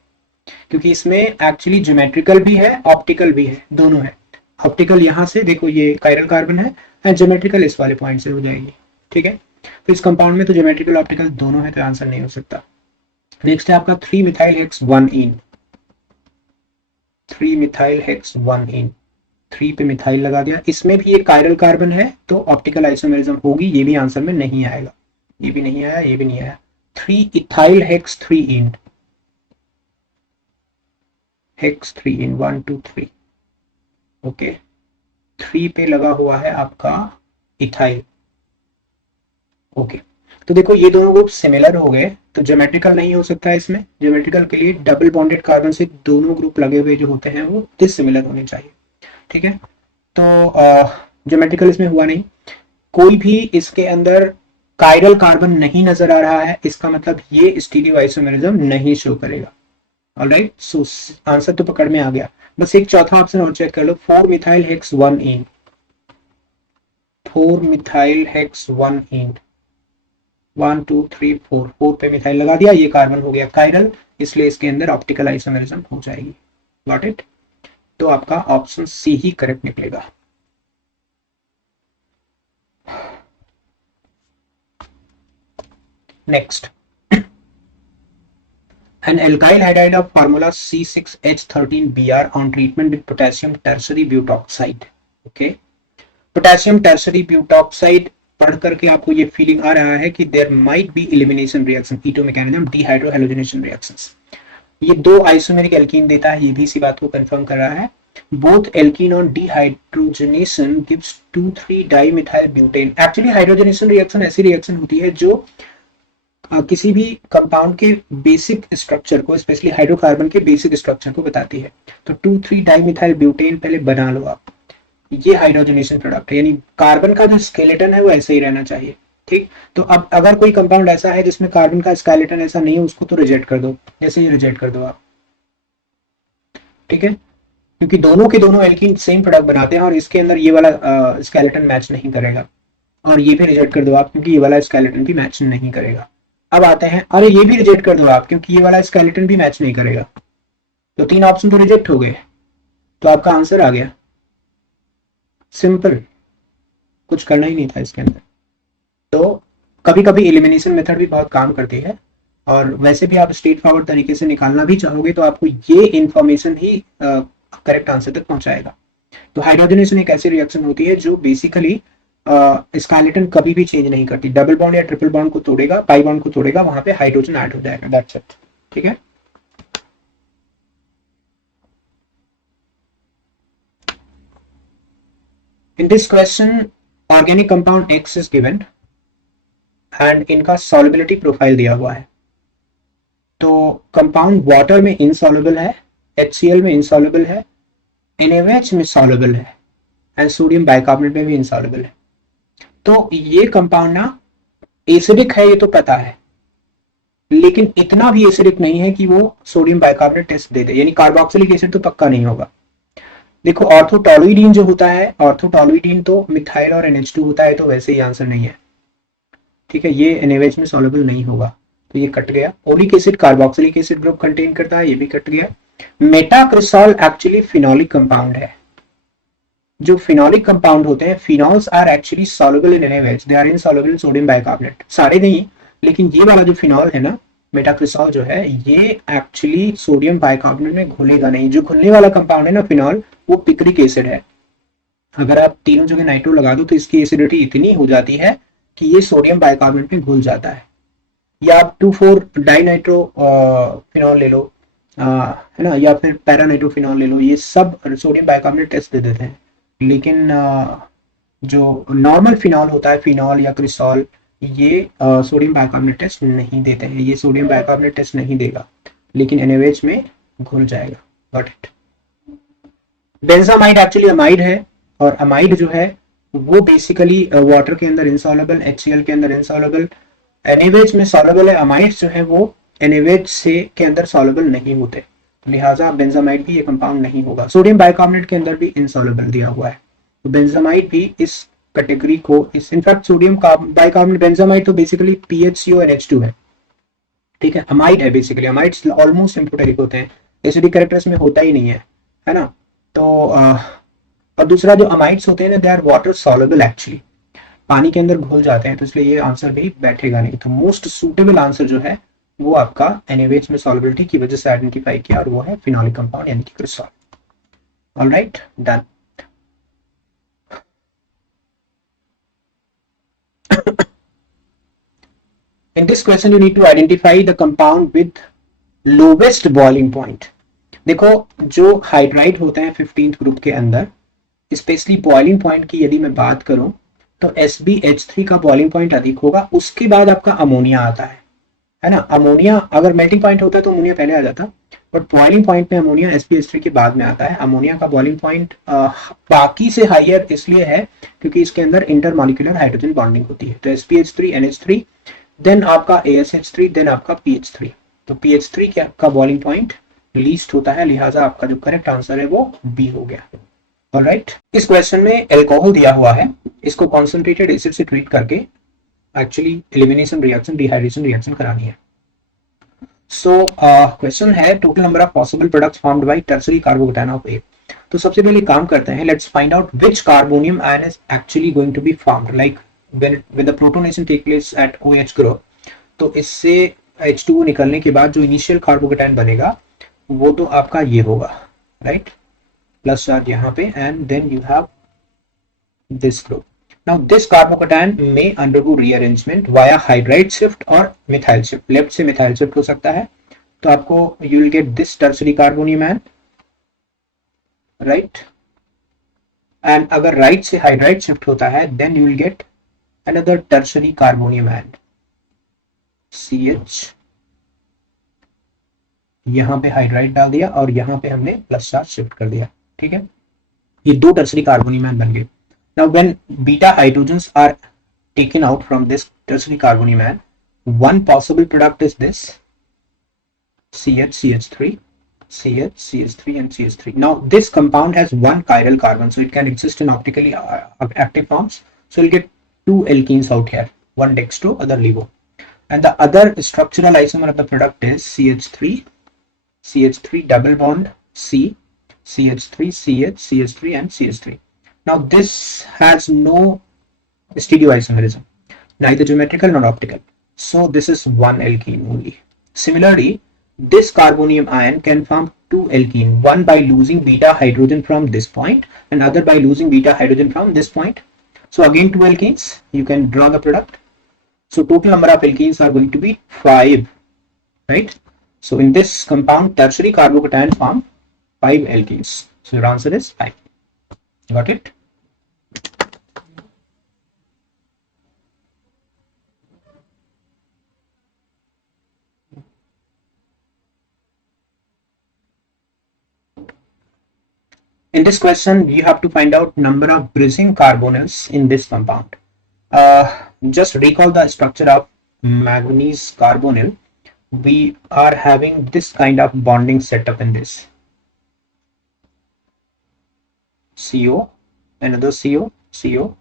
क्योंकि इसमें एक्चुअली ज्योमेट्रिकल भी है ऑप्टिकल भी है, दोनों है। ऑप्टिकल यहाँ से देखो ये कायरल कार्बन है, एंड ज्योमेट्रिकल इस वाले पॉइंट से हो जाएगी, ठीक है। तो इस कंपाउंड में तो ज्योमेट्रिकल ऑप्टिकल दोनों है, तो आंसर नहीं हो सकता। नेक्स्ट है आपका 3 मिथाइल हेक्स 1 इन, 3 मिथाइल हेक्स 1 इन, 3 पे मिथाइल लगा दिया, इसमें भी ये कायरल कार्बन है, तो ऑप्टिकल आइसोमेरिज्म होगी, ये भी आंसर में नहीं आएगा, ये भी नहीं आया, ये भी नहीं आया। 3 इथाइल हेक्स 3 इन, हेक्स 3 इन 1 2 3, ओके। 3 पे लगा हुआ है आपका इथाइल, ओके। तो देखो ये दोनों ग्रुप सिमिलर हो गए, तो ज्योमेट्रिकल नहीं हो सकता है इसमें। ज्योमेट्रिकल के लिए डबल बॉन्डेड कार्बन से दोनों ग्रुप लगे हुए जो होते हैं वो डिसिमिलर होने चाहिए, ठीक है। तो ज्योमेट्रिकल इसमें हुआ नहीं, कोई भी इसके अंदर कायरल कार्बन नहीं नजर आ रहा है, इसका मतलब ये स्टीरियो आइसोमेरिज्म नहीं शो करेगा। ऑलराइट, सो आंसर तो पकड़ में आ गया। बस एक चौथा ऑप्शन और चेक कर लो, 4 मिथाइल हेक्स 1 इन, 4 मिथाइल हेक्स 1 इन, 1 2 3 4, 4 पे मिथाइल लगा दिया, ये कार्बन हो गया कायरल, इसलिए इसके अंदर ऑप्टिकल आइसोमेरिज्म हो जाएगी। गॉट इट, तो आपका ऑप्शन सी ही करेक्ट निकलेगा। Next, an alkyl halide of formula C6H13Br on treatment with potassium tertiary butoxide, okay। Potassium tertiary butoxide पढ़ करके आपको ये फीलिंग आ रहा है कि there might be elimination reaction, keto mechanism, dehydrohalogenation reactions. ये दो आइसोमेरिक एल्कीन देता है, ये भी इसी बात को कंफर्म कर रहा है। Both alkene on dehydrogenation gives 2,3 dimethyl butane. Actually hydrogenation reaction ऐसी रिएक्शन होती है जो किसी भी कंपाउंड के बेसिक स्ट्रक्चर को, स्पेशली हाइड्रोकार्बन के बेसिक स्ट्रक्चर को बताती है। तो 2,3 डाइमिथाइल ब्यूटेन पहले बना लो आप, ये हाइड्रोजनेशन प्रोडक्ट है, यानी कार्बन का जो स्केलेटन है वो ऐसे ही रहना चाहिए, ठीक। तो अब अगर कोई कंपाउंड ऐसा है जिसमें कार्बन का स्केलेटन ऐसा नहीं है, उसको तो रिजेक्ट कर दो, जैसे ये रिजेक्ट कर दो आप, ठीक है, क्योंकि दोनों के दोनों एल्कीन सेम प्रोडक्ट बनाते हैं और इसके अंदर ये वाला स्केलेटन मैच नहीं करेगा। और ये भी रिजेक्ट कर दो आप क्योंकि ये वाला स्केलेटन भी मैच नहीं करेगा। अब आते हैं, अरे ये भी रिजेक्ट कर दो आप क्योंकि ये वाला स्केलेटन भी मैच नहीं करेगा। तो 3 ऑप्शन तो रिजेक्ट हो गए, तो आपका आंसर आ गया। सिंपल, कुछ करना ही नहीं था इसके अंदर। तो कभी कभी एलिमिनेशन मेथड भी बहुत काम करती है, और वैसे भी आप स्ट्रेट फॉरवर्ड तरीके से निकालना भी चाहोगे तो आपको ये इंफॉर्मेशन ही करेक्ट आंसर तक पहुंचाएगा। तो हाइड्रोजनेशन एक ऐसी रिएक्शन होती है जो बेसिकली स्केलेटन कभी भी चेंज नहीं करती। डबल बॉन्ड या ट्रिपल बॉन्ड को तोड़ेगा, पाई बॉन्ड को तोड़ेगा, वहां पे हाइड्रोजन ऐड हो जाएगा, दैट्स इट। ठीक है, in this question organic compound x is given and इनका सॉल्युबिलिटी प्रोफाइल दिया हुआ है। तो कंपाउंड वाटर में इनसॉल्युबल है, HCl में इनसॉल्युबल है, NaOH में सॉल्युबल है, एंड सोडियम बाइकार्बोनेट में भी इनसॉल्युबल है। तो ये कंपाउंड ना एसिडिक है, ये तो पता है, लेकिन इतना भी एसिडिक नहीं है कि वो सोडियम बाइकार्बोनेट टेस्ट दे दे, यानी कार्बोक्सिलिक एसिड तो पक्का नहीं होगा। देखो ऑर्थोटोलुइडीन जो होता है, ऑर्थोटोलुइडीन तो मिथाइल और NH2 होता है, तो वैसे ही आंसर नहीं है। ठीक है, ये NaOH में सॉल्युबल नहीं होगा, तो ये कट गया। Oleic acid carboxylic acid group contain करता है, ये भी कट गया। मेटाक्रिसॉल एक्चुअली फिनोलिक कंपाउंड है। जो फिनोलिक कंपाउंड होते हैं, phenols are actually soluble in NaOH, they are insoluble in sodium bicarbonate, सारे नहीं, लेकिन ये वाला जो फिनॉल है ना, मेटाक्रिसॉल जो है, ये एक्चुअली सोडियम बाइकार्बोनेट में घुलेगा नहीं। जो घुलने वाला कंपाउंड है ना फिनॉल, वो पिक्रिक एसिड है। अगर आप तीनों जगह नाइट्रो लगा दो तो इसकी एसिडिटी इतनी हो जाती है कि ये सोडियम बाइकार्बोनेट में घुल जाता है। या आप 2,4 डाइनाइट्रो फिनॉल ले लो, है ना, या फिर पैरानाइट्रोफिनॉल ले लो, ये सब सोडियम बाइकार्बोनेट टेस्ट दे देते हैं। लेकिन जो नॉर्मल फिनॉल होता है, फिनॉल या क्रिसॉल, ये सोडियम बाइकार्बोनेट टेस्ट नहीं देते हैं, ये सोडियम बाइकार्बोनेट टेस्ट नहीं देगा, लेकिन NaOH में घुल जाएगा। Got it. Benzamide actually amide है, और अमाइड जो है वो बेसिकली वाटर के अंदर इनसॉल्युबल, HCl के अंदर इनसॉल्युबल, NaOH में सॉल्युबल है। अमाइड्स जो है वो NaOH से के अंदर सॉल्युबल नहीं होते, लिहाजा बेंजामाइड भी ये कंपाउंड नहीं होगा। सोडियम बाइकार्बोनेट के अंदर भी इनसॉल्युबल दिया हुआ है, तो बेंजामाइड भी इस कैटेगरी को, इस इनफैक्ट सोडियम बाइकार्बोनेट, बेंजामाइड तो बेसिकली PHCO NH2 है। ठीक है, अमाइड है बेसिकली, अमाइड्स ऑलमोस्ट सिम्प्टोटेरिक होते हैं, एसिडिक कैरेक्टर्स में होता ही नहीं है ना। तो और दूसरा जो अमाइड्स होते हैं ना, they are water soluble actually, पानी के अंदर घुल जाते हैं, तो इसलिए ये आंसर भी बैठेगा नहीं। तो मोस्ट सुटेबल आंसर जो है वो आपका NaOH में सॉल्युबिलिटी की वजह से आइडेंटिफाई किया, और वो है फिनोलिक कंपाउंड यानी कि cresol. Alright, done. In this question you need to identify the compound with lowest boiling point. देखो जो हाइड्राइड होते हैं 15th ग्रुप के अंदर, स्पेशली बॉइलिंग पॉइंट की यदि मैं बात करूं तो SbH3 का बॉइलिंग पॉइंट अधिक होगा, उसके बाद आपका अमोनिया आता है ना। अमोनिया अगर मेल्टिंग पॉइंट होता है तो अमोनिया पहले आ जाता, बट बॉइलिंग पॉइंट में अमोनिया SbH3 के बाद में आता है। अमोनिया का बॉइलिंग पॉइंट बाकी से हाइयर इसलिए है क्योंकि इसके अंदर इंटरमॉलिक्यूलर हाइड्रोजन बॉन्डिंग होती है। तो SbH3 NH3, देन आपका ASH3, देन आपका PH3। तो PH3 का बॉइलिंग पॉइंट लीस्ट होता है, लिहाजा आपका जो करेक्ट आंसर है वो B हो गया। ऑलराइट, इस क्वेश्चन में एल्कोहल दिया हुआ है, इसको कॉन्सेंट्रेटेड एसिड से ट्रीट करके actually elimination reaction, dehydration reaction करानी है। सो क्वेश्चन है total number of possible products formed by tertiary carbocation of A। तो सबसे पहले काम करते हैं, let's find out which carbonium ion is actually going to be formed, like when the protonation take place at OH group, तो इससे H2O निकलने के बाद जो इनिशियल कार्बोकेटायन बनेगा वो तो आपका ये होगा, राइट, प्लस चार्ज यहाँ पे, and then you have this group. Now this carbocation में undergo rearrangement via hydride shift और मिथाइल शिफ्ट, लेफ्ट से मिथाइल शिफ्ट हो सकता है, तो आपको you will get this tertiary carbonium ion, right, and अगर राइट से हाइड्राइड शिफ्ट होता है then you will get another tertiary carbonium ion CH, यहां पे हाइड्राइड डाल दिया और यहां पे हमने प्लस चार्ज शिफ्ट कर दिया। ठीक है, ये दो टर्सरी कार्बोनियम आयन बन गए। Now when beta hydrogens are taken out from this tertiary carbonium ion, one possible product is this CH, CH3 and CH3. Now this compound has one chiral carbon, so it can exist in optically active forms, so you'll get two alkenes out here, one dextro, other levo. And the other structural isomer of the product is CH3, CH3 double bond C, CH3, CH, CH3 and CH3. Now this has no stereoisomerism, neither geometrical nor optical. So this is one alkene only. Similarly, this carbonium ion can form two alkene, one by losing beta hydrogen from this point and other by losing beta hydrogen from this point. So again two alkenes, you can draw the product. So total number of alkenes are going to be 5, right? So in this compound, tertiary carbocation form 5 alkenes. So your answer is 5. Got it? In this question, you have to find out number of bridging carbonyls in this compound. Just recall the structure of manganese carbonyl. We are having this kind of bonding setup in this. CO, another CO, CO.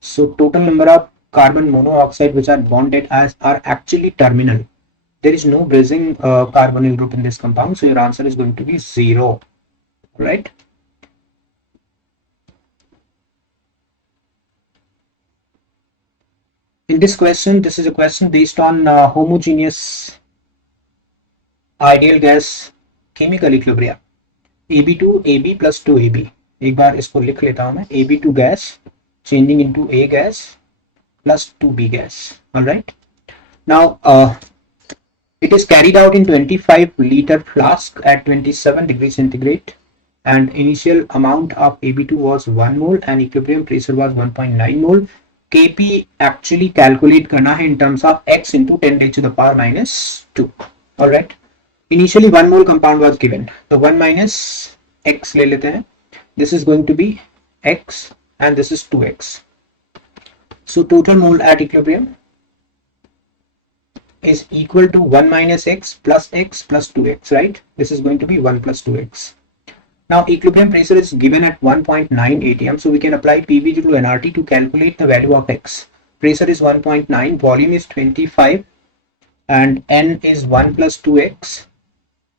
So total number of carbon monoxide which are bonded as are actually terminal. There is no bridging carbonyl group in this compound, so your answer is going to be 0, right? In this question, this is a question based on homogeneous ideal gas chemical equilibrium. AB2 AB plus 2AB. एक बार इसको लिख लेता हूं मैं. AB2 gas changing into A gas plus 2B gas. All right. Now it is carried out in 25-liter flask at 27 degrees centigrade, and initial amount of AB2 was 1 mole and equilibrium pressure was 1.9 mole. Kp actually calculate करना है in terms of x into 10 raised to the power minus 2. All right. Initially 1 mole compound was given. So 1 minus x ले लेते हैं. This is going to be x and this is 2x. So total mole at equilibrium is equal to 1 minus x plus 2x, right? This is going to be 1 plus 2x. Now equilibrium pressure is given at 1.9 atm, so we can apply PV to nRT to calculate the value of x. Pressure is 1.9, volume is 25, and n is 1 plus 2x.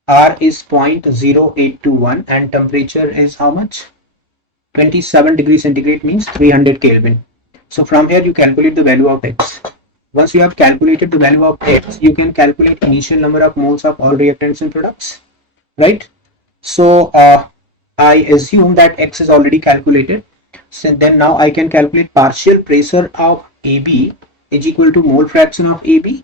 R is 0.0821 and temperature is how much? 27 degrees centigrade means 300 Kelvin. So from here you calculate the value of x. Once you have calculated the value of x, you can calculate initial number of moles of all reactants and products, right? So I assume that x is already calculated. So then now I can calculate partial pressure of AB is equal to mole fraction of AB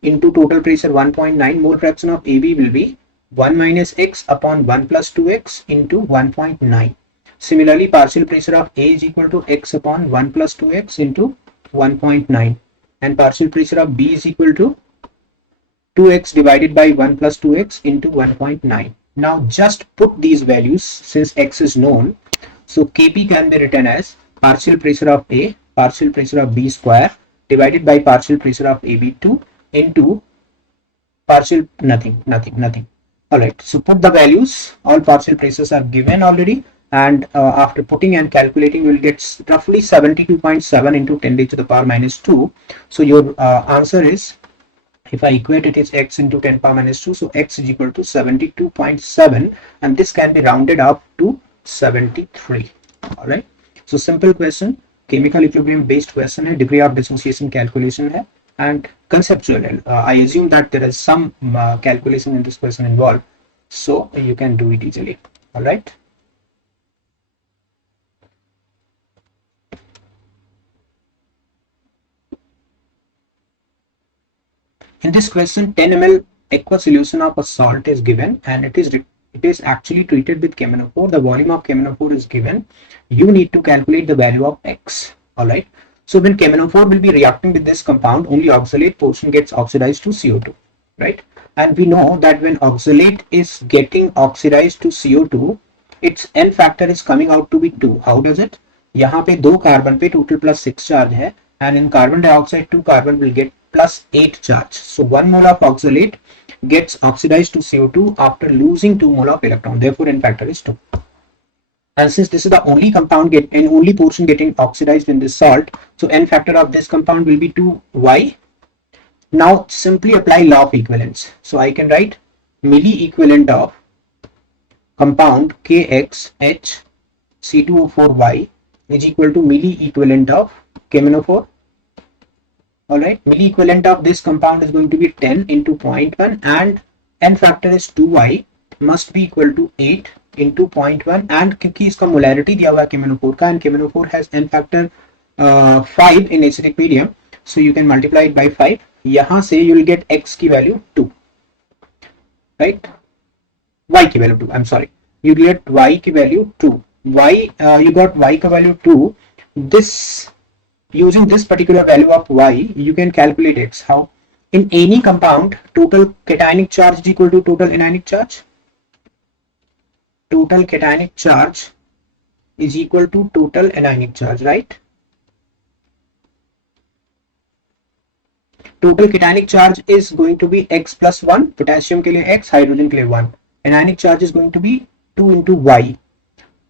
into total pressure 1.9. Mole fraction of AB will be 1 minus x upon 1 plus 2x into 1.9. Similarly, partial pressure of A is equal to x upon 1 plus 2x into 1.9, and partial pressure of B is equal to 2x divided by 1 plus 2x into 1.9. Now just put these values since x is known. So Kp can be written as partial pressure of A, partial pressure of B square divided by partial pressure of AB2 into partial nothing. Alright, so put the values. All partial pressures are given already, and after putting and calculating we will get roughly 72.7 into 10 raised to the power minus 2. So your answer is, if I equate it, is x into 10 power minus 2, so x is equal to 72.7, and this can be rounded up to 73. All right, so simple question, chemical equilibrium based question है, degree of dissociation calculation है, and conceptual. I assume that there is some calculation in this question involved, so you can do it easily. All right. In this question, 10 ml aqua solution of a salt is given, and it is actually treated with KMnO4. The volume of KMnO4 is given. You need to calculate the value of x. All right. So when KMnO4 will be reacting with this compound, only oxalate portion gets oxidized to CO2, right? And we know that when oxalate is getting oxidized to CO2, its n factor is coming out to be 2. How does it? यहाँ पे 2 carbon पे total plus 6 charge है, and in carbon dioxide 2 carbon will get plus 8 charge. So 1 mole of oxalate gets oxidized to CO2 after losing 2 mole of electron. Therefore, n factor is 2. And since this is the only compound and only portion getting oxidized in this salt, so n factor of this compound will be 2y. Now simply apply law of equivalence. So I can write milli equivalent of compound KXH C2O4Y is equal to milli equivalent of KMnO4. Alright, milli equivalent of this compound is going to be 10 into 0.1 and n factor is 2y must be equal to 8 into 0.1 and क्योंकि इसका molarity दिया हुआ है KMnO4 का and KMnO4 has n factor 5 in acidic medium, so you can multiply it by 5. यहाँ से you will get x की value 2, right? Y की value 2, I'm sorry, you get y की value 2. You got y का value 2. This, using this particular value of y, you can calculate x. How? In any compound, total cationic charge is equal to total anionic charge. Total cationic charge is equal to total anionic charge, right? Total cationic charge is going to be x plus 1, potassium के लिए x, hydrogen के लिए 1. Anionic charge is going to be 2 into y.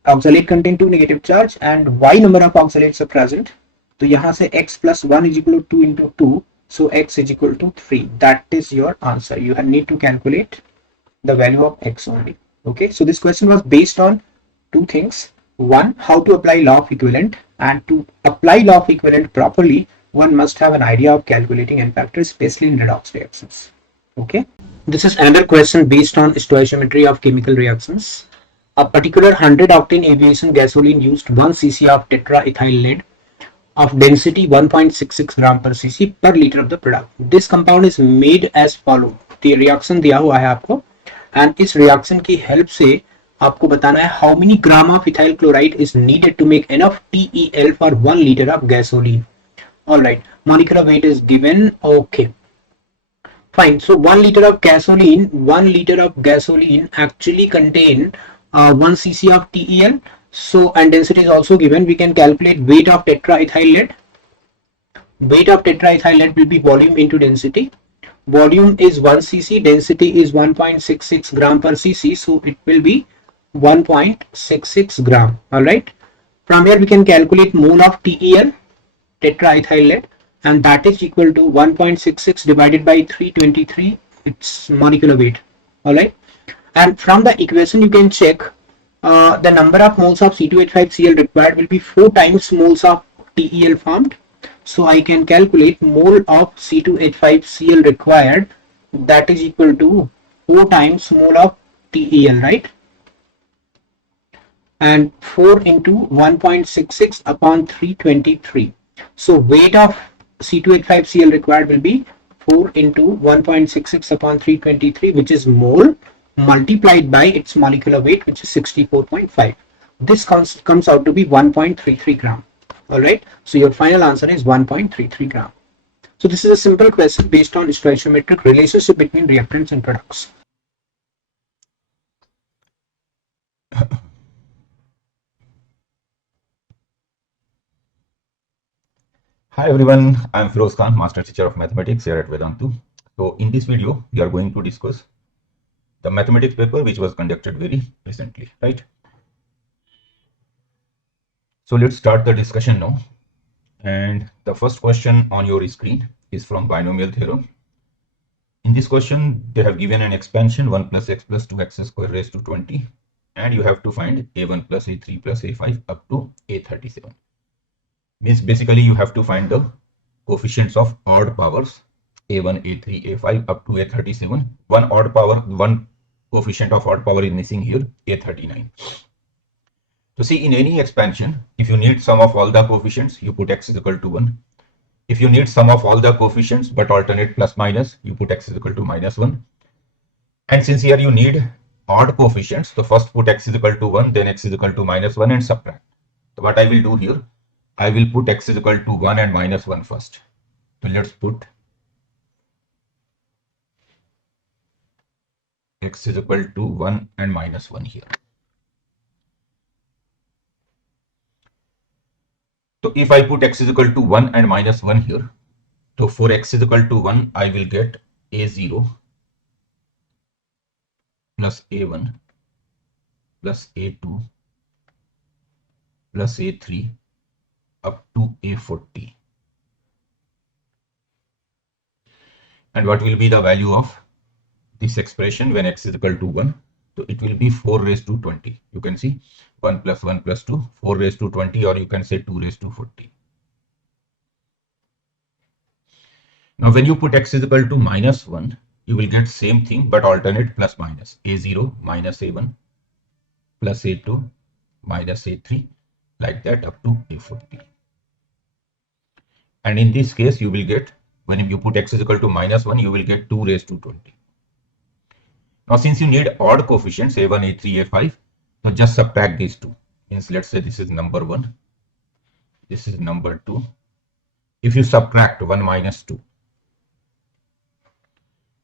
Oxalate contain 2 negative charge and y number of oxalates are present. तो यहाँ से x plus 1 is equal to 2 into 2, so x is equal to 3. That is your answer. You need to calculate the value of x only. Okay, so this question was based on two things. One, how to apply law of equivalent, and to apply law of equivalent properly, one must have an idea of calculating n factors, especially in redox reactions. Okay, this is another question based on stoichiometry of chemical reactions. A particular 100 octane aviation gasoline used 1 cc of tetraethyl lead of density 1.66 gram per cc per liter of the product. This compound is made as follow. The reaction दिया हुआ है आपको, and इस reaction की help से आपको बताना है how many gram of ethyl chloride is needed to make enough TEL for 1 liter of gasoline. Alright, molecular weight is given. Okay, fine. So 1 liter of gasoline actually contain 1 cc of TEL. So, and density is also given. We can calculate weight of tetraethyl lead. Weight of tetraethyl lead will be volume into density. Volume is 1 cc, density is 1.66 gram per cc, so it will be 1.66 gram. Alright, from here we can calculate mole of TEL, tetraethyl lead, and that is equal to 1.66 divided by 323, its molecular weight. Alright, and from the equation you can check the number of moles of C2H5Cl required will be 4 times moles of TEL formed. So I can calculate mole of C2H5Cl required, that is equal to 4 times mole of TEL, right? And 4 into 1.66 upon 323. So weight of C2H5Cl required will be 4 into 1.66 upon 323, which is mole, multiplied by its molecular weight, which is 64.5. This comes out to be 1.33 gram. Alright, so your final answer is 1.33 gram. So this is a simple question based on stoichiometric relationship between reactants and products. Hi everyone, I am Firoz Khan, Master Teacher of Mathematics here at Vedantu. So in this video, we are going to discuss the mathematics paper which was conducted very recently, right? So let's start the discussion now. And the first question on your screen is from binomial theorem. In this question, they have given an expansion 1 plus x plus 2x square raised to 20, and you have to find a1 plus a3 plus a5 up to a37. Means basically you have to find the coefficients of odd powers a1, a3, a5 up to a37. One coefficient of odd power is missing here, a39. So see, in any expansion, if you need sum of all the coefficients, you put x is equal to 1. If you need sum of all the coefficients but alternate plus minus, you put x is equal to minus 1. And since here you need odd coefficients, so first put x is equal to 1, then x is equal to minus 1 and subtract. So what I will do here, I will put x is equal to 1 and minus 1 first. So let's put x is equal to 1 and minus 1 here. So if I put x is equal to 1 and minus 1 here, so for x is equal to 1, I will get a0 plus a1 plus a2 plus A3 up to A40. And what will be the value of this expression when x is equal to 1? So it will be 4 raised to 20. You can see 1 plus 1 plus 2, 4 raised to 20, or you can say 2 raised to 40. Now when you put x is equal to minus 1, you will get same thing but alternate plus minus. A0 minus A1 plus A2 minus A3, like that up to A40. And in this case you will get, when you put x is equal to minus 1, you will get 2 raised to 20. Now since you need odd coefficients A1, A3, A5, so just subtract these two. Means let's say this is number 1, this is number 2. If you subtract 1 minus 2,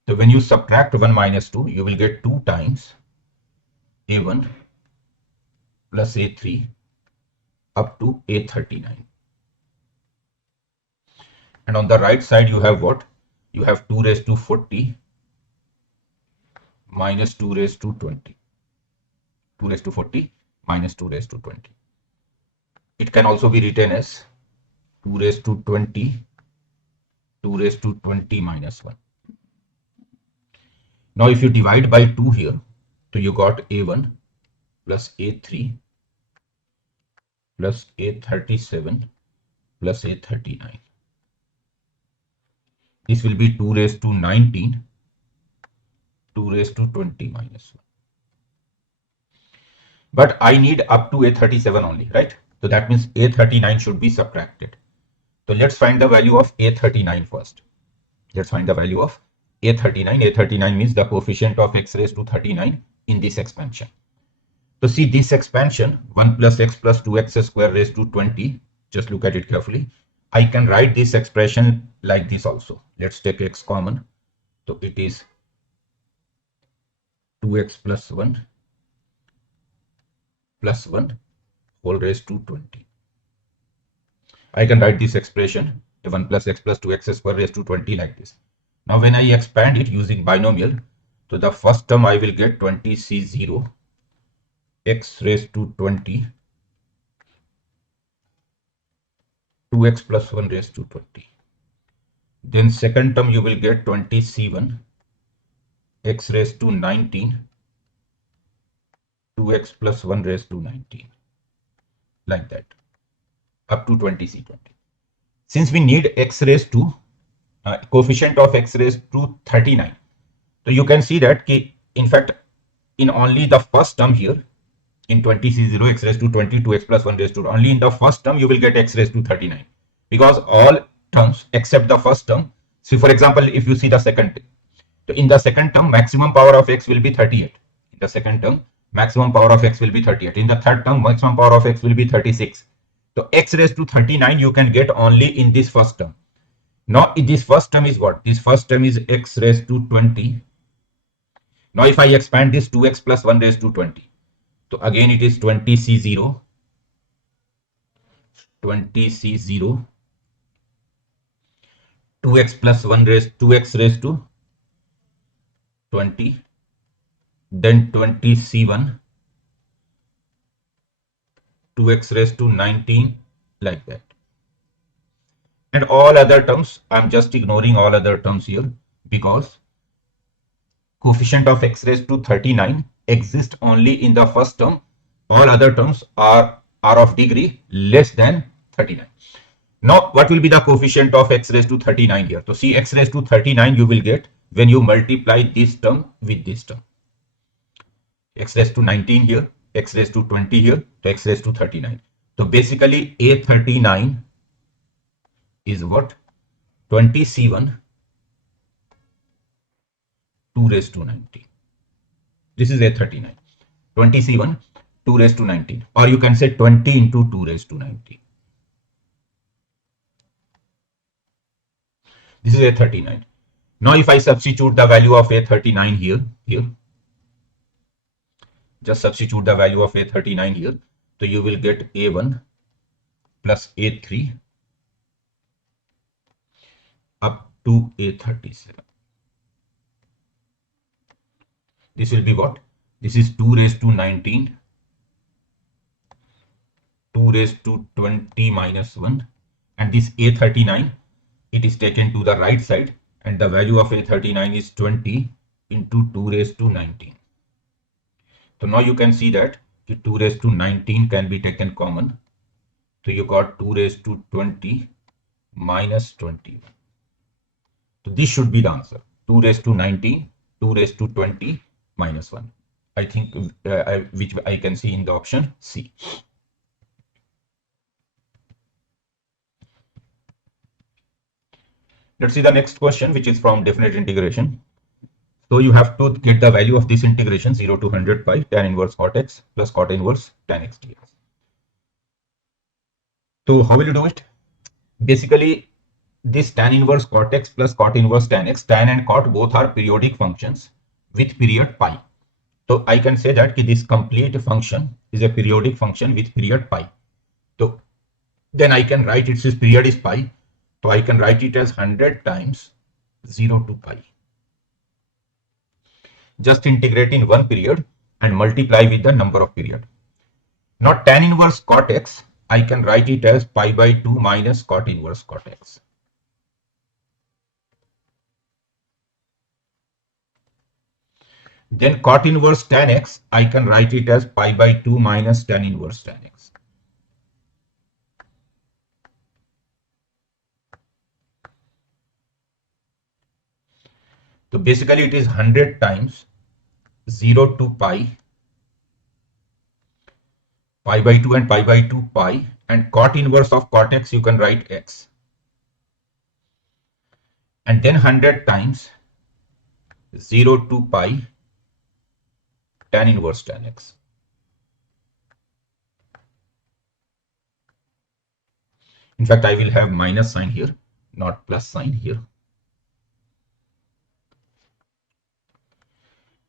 so when you subtract 1 minus 2, you will get 2 times A1 plus A3 up to A39. And on the right side you have what? You have 2 raised to 40 minus 2 raised to 20. 2 raised to 40 minus 2 raised to 20. It can also be written as 2 raised to 20, 2 raised to 20 minus 1. Now if you divide by 2 here, so you got A1 plus A3 plus A37 plus A39. This will be 2 raised to 19, 2 raised to 20 minus 1. But I need up to A37 only, right? So that means A39 should be subtracted. So let's find the value of A39 first. Let's find the value of A39. A39 means the coefficient of x raised to 39 in this expansion. So see this expansion, 1 plus x plus 2x square raised to 20. Just look at it carefully. I can write this expression like this also. Let's take x common. So it is 2x plus 1 plus 1 whole raised to 20. I can write this expression 1 plus x plus 2x square raised to 20 like this. Now when I expand it using binomial, so the first term I will get 20C0 x raised to 20 2x plus 1 raised to 20. Then second term you will get 20C1 x raised to 19 2x plus 1 raised to 19, like that up to 20C20. Since we need x raised to coefficient of x raised to 39, so you can see that in fact in only the first term here in 20C0 x raised to 20 2x plus 1 raised to, only in the first term you will get x raised to 39, because all terms except the first term. So for example, if you see the second, so in the second term maximum power of x will be 38. In the second term maximum power of x will be 38. In the third term maximum power of x will be 36. So x raised to 39 you can get only in this first term. Now this first term is what? This first term is x raised to 20. Now if I expand this 2x plus 1 raised to 20, so again it is 20C0 2x plus 1 raised 2x raised to 20, then 20C1 2x raised to 19, like that. And all other terms, I'm just ignoring all other terms here because coefficient of x raised to 39 exists only in the first term. All other terms are of degree less than 39. Now what will be the coefficient of x raised to 39 here? So see, x raised to 39 you will get when you multiply this term with this term. X raised to 19 here, x raised to 20 here, so x raised to 39. So basically A39 is what? 20C1 2 raised to 19. This is A39. 20C1 2 raised to 19, or you can say 20 into 2 raised to 19. This is A39. Now if I substitute the value of A39 here, just substitute the value of A39 here, so you will get A1 plus A3 up to A37. This will be what? This is 2 raised to 19, 2 raised to 20 minus 1, and this A39, it is taken to the right side, and the value of A39 is 20 into 2 raised to 19. So now you can see that 2 raised to 19 can be taken common. So you got 2 raised to 20 minus 20. So this should be the answer. 2 raised to 19, 2 raised to 20 minus 1. I think which I can see in the option C. Let's see the next question, which is from definite integration. So you have to get the value of this integration 0 to 100 pi tan inverse cot x plus cot inverse tan x dx. So how will you do it? Basically, this tan inverse cot x plus cot inverse tan x, tan and cot both are periodic functions with period pi. So I can say that this complete function is a periodic function with period pi. So then I can write its period is pi. So I can write it as 100 times 0 to pi. Just integrate in one period and multiply with the number of period. Now tan inverse cot x, I can write it as pi by 2 minus cot inverse cot x. Then cot inverse tan x, I can write it as pi by 2 minus tan inverse tan x. So basically it is 100 times 0 to pi, pi by 2 and pi by 2 pi, and cot inverse of cot x you can write x. And then 100 times 0 to pi tan inverse tan x. In fact, I will have minus sign here, not plus sign here.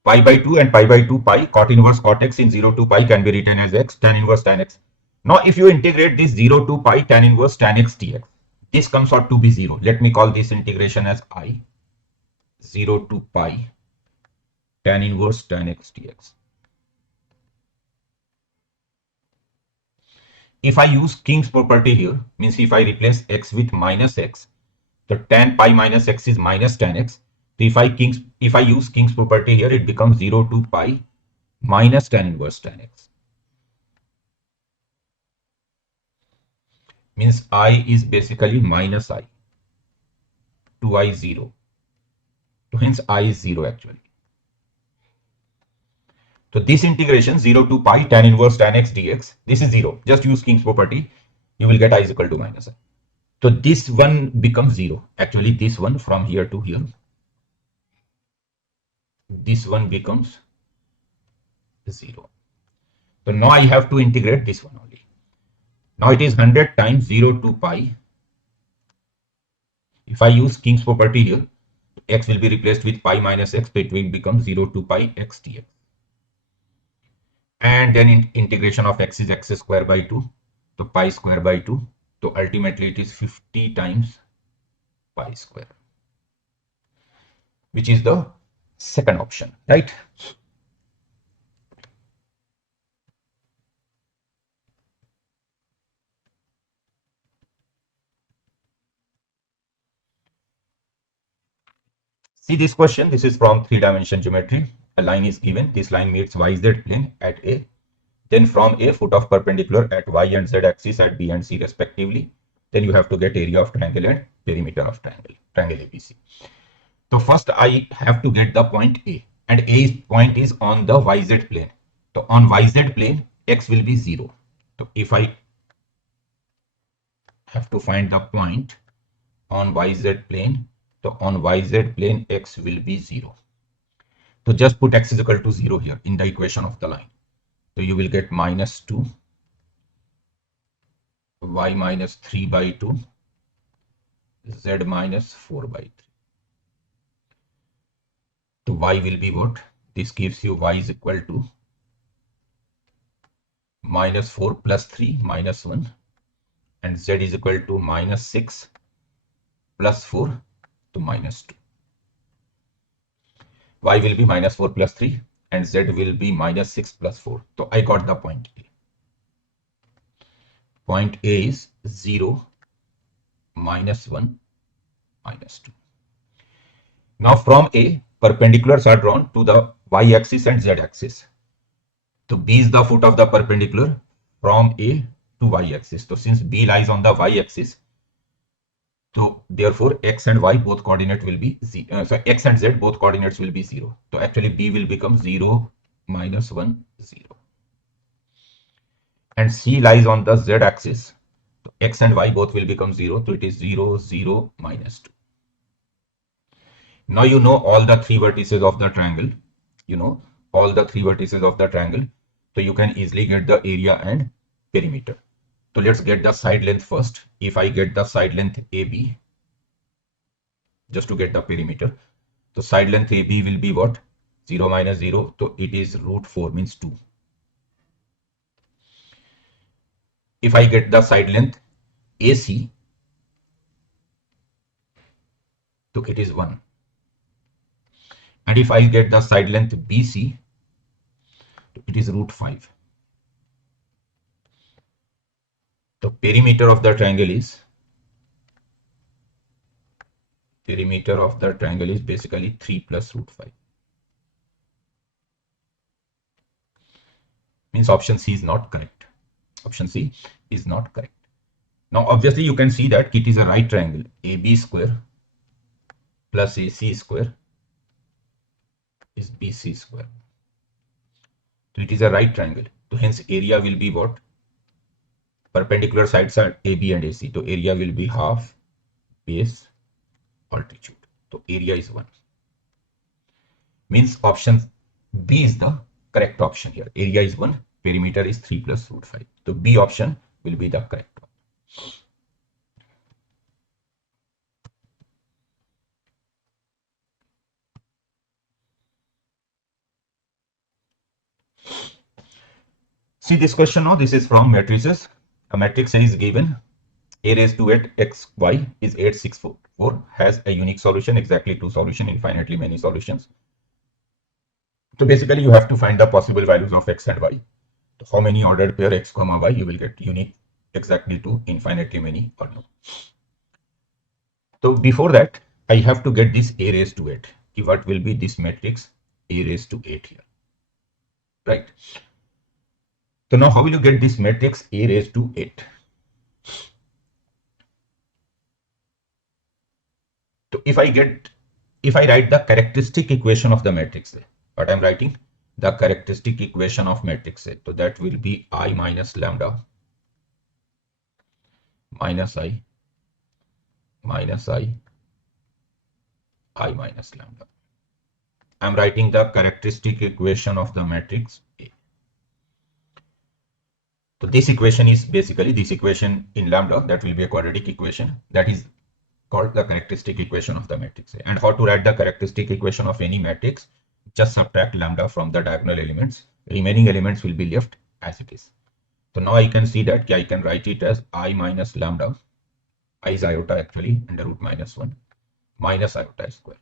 Pi by 2 and pi by 2 pi, cot inverse cot x in 0 to pi can be written as x, tan inverse tan x. Now, if you integrate this 0 to pi tan inverse tan x dx, this comes out to be 0. Let me call this integration as I, 0 to pi tan inverse tan x dx. If I use King's property here, means if I replace x with minus x, the tan pi minus x is minus tan x. So if I use King's property here, it becomes 0 to pi minus tan inverse tan x. Means I is basically minus I to I 0. So hence I is 0 actually. So this integration 0 to pi tan inverse tan x dx, this is 0. Just use King's property. You will get I is equal to minus I. So this one becomes 0. Actually, this one from here to here, this one becomes 0. So now I have to integrate this one only. Now it is 100 times 0 to pi. If I use King's property here, x will be replaced with pi minus x, so it will become 0 to pi x dx. And then integration of x is x square by 2, so pi square by 2. So ultimately it is 50 times pi square, which is the second option, right? See this question, this is from 3-dimension geometry. A line is given, this line meets YZ plane at A. Then from A, foot of perpendicular at Y and Z axis at B and C respectively. Then you have to get area of triangle and perimeter of triangle ABC. So first I have to get the point A, and point is on the YZ plane. So on YZ plane, X will be 0. So if I have to find the point on YZ plane, so on YZ plane, X will be 0. So just put X is equal to 0 here in the equation of the line. So you will get minus 2, Y minus 3 by 2, Z minus 4 by 3. So Y will be what? This gives you Y is equal to minus 4 plus 3 minus 1, and Z is equal to minus 6 plus 4 to minus 2. Y will be minus 4 plus 3 and Z will be minus 6 plus 4. So I got the point A. point A is 0, -1, -2. Now from A, perpendiculars are drawn to the y-axis and z-axis. So B is the foot of the perpendicular from A to y-axis. So since B lies on the y-axis, so therefore x and y both coordinate will be so x and z both coordinates will be 0. So actually B will become 0, -1, 0. And C lies on the z-axis. So x and y both will become 0. So it is 0, 0, -2. Now you know all the three vertices of the triangle. You know all the three vertices of the triangle. So you can easily get the area and perimeter. So let's get the side length first. If I get the side length AB, just to get the perimeter, so side length AB will be what? 0 minus 0. So it is √4 means 2. If I get the side length AC, so it is 1. And if I get the side length BC, it is √5. The perimeter of the triangle is basically 3 plus √5. Means option C is not correct. Option C is not correct. Now obviously you can see that it is a right triangle. AB square plus AC square is BC square. So it is a right triangle. So hence area will be what? Perpendicular sides are AB and AC. So area will be half base altitude. So area is 1. Means option B is the correct option here. Area is 1, perimeter is 3 plus √5. So B option will be the correct one. See this question now. This is from matrices. A matrix A is given. A raised to 8 x y is 8, 6, 4 has a unique solution, exactly 2 solution, infinitely many solutions. So basically you have to find the possible values of x and y. So how many ordered pair x comma y you will get unique, exactly 2, infinitely many or no. So before that I have to get this A raised to 8. What will be this matrix A raised to 8 here, right? So now how will you get this matrix A raised to 8? So if I write the characteristic equation of the matrix A, what I'm writing, the characteristic equation of matrix A, so that will be I minus lambda minus I minus I minus lambda. I'm writing the characteristic equation of the matrix A. So this equation is basically this equation in lambda, that will be a quadratic equation, that is called the characteristic equation of the matrix A. And how to write the characteristic equation of any matrix? Just subtract lambda from the diagonal elements. Remaining elements will be left as it is. So now I can see that I can write it as I minus lambda, I is iota actually, under root minus 1 minus iota square.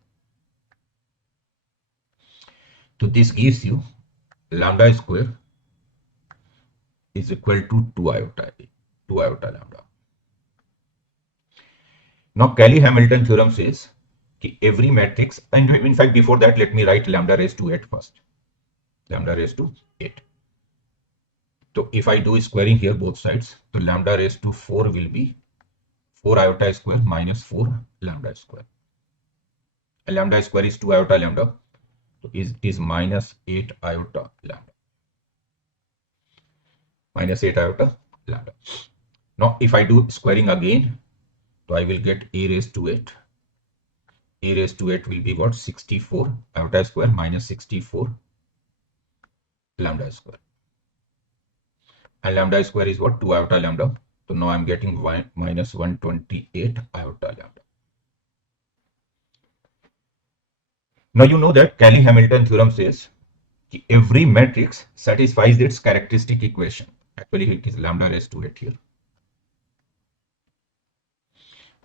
So this gives you lambda square is equal to 2 iota lambda. Now Cayley-Hamilton theorem says that every matrix, and in fact before that let me write lambda raised to 8 first. Lambda raised to 8. So if I do squaring here both sides, so lambda raised to 4 will be 4 iota square minus 4 lambda square. And lambda square is 2 iota lambda. So it is minus 8 iota lambda. Minus 8 iota lambda. Now if I do squaring again, so I will get A raised to 8. A raised to 8 will be what? 64 iota square minus 64 lambda square. And lambda square is what? 2 iota lambda. So now I'm getting minus 128 iota lambda. Now you know that Cayley-Hamilton theorem says that every matrix satisfies its characteristic equation. Actually it is lambda raised to 8 here.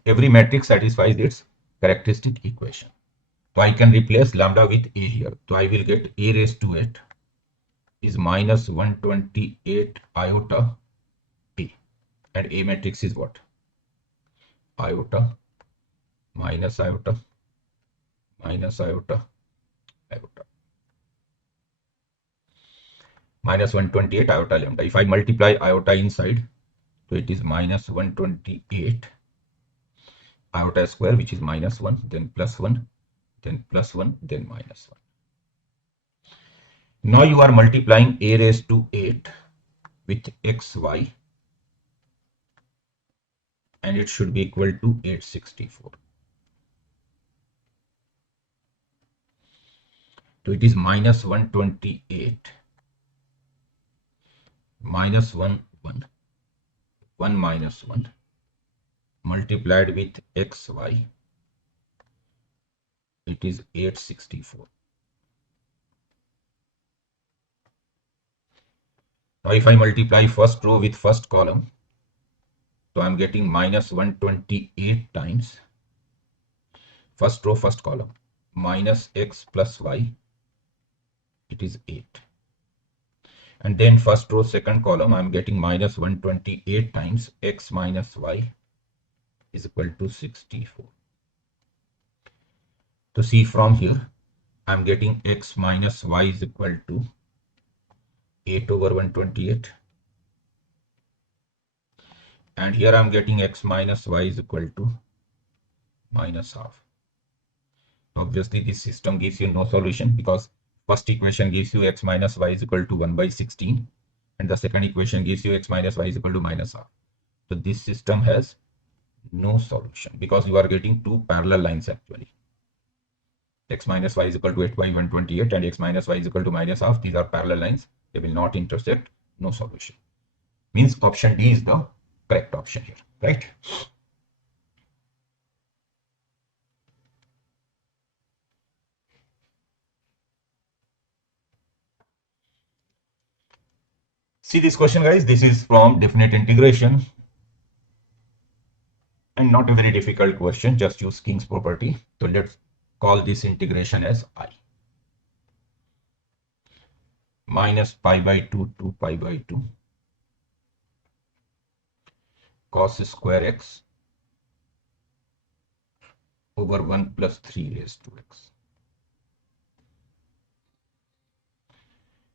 Every matrix satisfies its characteristic equation. So I can replace lambda with A here. So I will get A raised to 8 is minus 128 iota A. And A matrix is what? Iota, minus iota, minus iota, iota. Minus 128 iota lambda. If I multiply iota inside, so it is minus 128 iota square, which is minus 1, then plus 1, then plus 1, then minus 1. Now you are multiplying a raised to 8 with xy, and it should be equal to 864. So it is minus 128 minus 1, 1, 1 minus 1 multiplied with xy, it is 864. Now if I multiply first row with first column, so I'm getting minus 128 times first row first column minus x plus y, it is 8. And then first row second column, I'm getting minus 128 times x minus y is equal to 64. So see, from here I'm getting x minus y is equal to 8 over 128, and here I'm getting x minus y is equal to minus half. Obviously this system gives you no solution, because first equation gives you x minus y is equal to 1 by 16, and the second equation gives you x minus y is equal to minus half. So this system has no solution, because you are getting two parallel lines actually. X minus y is equal to 8 by 128 and x minus y is equal to minus half. These are parallel lines. They will not intersect. No solution. Means option D is the correct option here, right? See this question, guys. This is from definite integration, and not a very difficult question. Just use King's property. So let's call this integration as I. Minus pi by 2 to pi by 2 cos square x over 1 plus 3 raised to x.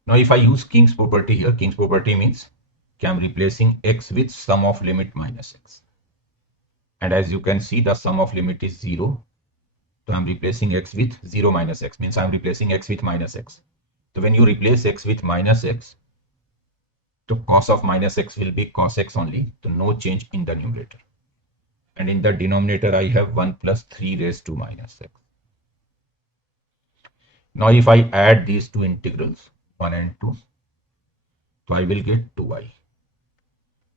Now if I use King's property here, King's property means I'm replacing x with sum of limit minus x. And as you can see, the sum of limit is 0. So I'm replacing x with 0 minus x, means I'm replacing x with minus x. So when you replace x with minus x, the cos of minus x will be cos x only. So no change in the numerator. And in the denominator, I have 1 plus 3 raised to minus x. Now if I add these two integrals, 1 and 2, so I will get 2i.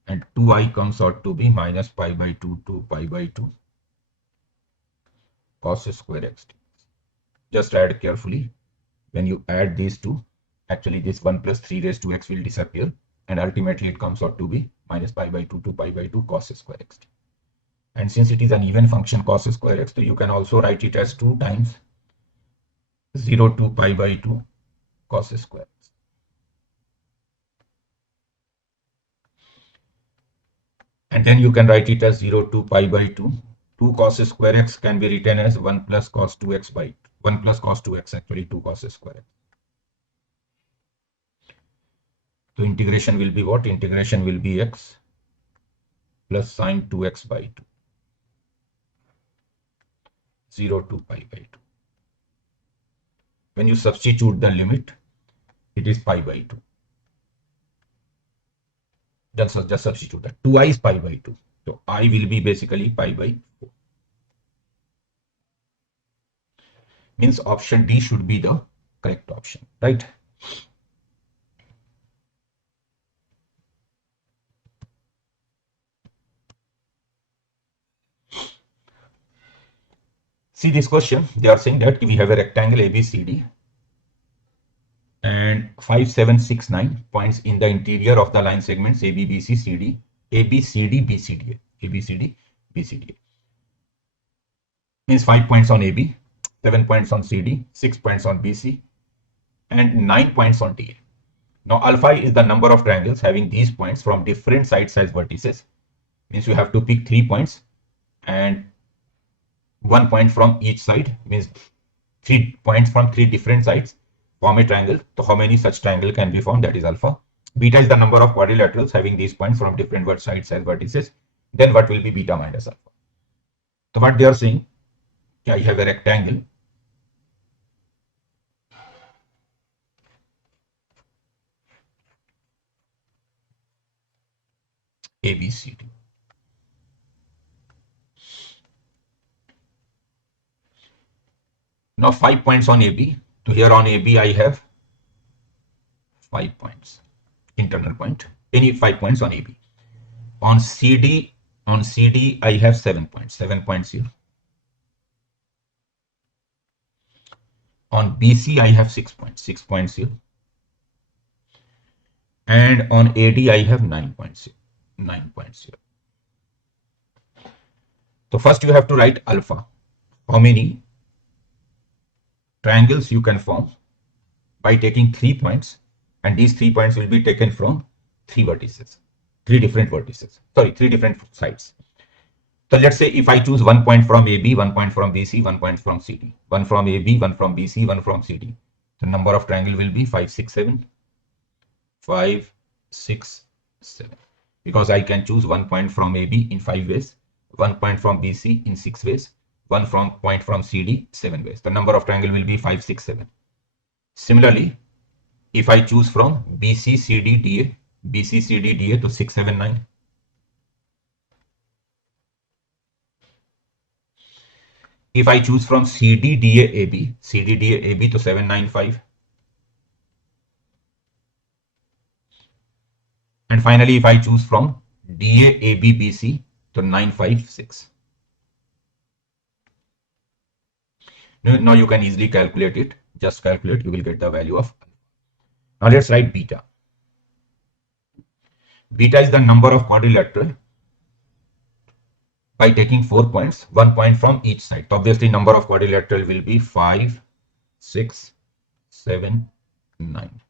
And 2i comes out to be minus pi by 2 to pi by 2 cos square x. Just add carefully. When you add these two, actually this 1 plus 3 raised to x will disappear, and ultimately it comes out to be minus pi by 2 to pi by 2 cos square x. And since it is an even function cos square x, so you can also write it as 2 times 0 to pi by 2 cos square x. And then you can write it as 0 to pi by 2. 2 cos square x can be written as 1 plus cos 2x by 1 plus cos 2x, actually 2 cos square x. So integration will be what? Integration will be x plus sine 2x by 2. 0 to pi by 2. When you substitute the limit, it is pi by 2. Just substitute that. 2i is pi by 2. So I will be basically pi by 4. Means option D should be the correct option, right? See this question, they are saying that we have a rectangle ABCD and 5, 7, 6, 9 points in the interior of the line segments AB, BC, CD, ABCD, BCDA, ABCD, BCDA. Means 5 points on AB, 7 points on CD, 6 points on BC, and 9 points on DA. Now alpha is the number of triangles having these points from different sides as vertices means you have to pick 3 points and 1 point from each side, means 3 points from 3 different sides form a triangle. So how many such triangle can be formed? That is alpha. Beta is the number of quadrilaterals having these points from different sides as vertices. Then what will be beta minus alpha? So what they are saying, I have a rectangle ABCD. Now 5 points on AB. So here on AB I have 5 points, internal point, any 5 points on AB. On CD, I have 7 points, 7 points here. On BC I have 6 points, 6 points here. And on AD I have 9 points here, 9 points here. So first you have to write alpha. How many triangles you can form by taking 3 points, and these 3 points will be taken from 3 vertices, 3 different vertices, sorry, 3 different sides. So let's say if I choose 1 point from AB, 1 point from BC, 1 point from CD, 1 from AB, 1 from BC, 1 from CD. The number of triangle will be 5, 6, 7. 5, 6, 7. Because I can choose 1 point from AB in 5 ways, 1 point from BC in 6 ways, 1 point from CD 7 ways. The number of triangle will be 5, 6, 7. Similarly, if I choose from BC, CD, DA, BC, CD, DA to 6, 7, 9. If I choose from CD, DA, AB, CD, DA, AB to 7, 9, 5. And finally, if I choose from DA, AB, BC to 9, 5, 6. Now you can easily calculate it. Just calculate, you will get the value of. Now let's write beta. Beta is the number of quadrilateral by taking 4 points, 1 point from each side. So obviously number of quadrilateral will be 5, 6, 7, 9.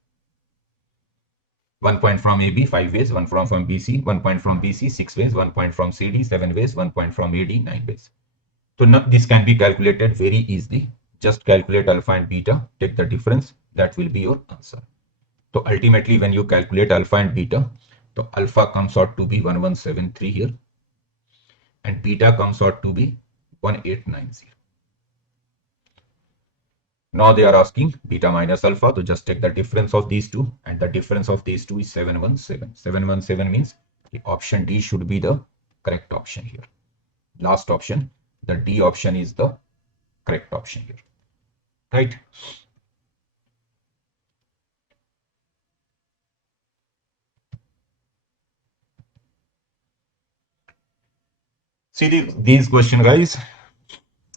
1 point from AB 5 ways, 1 from BC, 1 point from BC 6 ways, 1 point from CD 7 ways, 1 point from AD 9 ways. So now this can be calculated very easily. Just calculate alpha and beta, take the difference, that will be your answer. So ultimately when you calculate alpha and beta, so alpha comes out to be 1173 here and beta comes out to be 1890. Now they are asking beta minus alpha, so just take the difference of these two, and the difference of these two is 717. 717 means the option D should be the correct option here. Last option, the D option is the correct option here, right? See these question, guys.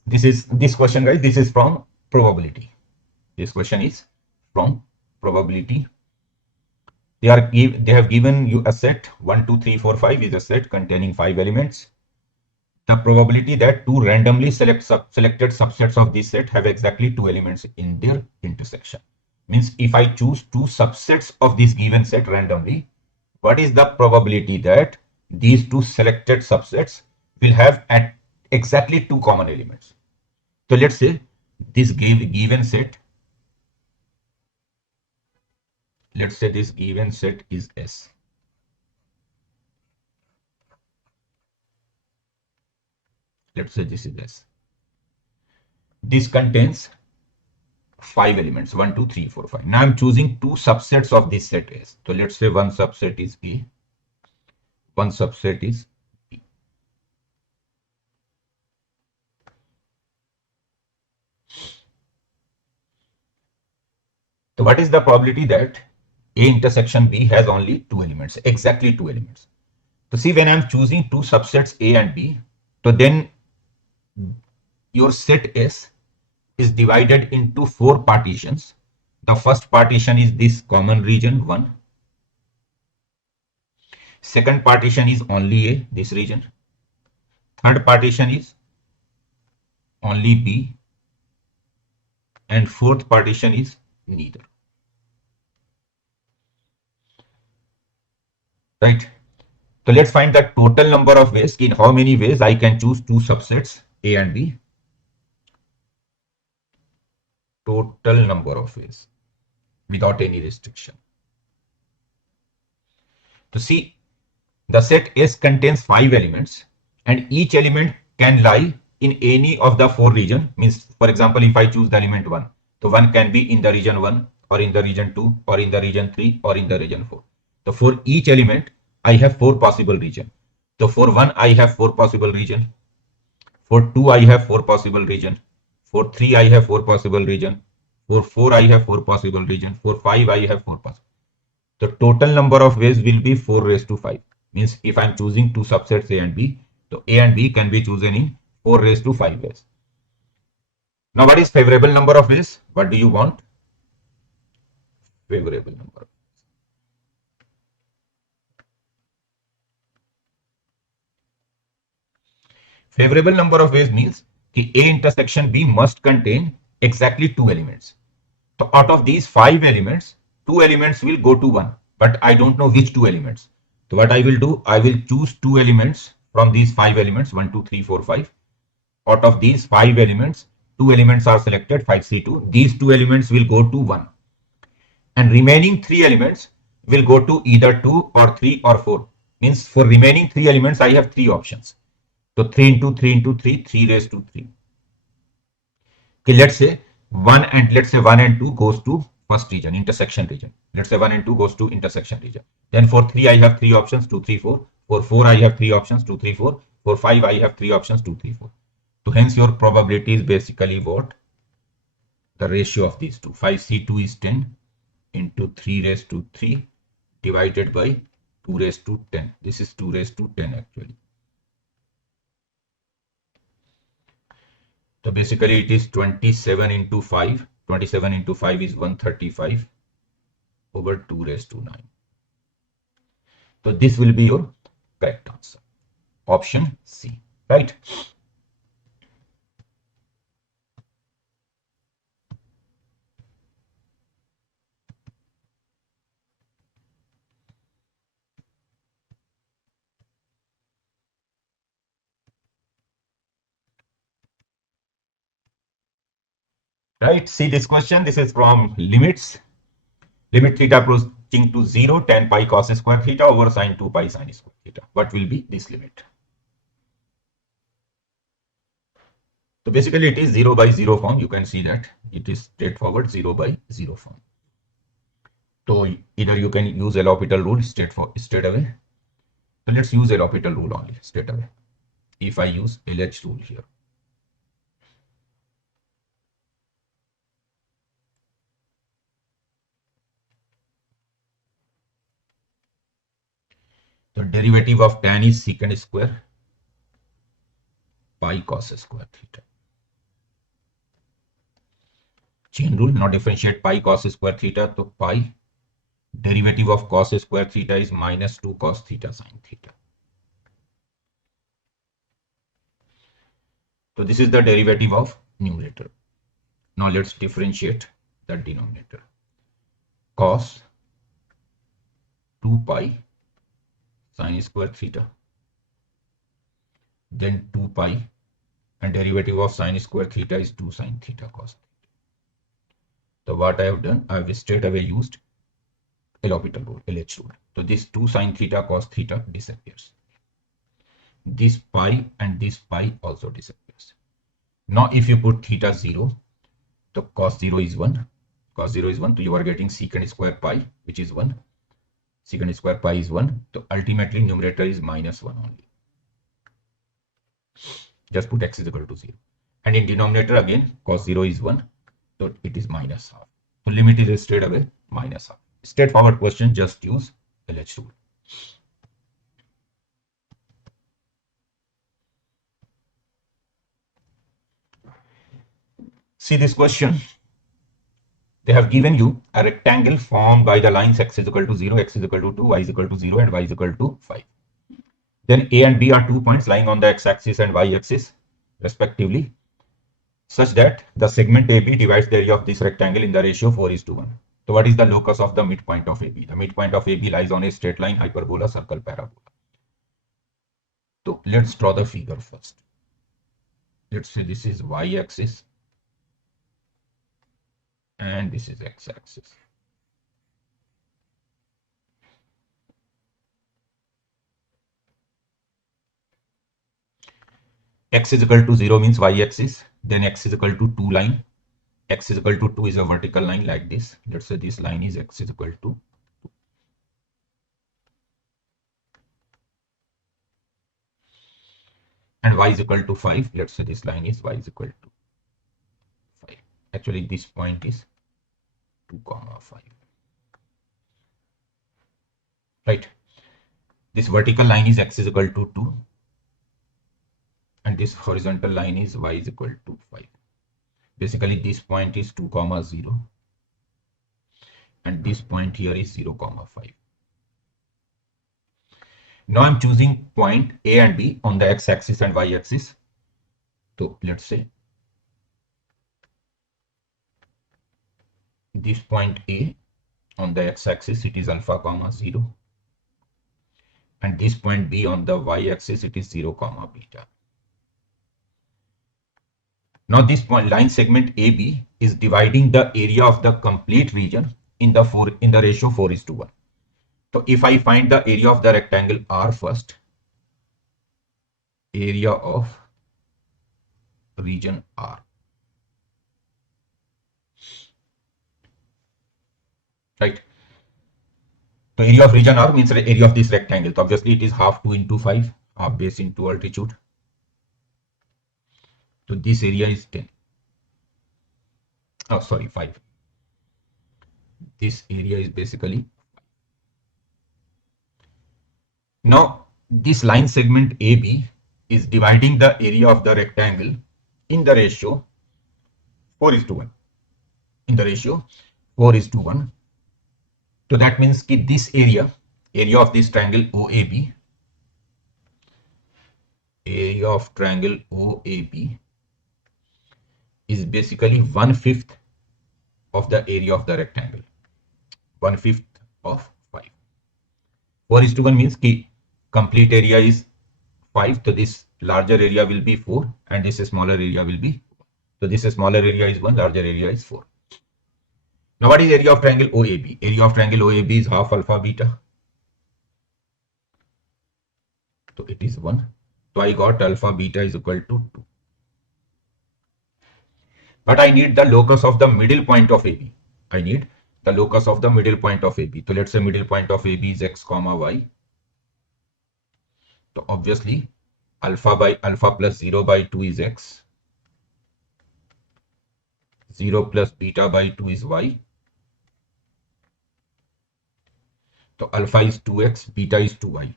This question, guys. This is from probability. This question is from probability. They have given you a set 1, 2, 3, 4, 5 is a set containing 5 elements. The probability that two randomly selected subsets of this set have exactly 2 elements in their intersection means if I choose 2 subsets of this given set randomly, what is the probability that these 2 selected subsets will have at exactly 2 common elements? So let's say this given set, let's say this given set is S. Let's say this is S. This contains 5 elements, 1, 2, 3, 4, 5. Now I'm choosing 2 subsets of this set S. So let's say one subset is A, one subset is B. So what is the probability that A intersection B has only 2 elements, exactly 2 elements? So see, when I'm choosing 2 subsets A and B, so then your set S is divided into 4 partitions. The first partition is this common region 1. Second partition is only A, this region. Third partition is only B. And fourth partition is neither. Right? So let's find the total number of ways. In how many ways I can choose two subsets A and B. Total number of ways without any restriction. To see, the set S contains 5 elements and each element can lie in any of the 4 regions. Means, for example, if I choose the element 1, so 1 can be in the region 1 or in the region 2 or in the region 3 or in the region 4. So for each element, I have 4 possible regions. So for 1, I have 4 possible regions. For 2, I have 4 possible regions. For 3, I have 4 possible regions. For 4, I have 4 possible regions. For 5, I have 4 possible. The total number of ways will be 4 raised to 5. Means if I am choosing two subsets A and B, so A and B can be chosen in 4 raised to 5 ways. Now what is favorable number of ways? What do you want? Favorable number. Favorable number of ways means कि A intersection B must contain exactly 2 elements. So out of these 5 elements, 2 elements will go to 1, but I don't know which 2 elements. So what I will do, I will choose 2 elements from these 5 elements, 1, 2, 3, 4, 5. Out of these 5 elements, 2 elements are selected, 5C2. These 2 elements will go to 1. And remaining 3 elements will go to either 2 or 3 or 4. Means for remaining 3 elements, I have 3 options. So 3 into 3 into 3, 3 raised to 3. Okay, let's say 1 and 2 goes to first region, intersection region. Let's say 1 and 2 goes to intersection region. Then for 3, I have 3 options, 2, 3, 4. For 4, I have 3 options, 2, 3, 4. For 5, I have 3 options, 2, 3, 4. So hence your probability is basically what? The ratio of these two. 5C2 is 10 into 3 raised to 3 divided by 2 raised to 10. This is 2 raised to 10 actually. So basically it is 27 into 5. 27 into 5 is 135 over 2 raised to 9. So this will be your correct answer. Option C, right? Right, see this question. This is from limits. Limit theta approaching to 0, tan pi cos square theta over sine 2 pi sine square theta. What will be this limit? So basically it is 0 by 0 form. You can see that it is straightforward 0 by 0 form. So either you can use L'Hopital rule straight away. So let's use L'Hopital rule only straight away. If I use LH rule here. The derivative of tan is secant square pi cos square theta. Chain rule, now differentiate pi cos square theta. So pi derivative of cos square theta is minus 2 cos theta sine theta. So this is the derivative of numerator. Now let's differentiate the denominator. Cos 2 pi sine square theta, then 2 pi, and derivative of sine square theta is 2 sine theta cos theta. So what I have done, I have straight away used L'Hopital rule, LH rule. So this 2 sine theta cos theta disappears. This pi and this pi also disappears. Now if you put theta 0, so cos 0 is 1. Cos 0 is 1, so you are getting secant square pi, which is 1. Secant square pi is 1. So ultimately numerator is minus 1 only. Just put x is equal to 0. And in denominator again, cos 0 is 1. So it is minus half. So limit is straight away minus half. Straightforward question, just use LH rule. See this question. They have given you a rectangle formed by the lines x is equal to 0, x is equal to 2, y is equal to 0, and y is equal to 5. Then A and B are 2 points lying on the x-axis and y-axis respectively, such that the segment AB divides the area of this rectangle in the ratio 4:1. So what is the locus of the midpoint of AB? The midpoint of AB lies on a straight line, hyperbola, circle, parabola. So let's draw the figure first. Let's say this is y-axis and this is x-axis. X is equal to 0 means y-axis, then x is equal to 2 line. X is equal to 2 is a vertical line like this. Let's say this line is x is equal to, and y is equal to 5. Let's say this line is y is equal to 5. Actually, this point is 2 comma 5. Right. This vertical line is x is equal to 2. And this horizontal line is y is equal to 5. Basically, this point is 2 comma 0. And this point here is 0 comma 5. Now I'm choosing point A and B on the x-axis and y-axis. So let's say this point A on the x-axis, it is alpha comma 0. And this point B on the y-axis, it is 0 comma beta. Now this point line segment AB is dividing the area of the complete region in the ratio 4:1. So if I find the area of the rectangle R first, area of region R. Right. So area of region R means the area of this rectangle. So obviously it is half 2 into 5, half base into altitude. So this area is 10. Oh, sorry, 5. This area is basically. Now this line segment AB is dividing the area of the rectangle in the ratio 4:1. In the ratio 4:1. So that means that this area of this triangle OAB, area of triangle OAB is basically 1/5 of the area of the rectangle. 1/5 of 5. 4:1 means that complete area is 5. So this larger area will be 4 and this smaller area will be 4. So this smaller area is 1, larger area is 4. Now what is area of triangle OAB? Area of triangle OAB is half alpha beta. So it is 1. So I got alpha beta is equal to 2. But I need the locus of the middle point of AB. I need the locus of the middle point of AB. So let's say middle point of AB is x comma y. So obviously alpha plus 0 by 2 is x. 0 plus beta by 2 is y. So alpha is 2x, beta is 2y.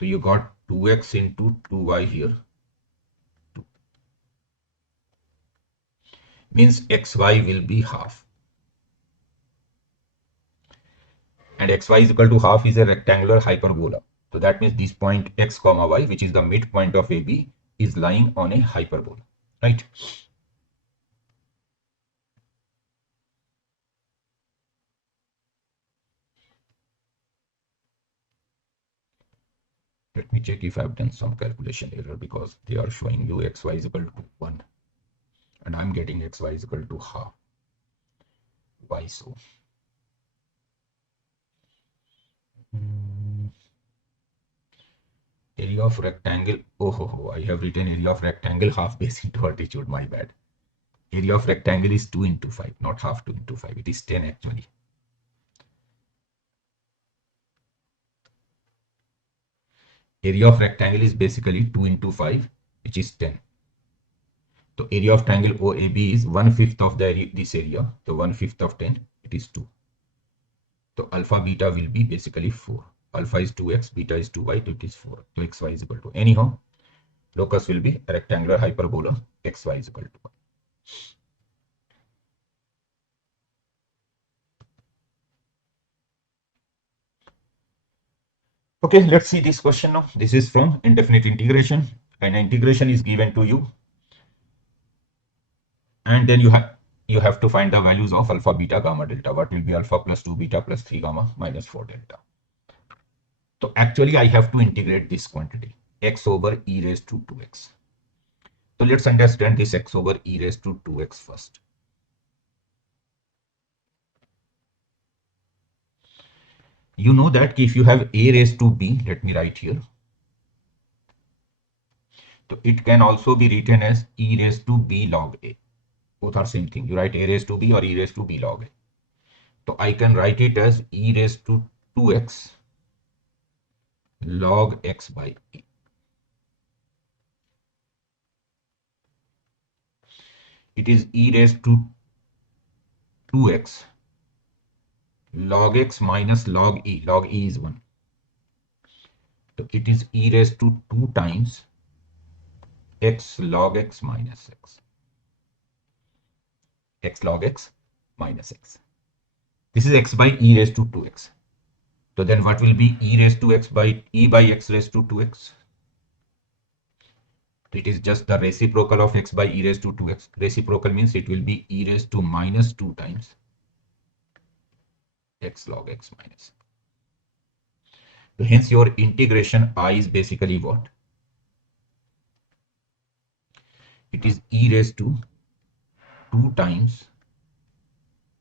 So you got 2x into 2y here. 2. Means xy will be half. And xy is equal to half is a rectangular hyperbola. So that means this point x comma y, which is the midpoint of AB, is lying on a hyperbola. Right? Let me check if I've done some calculation error, because they are showing you xy is equal to 1 and I'm getting xy is equal to half. Why so? Area of rectangle. Oh, I have written area of rectangle half base into altitude. My bad. Area of rectangle is 2 into 5, not half 2 into 5. It is 10 actually. Area of rectangle is basically 2 into 5, which is 10. So area of triangle OAB is 1/5 of this area. So 1/5 of 10, it is 2. So alpha beta will be basically 4. Alpha is 2x, beta is 2y, so it is 4. So xy is equal to. Anyhow, locus will be a rectangular hyperbola. Xy is equal to 1. Okay, let's see this question now. This is from indefinite integration, and integration is given to you. And then you have to find the values of alpha, beta, gamma, delta. What will be alpha plus 2 beta plus 3 gamma minus 4 delta? So actually I have to integrate this quantity. x over e raised to 2x. So let's understand this x over e raised to 2x first. You know that if you have a raised to b, let me write here. So it can also be written as e raised to b log a. Both are same thing. You write a raised to b or e raised to b log a. So I can write it as e raised to 2x log x by e. It is e raised to 2x log x minus log e. Log e is 1. So it is e raised to 2 times x log x minus x. X log x minus x. This is x by e raised to 2x. So then what will be e raised to x by e by x raised to 2x? It is just the reciprocal of x by e raised to 2x. Reciprocal means it will be e raised to minus 2 times x log x minus. So hence your integration I is basically what? It is e raised to 2 times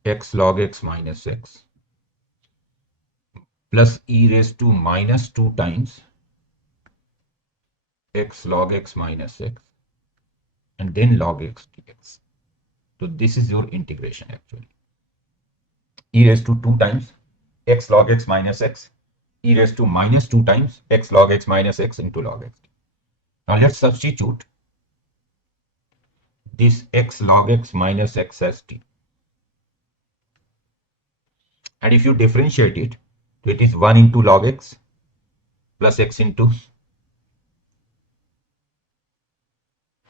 x log x minus x plus e raised to minus 2 times x log x minus x and then log x dx. So this is your integration actually. E raised to 2 times x log x minus x, e raised to minus 2 times x log x minus x into log x. Now let's substitute this x log x minus x as t. And if you differentiate it, it is 1 into log x plus x into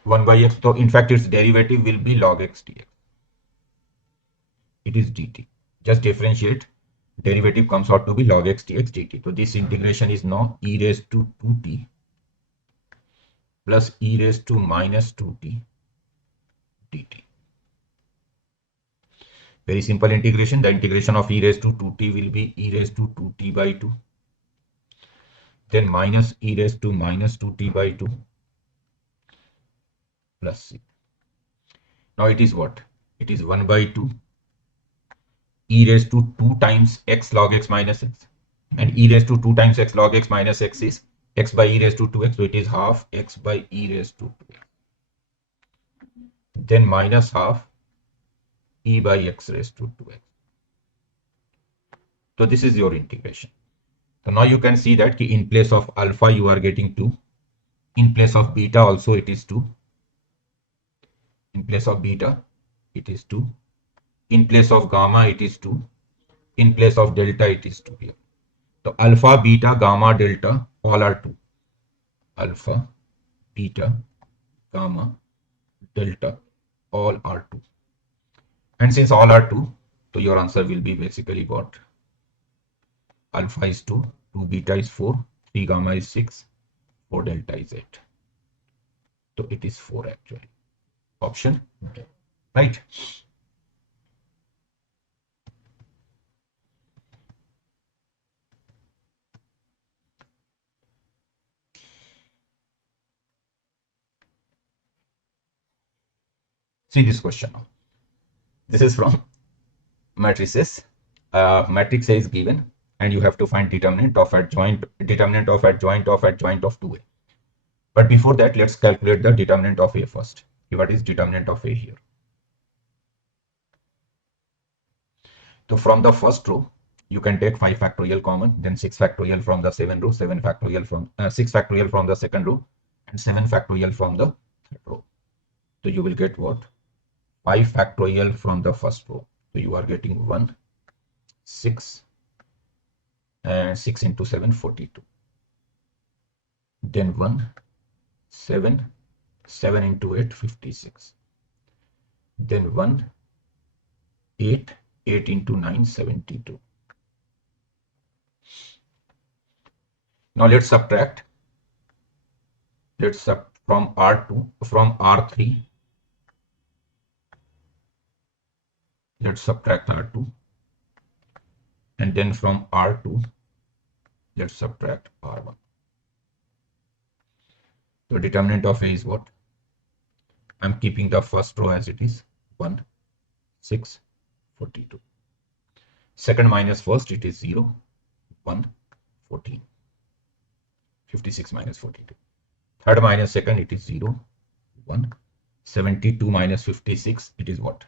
1 by x. So in fact, its derivative will be log x dx. It is dt. Just differentiate. Derivative comes out to be log x dx dt. So this integration is now e raised to 2t plus e raised to minus 2t dt. Very simple integration. The integration of e raised to 2t will be e raised to 2t by 2. Then minus e raised to minus 2t by 2 plus c. Now it is what? It is 1 by 2 e raised to 2 times x log x minus x. And e raised to 2 times x log x minus x is x by e raised to 2x. So it is half x by e raised to 2x. Then minus half e by x raised to 2x. So this is your integration. So now you can see that in place of alpha you are getting 2. In place of beta also it is 2. In place of beta it is 2. In place of gamma it is 2. In place of delta it is 2 here. So alpha, beta, gamma, delta all are 2. Alpha, beta, gamma, delta all are 2. And since all are 2, so your answer will be basically what? Alpha is 2, 2 beta is 4, 3 gamma is 6, 4 delta is 8. So it is 4 actually. Option B. Right? See this question now. This is from matrices. Matrix A is given and you have to find determinant of adjoint of 2A. But before that, let's calculate the determinant of A first. What is determinant of A here? So from the first row, you can take 5 factorial common, then 6 factorial from the 7 row, 7 factorial from 6 factorial from the second row, and 7 factorial from the third row. So you will get what? 5 factorial from the first row. So you are getting 1, 6, and 6 into 7, 42. Then 1, 7, 7 into 8, 56. Then 1, 8, 8 into 9, 72. Now let's subtract. Let's subtract from R2, from R3. Let's subtract R2. And then from R2, let's subtract R1. The determinant of A is what? I'm keeping the first row as it is, 1, 6, 42. Second minus first, it is 0, 1, 14. 56 minus 42. Third minus second, it is 0, 1. 72 minus 56, it is what?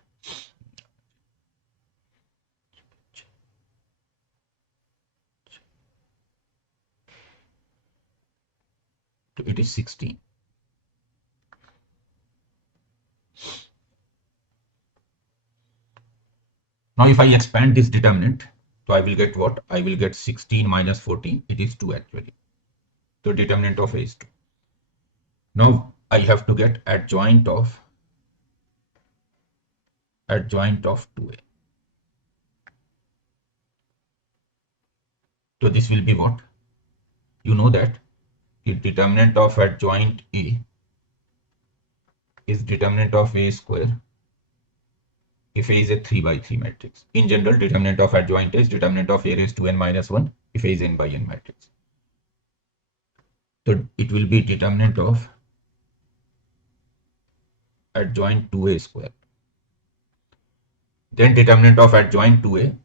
It is 16. Now if I expand this determinant, so I will get what? I will get 16 minus 14, it is 2 actually. The determinant of A is 2. Now I have to get adjoint of 2A. So this will be what? You know that the determinant of adjoint A is determinant of A square if A is a 3 by 3 matrix. In general, determinant of adjoint A is determinant of A raised to n minus 1 if A is n by n matrix. So it will be determinant of adjoint 2A square. Then determinant of adjoint 2A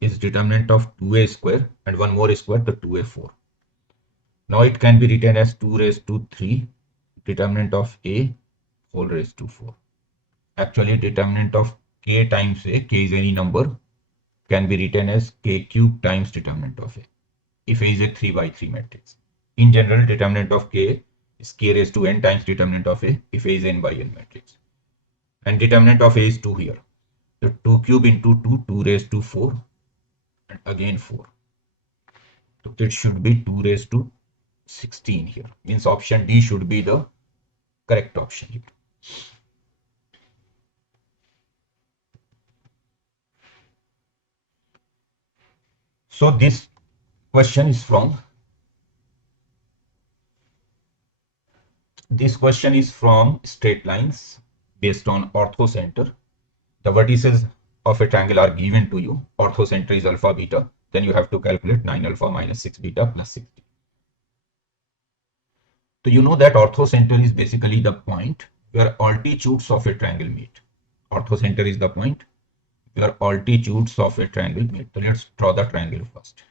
is determinant of 2A square and one more square, the 2A4. Now it can be written as 2 raised to 3 determinant of A whole raised to 4. Actually, determinant of K times A, K is any number, can be written as K cube times determinant of A if A is a 3 by 3 matrix. In general, determinant of K is K raised to n times determinant of A if A is n by n matrix. And determinant of A is 2 here. So 2 cube into 2, 2 raised to 4 and again 4. So it should be 2 raised to 16 here. Means option D should be the correct option here. So this question is from straight lines based on orthocenter. The vertices of a triangle are given to you. Orthocenter is alpha beta. Then you have to calculate 9 alpha minus 6 beta plus 60. So you know that orthocenter is basically the point where altitudes of a triangle meet. Orthocenter is the point where altitudes of a triangle meet. So let's draw the triangle first.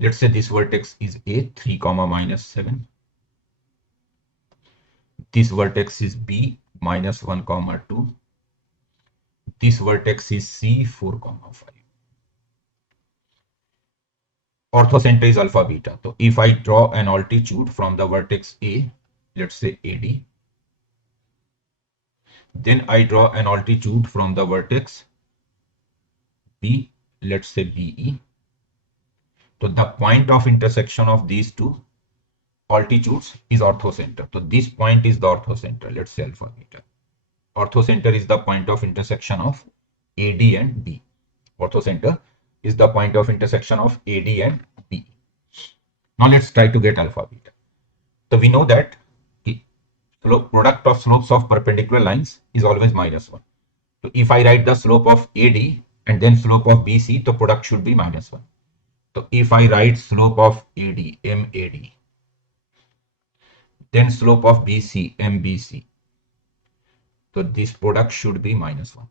Let's say this vertex is A, 3 comma minus 7. This vertex is B, minus 1 comma 2. This vertex is C, 4 comma 5. Orthocenter is alpha beta. So if I draw an altitude from the vertex A, let's say AD, then I draw an altitude from the vertex B, let's say BE. So the point of intersection of these two altitudes is orthocenter. So this point is the orthocenter, let's say alpha beta. Orthocenter is the point of intersection of AD and B. Orthocenter is the point of intersection of AD and B. Now let's try to get alpha beta. So we know that the product of slopes of perpendicular lines is always minus 1. So if I write the slope of AD and then slope of BC, the product should be minus 1. So if I write slope of AD, MAD, then slope of BC, MBC, so this product should be minus 1.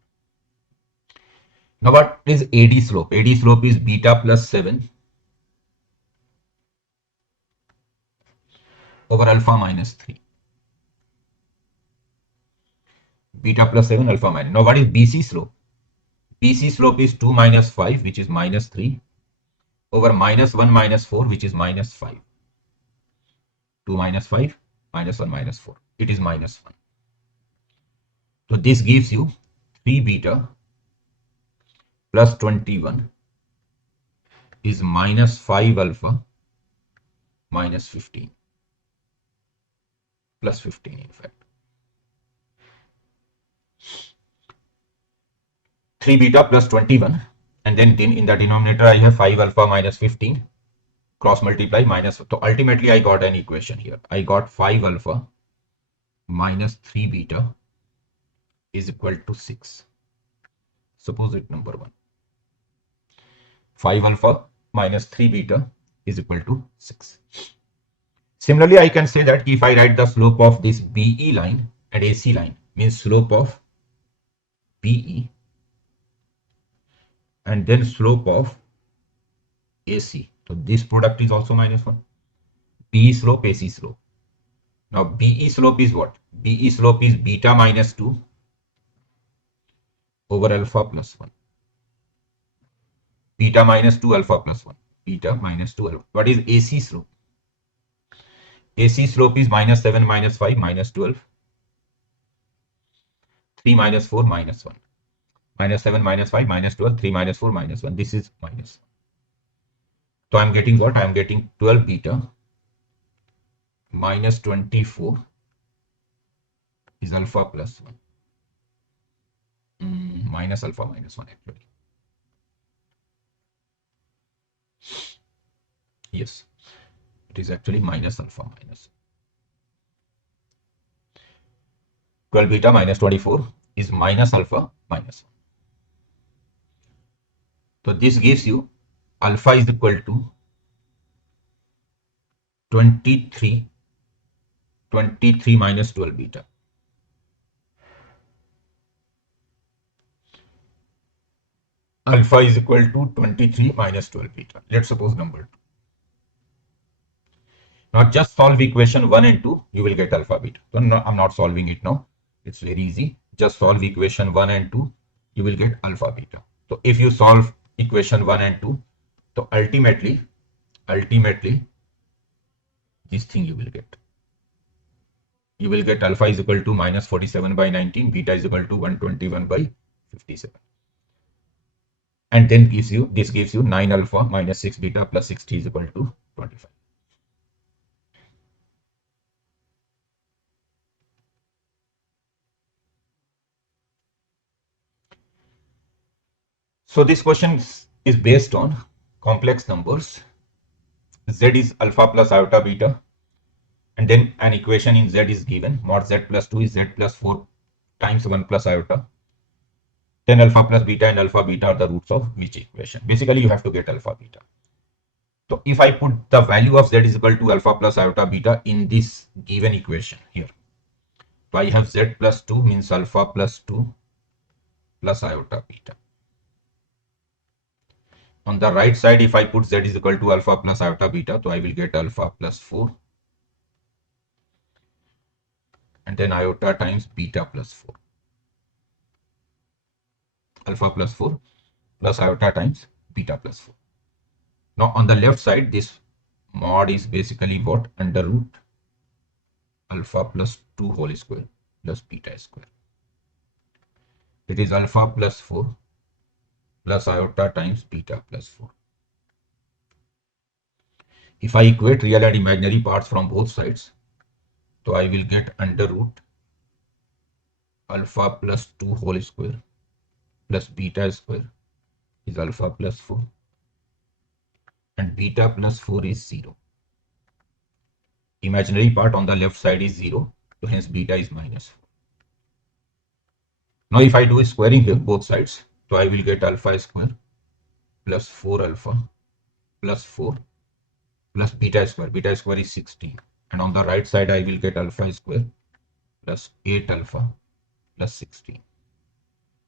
Now what is AD slope? AD slope is beta plus 7 over alpha minus 3. Beta plus 7 alpha minus. Now what is BC slope? BC slope is 2 minus 5, which is minus 3, over minus 1 minus 4, which is minus 5. 2 minus 5 minus 1 minus 4. It is minus 1. So this gives you 3 beta plus 21 is minus 5 alpha minus 15 plus 15 in fact. 3 beta plus 21 and then in the denominator I have 5 alpha minus 15 cross multiply minus. So ultimately I got an equation here. I got 5 alpha minus 3 beta is equal to 6. Suppose it number 1. 5 alpha minus 3 beta is equal to 6. Similarly, I can say that if I write the slope of this BE line and AC line, means slope of BE and then slope of AC. So this product is also -1. BE slope, AC slope. Now BE slope is what? BE slope is beta minus 2 over alpha plus 1. Beta minus 2 alpha plus 1. Beta minus 2 alpha. What is AC slope? AC slope is -7 minus 5 minus 12. 3 minus 4 minus 1. -7 minus 5 minus 12. 3 minus 4 minus 1. This is minus. So I'm getting what? I'm getting 12 beta minus 24 is alpha plus 1. Minus alpha minus 1 actually. Yes, it is actually minus alpha minus 12 beta minus 24 is minus alpha minus 1. So this gives you alpha is equal to 23 minus 12 beta. Alpha is equal to 23 minus 12 beta. Let's suppose number 2. Now just solve equation 1 and 2, you will get alpha beta. So no, I'm not solving it now. It's very easy. Just solve equation 1 and 2, you will get alpha beta. So if you solve equation 1 and 2, so ultimately this thing you will get. You will get alpha is equal to minus 47 by 19, beta is equal to 121 by 57. And then this gives you 9 alpha minus 6 beta plus 60 is equal to 25. So this question is based on complex numbers. Z is alpha plus iota beta, and then an equation in Z is given. Mod Z plus 2 is Z plus 4 times 1 plus iota. Then alpha plus beta and alpha beta are the roots of which equation? Basically, you have to get alpha beta. So if I put the value of Z is equal to alpha plus iota beta in this given equation here, so I have Z plus 2 means alpha plus 2 plus iota beta. On the right side, if I put Z is equal to alpha plus iota beta, so I will get alpha plus 4 and then iota times beta plus 4. Alpha plus 4 plus iota times beta plus 4. Now on the left side, this mod is basically what? Under root alpha plus 2 whole square plus beta square. It is alpha plus 4 plus iota times beta plus 4. If I equate real and imaginary parts from both sides, so I will get under root alpha plus 2 whole square plus beta square is alpha plus 4 and beta plus 4 is 0. Imaginary part on the left side is 0, so hence beta is minus 4. Now if I do squaring here both sides, so I will get alpha square plus 4 alpha plus 4 plus beta square is 16, and on the right side I will get alpha square plus 8 alpha plus 16.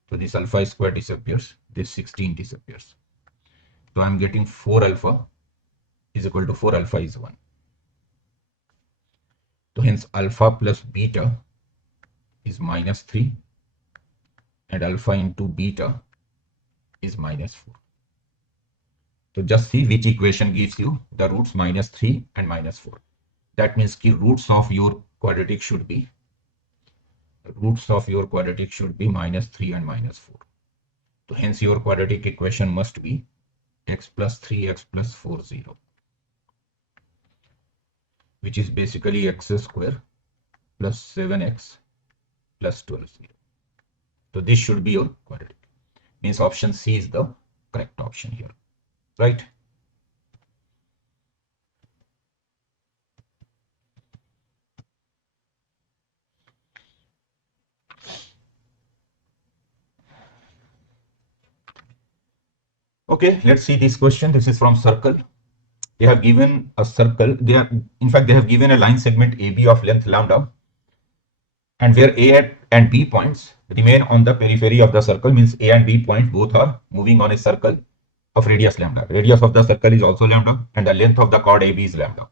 So this alpha square disappears, this 16 disappears. So I'm getting 4 alpha is equal to 4 alpha is 1. So hence alpha plus beta is minus 3 and alpha into beta is minus 4. So just see which equation gives you the roots minus 3 and minus 4. That means the roots of your quadratic should be minus 3 and minus 4. So hence your quadratic equation must be x plus 3 x plus 4 0, which is basically x square plus 7x plus 12 0. So this should be your quadratic. Means option C is the correct option here, right? Okay, let's see this question. This is from circle. they have given a circle. In fact, they have given a line segment AB of length lambda, and where A and B points remain on the periphery of the circle, means A and B point both are moving on a circle of radius lambda. Radius of the circle is also lambda, and the length of the chord AB is lambda.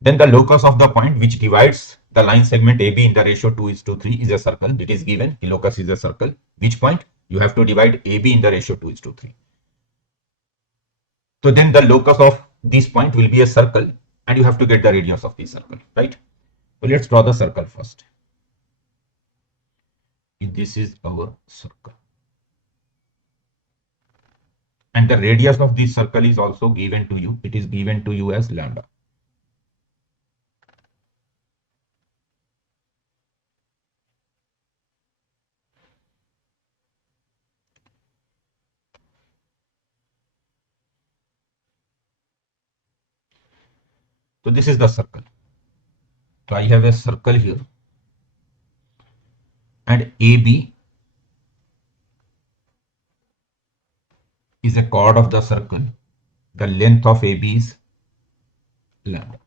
Then the locus of the point which divides the line segment AB in the ratio 2:3 is a circle. It is given. The locus is a circle. Which point? You have to divide AB in the ratio 2:3. So then the locus of this point will be a circle, and you have to get the radius of the circle, right? So let's draw the circle first. This is our circle. And the radius of this circle is also given to you. It is given to you as lambda. So this is the circle. So I have a circle here, and AB is a chord of the circle. The length of AB is lambda.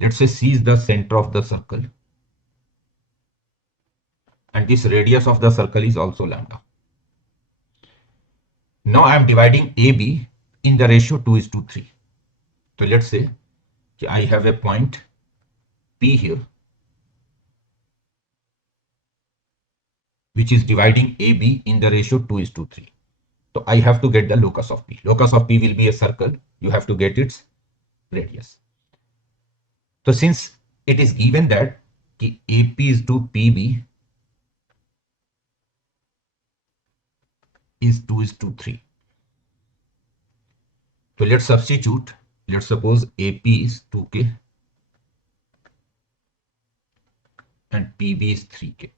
Let's say C is the center of the circle, and this radius of the circle is also lambda. Now I am dividing AB in the ratio 2:3. So let's say I have a point P here, which is dividing AB in the ratio 2:3. So I have to get the locus of P. Locus of P will be a circle. You have to get its radius. So since it is given that AP is to PB is 2:3. So let's substitute. Let's suppose AP is 2K and PB is 3K.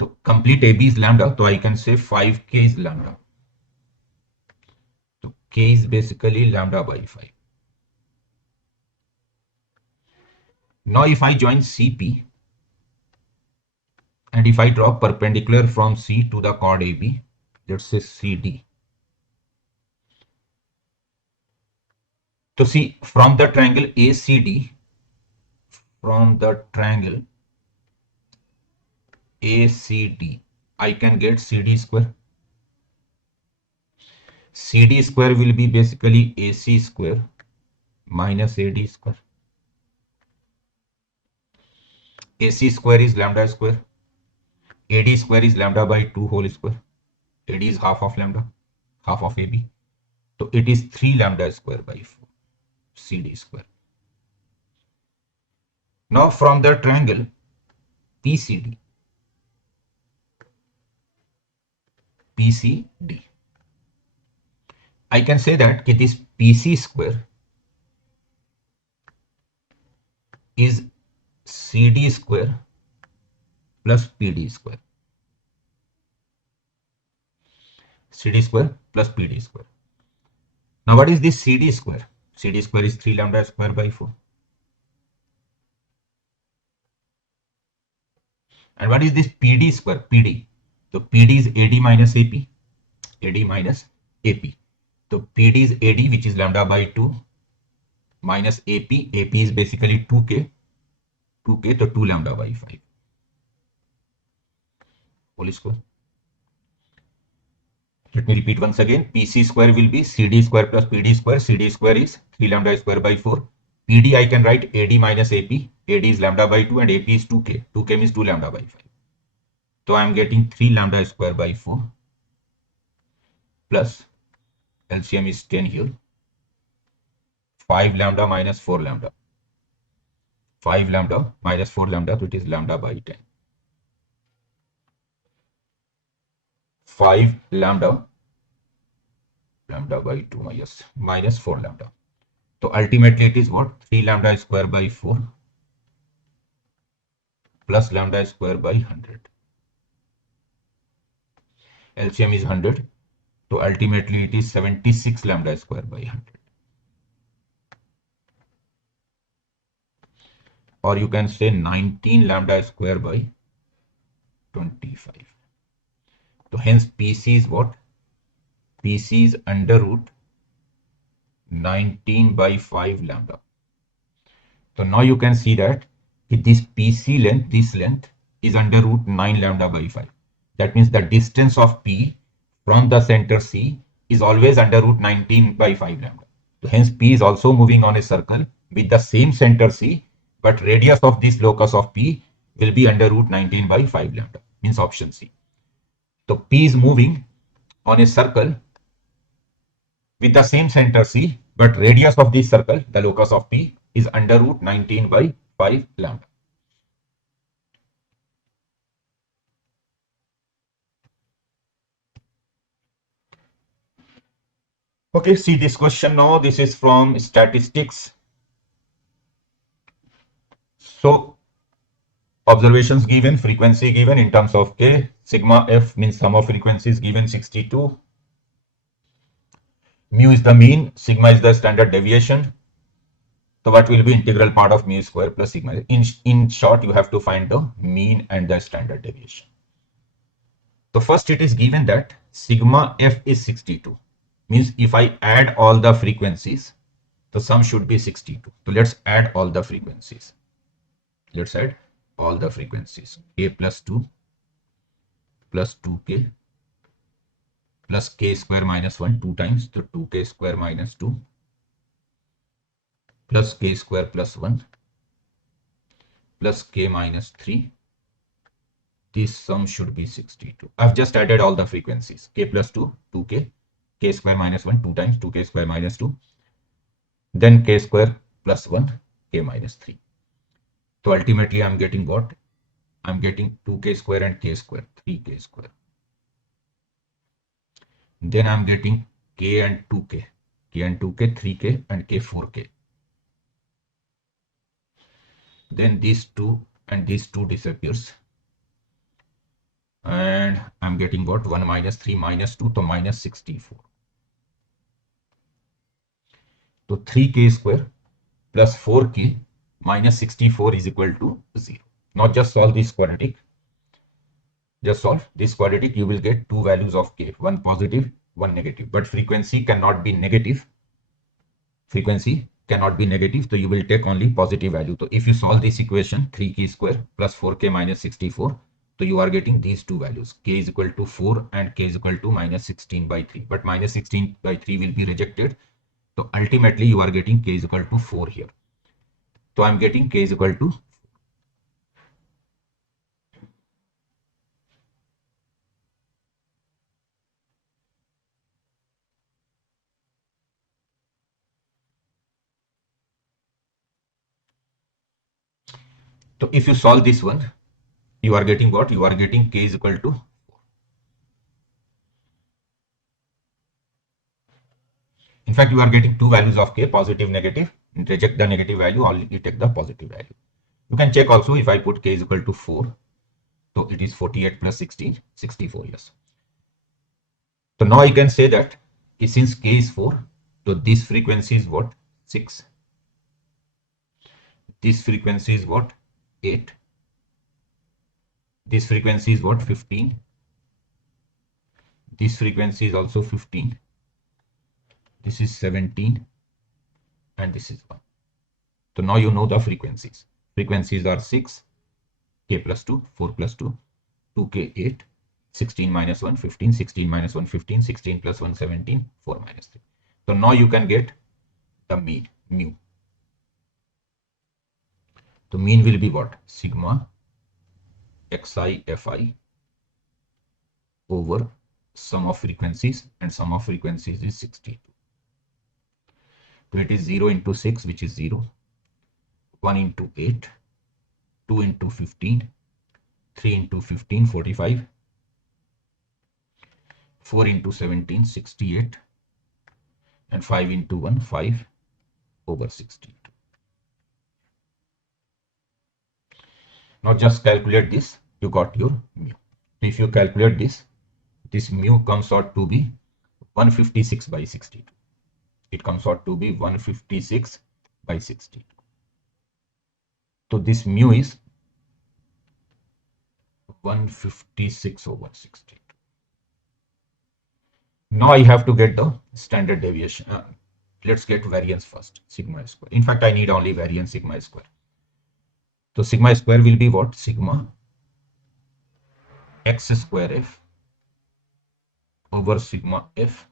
So complete AB is lambda. So I can say 5K is lambda. So K is basically lambda by 5. Now if I join CP, and if I draw perpendicular from C to the chord AB, let's say CD. So see, from the triangle ACD, I can get CD square. CD square will be basically AC square minus AD square. AC square is lambda square. AD square is lambda by 2 whole square. AD is half of lambda, half of AB. So it is 3 lambda square by 4 CD square. Now from the triangle PCD, I can say that this PC square is CD square plus PD square. CD square plus PD square. Now what is this CD square? CD square is 3 lambda square by 4. And what is this PD square? PD. So PD is AD minus AP. AD minus AP. So PD is AD, which is lambda by 2 minus AP. AP is basically 2K. 2K, so 2 lambda by 5 whole square. Let me repeat once again. PC square will be CD square plus PD square. CD square is 3 lambda square by 4. PD I can write AD minus AP. AD is lambda by 2 and AP is 2K. 2K means 2 lambda by 5. So I am getting 3 lambda square by 4 plus LCM is 10 here. 5 lambda minus 4 lambda. 5 lambda minus 4 lambda, so it is lambda by 10. 5 lambda by 2 minus 4 lambda. So ultimately it is what? 3 lambda square by 4 plus lambda square by 100. LCM is 100. So ultimately it is 76 lambda square by 100. Or you can say 19 lambda square by 25. So hence PC is what? PC is under root 19 by 5 lambda. So now you can see that this PC length, this length is under root 9 lambda by 5. That means the distance of P from the center C is always under root 19 by 5 lambda. So hence P is also moving on a circle with the same center C, but radius of this locus of P will be under root 19 by 5 lambda, means option C. So P is moving on a circle with the same center C, but radius of this circle, the locus of P, is under root 19 by 5 lambda. Okay, see this question now. This is from statistics. So observations given, frequency given in terms of K, sigma F means sum of frequencies given 62. Mu is the mean, sigma is the standard deviation. So what will be integral part of mu square plus sigma? In short, you have to find the mean and the standard deviation. So first it is given that sigma F is 62. Means if I add all the frequencies, the sum should be 62. So let's add all the frequencies. Let's add all the frequencies. K plus 2 plus 2K plus K square minus 1 2 times. So 2K square minus 2 plus K square plus 1 plus K minus 3. This sum should be 62. I've just added all the frequencies. K plus 2, 2K, K square minus 1 2 times 2K square minus 2. Then K square plus 1, K minus 3. So ultimately I'm getting what? I'm getting 2K square and K square, 3K square. Then I'm getting K and 2K, K and 2K, 3K and K 4K. Then these two and these two disappears. And I'm getting what? 1 minus 3 minus 2, so minus 64. So 3K square plus 4K minus 64 is equal to 0. Now just solve this quadratic. Just solve this quadratic. You will get two values of K, one positive, one negative. But frequency cannot be negative. Frequency cannot be negative. So you will take only positive value. So if you solve this equation, 3K square plus 4K minus 64, so you are getting these two values. K is equal to 4 and K is equal to minus 16 by 3. But minus 16 by 3 will be rejected. So ultimately you are getting K is equal to 4 here. So I'm getting K is equal to. So if you solve this one, you are getting what? You are getting K is equal to 4. In fact, you are getting two values of K, positive, negative. Reject the negative value, only you take the positive value. You can check also if I put K is equal to 4. So it is 48 plus 16, 64 years. So now I can say that since K is 4, so this frequency is what? 6. This frequency is what? 8. This frequency is what? 15. This frequency is also 15. This is 17. And this is 1. So now you know the frequencies. Frequencies are 6, K plus 2, 4 plus 2, 2K 8, 16 minus 1, 15, 16 minus 1, 15, 16 plus 1, 17, 4 minus 3. So now you can get the mean, mu. The mean will be what? Sigma xi fi over sum of frequencies, and sum of frequencies is 62. So it is 0 into 6, which is 0, 1 into 8, 2 into 15, 3 into 15, 45, 4 into 17, 68, and 5 into 1, 5 over 62. Now just calculate this, you got your mu. If you calculate this mu comes out to be 156 by 62. It comes out to be 156 by 62. So this mu is 156 over 62. Now I have to get the standard deviation. Let's get variance first, sigma square. In fact, I need only variance sigma square. So sigma square will be what? Sigma x square f over sigma f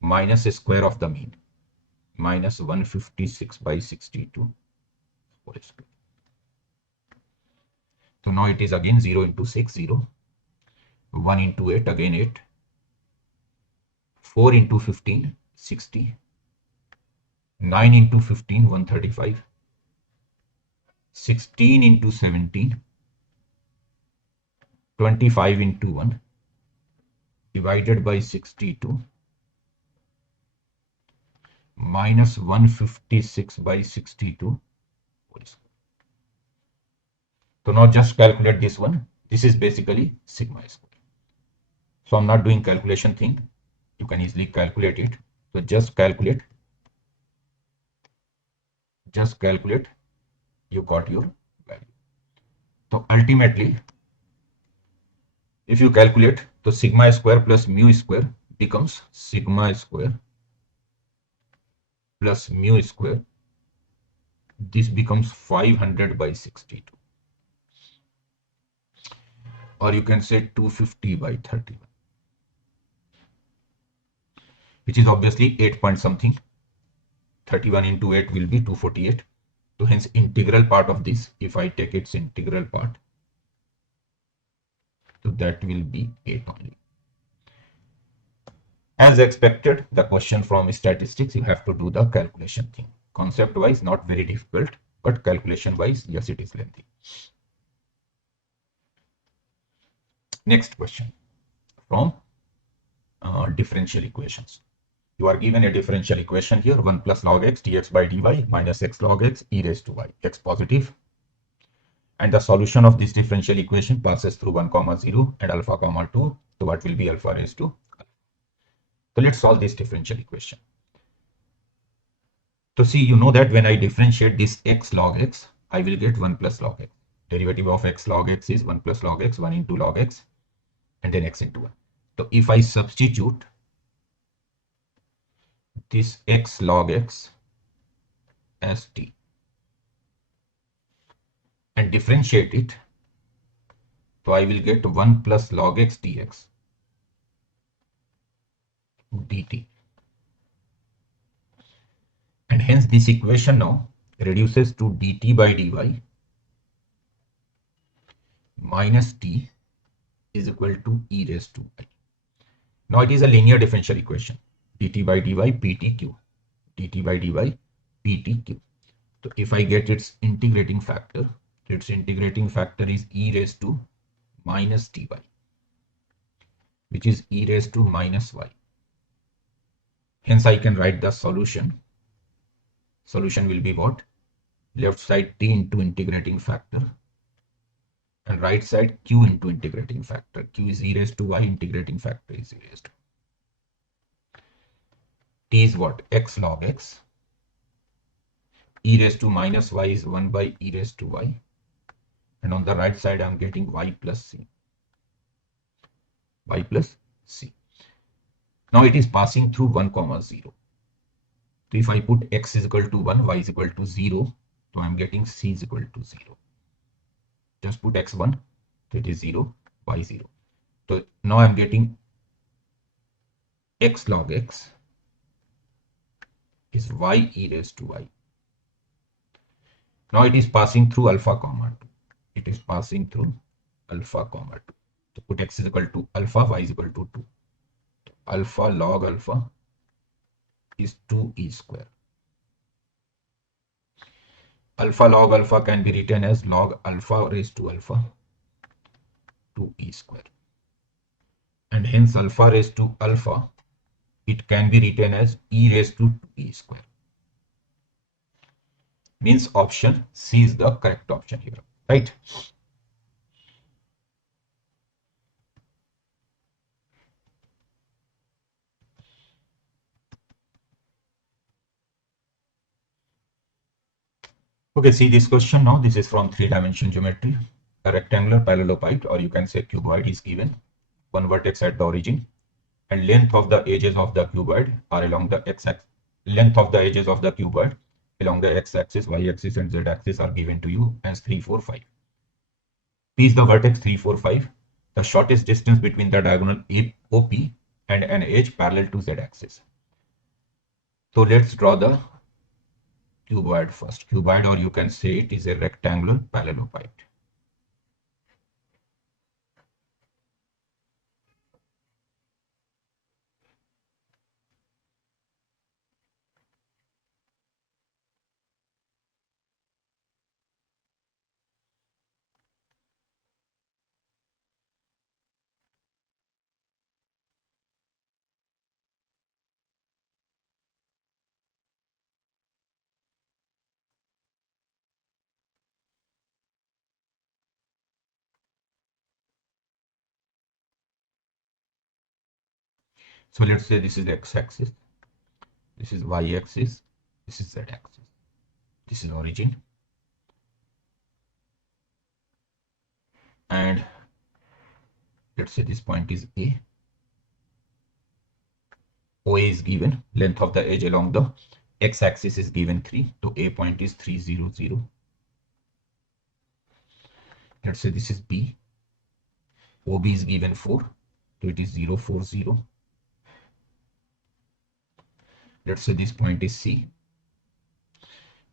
minus square of the mean minus 156 by 62 whole square. So now it is again 0 into 6, 0, 1 into 8, again 8, 4 into 15, 60, 9 into 15, 135, 16 into 17, 25 into 1, divided by 62, minus 156 by 62. So now just calculate this one. This is basically sigma square. So I'm not doing calculation thing. You can easily calculate it. So just calculate. You got your value. So ultimately, if you calculate, the sigma square plus mu square becomes sigma square plus mu square. This becomes 500 by 62. Or you can say 250 by 31. Which is obviously 8 point something. 31 into 8 will be 248. So hence integral part of this, if I take its integral part, so that will be 8 only. As expected, the question from statistics, you have to do the calculation thing. Concept wise, not very difficult, but calculation wise, yes, it is lengthy. Next question from differential equations. You are given a differential equation here, 1 plus log x dx by dy minus x log x e raised to y, x positive. And the solution of this differential equation passes through 1 comma 0 and alpha comma 2. So what will be alpha raised to? So let's solve this differential equation. So see, you know that when I differentiate this x log x, I will get 1 plus log x. Derivative of x log x is 1 plus log x, 1 into log x, and then x into 1. So if I substitute this x log x as t and differentiate it, so I will get 1 plus log x dx dt. And hence this equation now reduces to dt by dy minus t is equal to e raised to y. Now it is a linear differential equation. dt by dy ptq, dt by dy ptq. So if I get its integrating factor is e raised to minus dy, which is e raised to minus y. Hence I can write the solution. Solution will be what? Left side t into integrating factor and right side q into integrating factor. Q is e raised to y, integrating factor is e raised to. T is what? X log x. E raised to minus y is 1 by e raised to y. And on the right side, I'm getting y plus c. Y plus c. Now it is passing through 1 comma 0. So if I put x is equal to 1, y is equal to 0, so I'm getting c is equal to 0. Just put x1, so it is 0, y0. So now I'm getting x log x is y e raised to y. Now it is passing through alpha comma 2. It is passing through alpha comma 2. So put x is equal to alpha, y is equal to 2. Alpha log alpha is 2e square. Alpha log alpha can be written as log alpha raised to alpha 2e square. And hence alpha raised to alpha, it can be written as e raised to 2e square. Means option C is the correct option here, right? Okay, see this question now. This is from 3-dimensional geometry. A rectangular parallelepiped, or you can say cuboid, is given. One vertex at the origin, and length of the edges of the cuboid are along the x-axis. Length of the edges of the cuboid along the x-axis, y-axis and z-axis are given to you as 3, 4, 5. P is the vertex 3, 4, 5. The shortest distance between the diagonal OP and an edge parallel to z-axis. So let's draw the cuboid first. Cuboid, or you can say it is a rectangular parallelepiped. So let's say this is x-axis, this is y-axis, this is z-axis, this is origin, and let's say this point is A. OA is given, length of the edge along the x-axis is given 3, so A point is 3, 0, 0. Let's say this is B. OB is given 4, so it is 0, 4, 0. Let's say this point is C.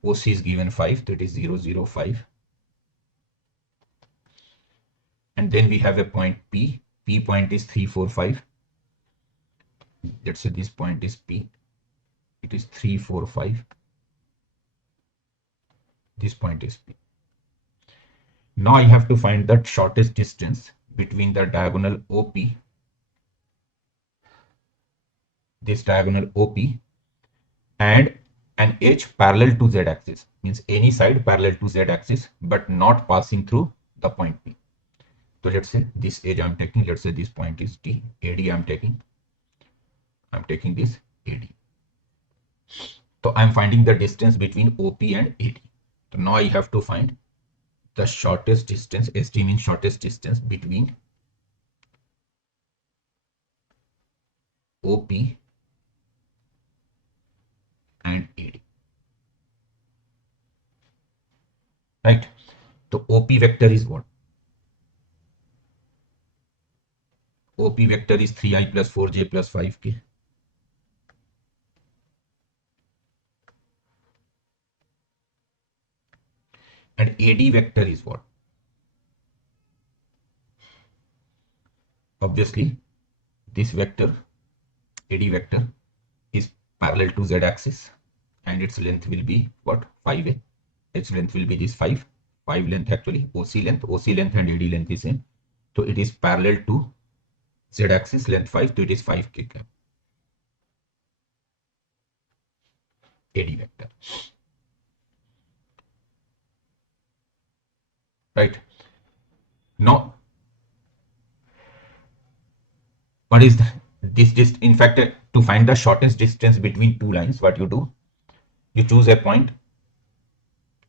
OC is given 5, that is 0, 0, 5. And then we have a point P. P point is 3, 4, 5. Let's say this point is P. It is 3, 4, 5. This point is P. Now I have to find the shortest distance between the diagonal OP, this diagonal OP, and an edge parallel to z-axis, means any side parallel to z-axis but not passing through the point P. So let's say this edge I'm taking, let's say this point is D, AD I'm taking this AD. So I'm finding the distance between OP and AD. So now I have to find the shortest distance, ST means shortest distance between OP and AD. Right? So OP vector is what? OP vector is 3i plus 4j plus 5k. And AD vector is what? Obviously, this vector, AD vector, is parallel to z-axis, and its length will be what? 5a. Its length will be this 5 length actually, OC length and AD length is same. So it is parallel to z-axis, length 5, so it is 5k cap. AD vector. Right? Now, what is this? In fact, to find the shortest distance between two lines, what you do? You choose a point.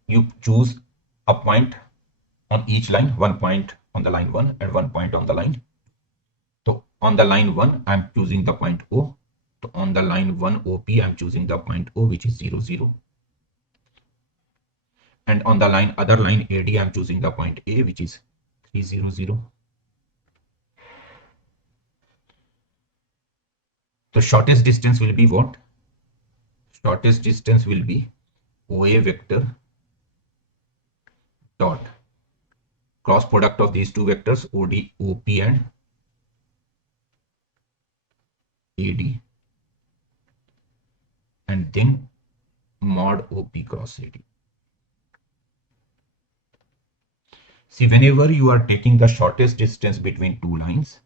You choose a point on each line, one point on the line 1 and one point on the line. So on the line 1, I'm choosing the point O. So on the line 1 OP, I'm choosing the point O, which is 0, 0. And on the other line AD, I'm choosing the point A, which is 3, 0, 0. The shortest distance will be what? Shortest distance will be OA vector dot cross product of these two vectors, OD, OP and AD, and then mod OP cross AD. See, whenever you are taking the shortest distance between two lines,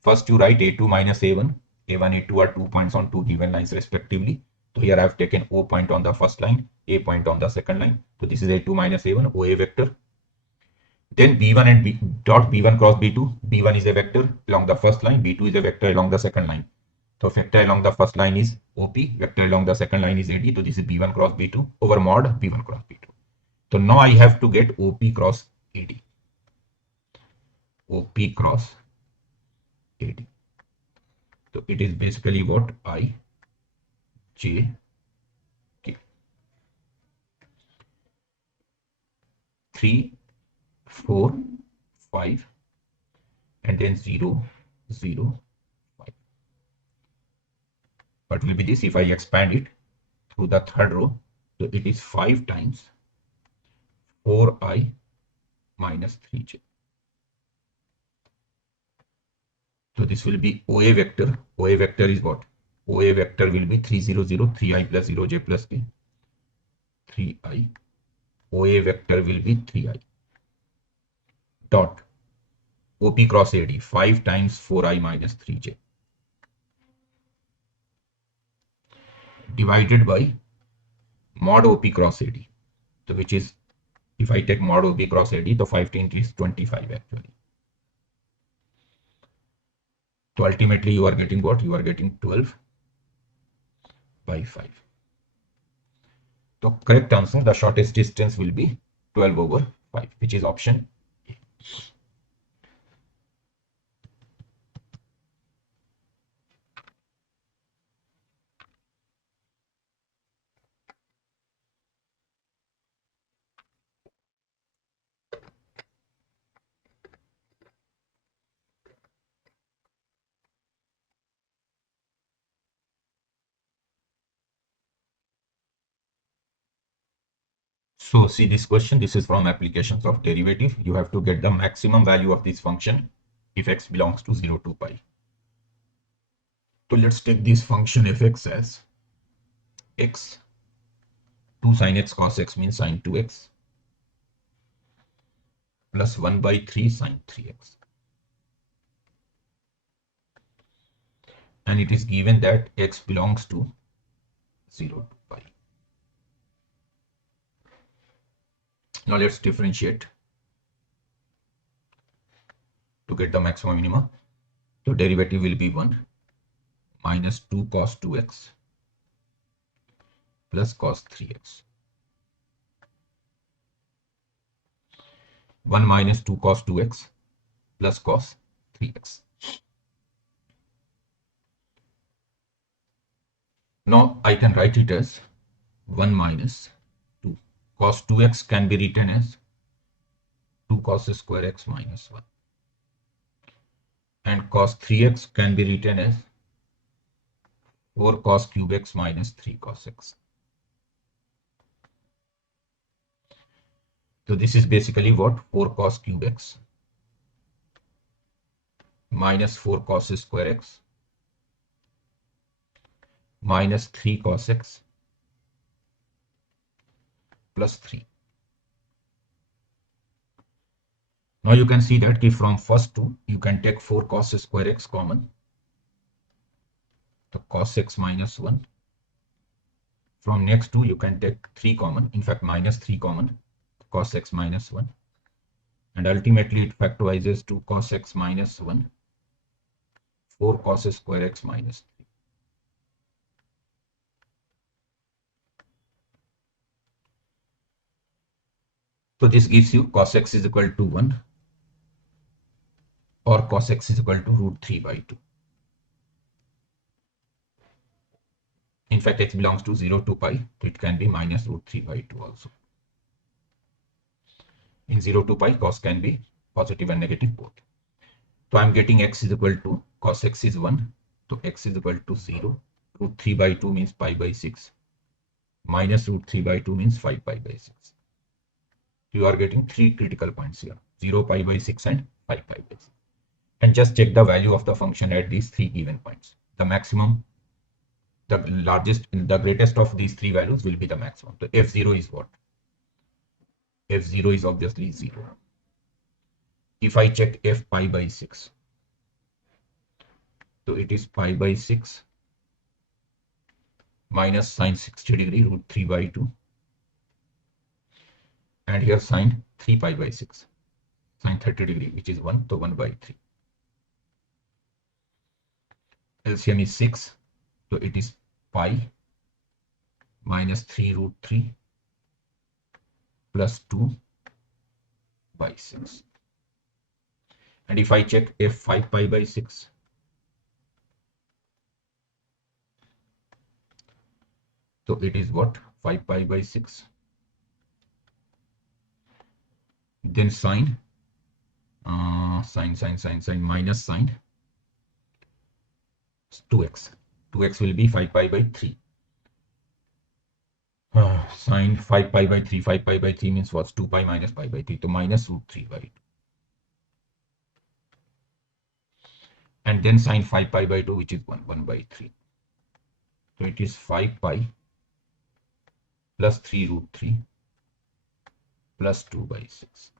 first you write A2 minus A1. A1, A2 are 2 points on two given lines respectively. So here I have taken O point on the first line, A point on the second line. So this is A2 minus A1, OA vector. Then B1 and B dot B1 cross B2. B1 is a vector along the first line, B2 is a vector along the second line. So vector along the first line is OP, vector along the second line is AD. So this is B1 cross B2 over mod B1 cross B2. So now I have to get OP cross AD. OP cross AD. So it is basically what? I, J, K. 3, 4, 5, and then 0, 0, 5. What will be this if I expand it through the third row? So it is 5 times 4I minus 3j. So this will be OA vector. OA vector is what? OA vector will be 3, 0, 0, 3I plus 0j plus k. 3I. OA vector will be 3I. Dot. OP cross AD. 5 times 4I minus 3j. Divided by mod OP cross AD. So which is, if I take mod OP cross AD, the 15 is 25 actually. So ultimately you are getting what? You are getting 12 by 5. So correct answer, the shortest distance will be 12 over 5, which is option A. So see this question, this is from applications of derivative. You have to get the maximum value of this function if x belongs to 0 to pi. So let's take this function fx as x, 2 sin x cos x means sin 2x plus 1 by 3 sin 3x. And it is given that x belongs to 0 to pi. Now let's differentiate to get the maximum minima. So derivative will be 1 minus 2 cos 2x plus cos 3x. 1 minus 2 cos 2x plus cos 3x. Now I can write it as 1 minus 2. Cos 2x can be written as 2 cos square x minus 1. And cos 3x can be written as 4 cos cube x minus 3 cos x. So this is basically what? 4 cos cube x minus 4 cos square x minus 3 cos x plus 3. Now you can see that from first two, you can take 4 cos square x common. So cos x minus 1. From next two, you can take 3 common, in fact minus 3 common, cos x minus 1. And ultimately it factorizes to cos x minus 1, 4 cos square x minus 3. So this gives you cos x is equal to 1 or cos x is equal to root 3 by 2. In fact, x belongs to 0 to pi, so it can be minus root 3 by 2 also. In 0 to pi, cos can be positive and negative both. So I am getting x is equal to cos x is 1, so x is equal to 0. Root 3 by 2 means pi by 6. Minus root 3 by 2 means 5 pi by 6. You are getting 3 critical points here, 0 pi by 6 and 5 pi by 6. And just check the value of the function at these 3 given points. The maximum, the largest, the greatest of these 3 values will be the maximum. So f0 is what? F0 is obviously 0. If I check f pi by 6, so it is pi by 6 minus sine 60 degree root 3 by 2. And here sine 3 pi by 6, sine 30 degree, which is 1, so 1 by 3. LCM is 6, so it is pi minus 3 root 3 plus 2 by 6. And if I check f 5 pi by 6, So it is what? 5 pi by 6. Then sine minus sine 2x. 2x will be 5 pi by 3. Sine 5 pi by 3. 5 pi by 3 means what? 2 pi minus pi by 3. So minus root 3 by 2. And then sine 5 pi by 2, which is 1 by 3. So it is 5 pi plus 3 root 3 plus 2 by 6.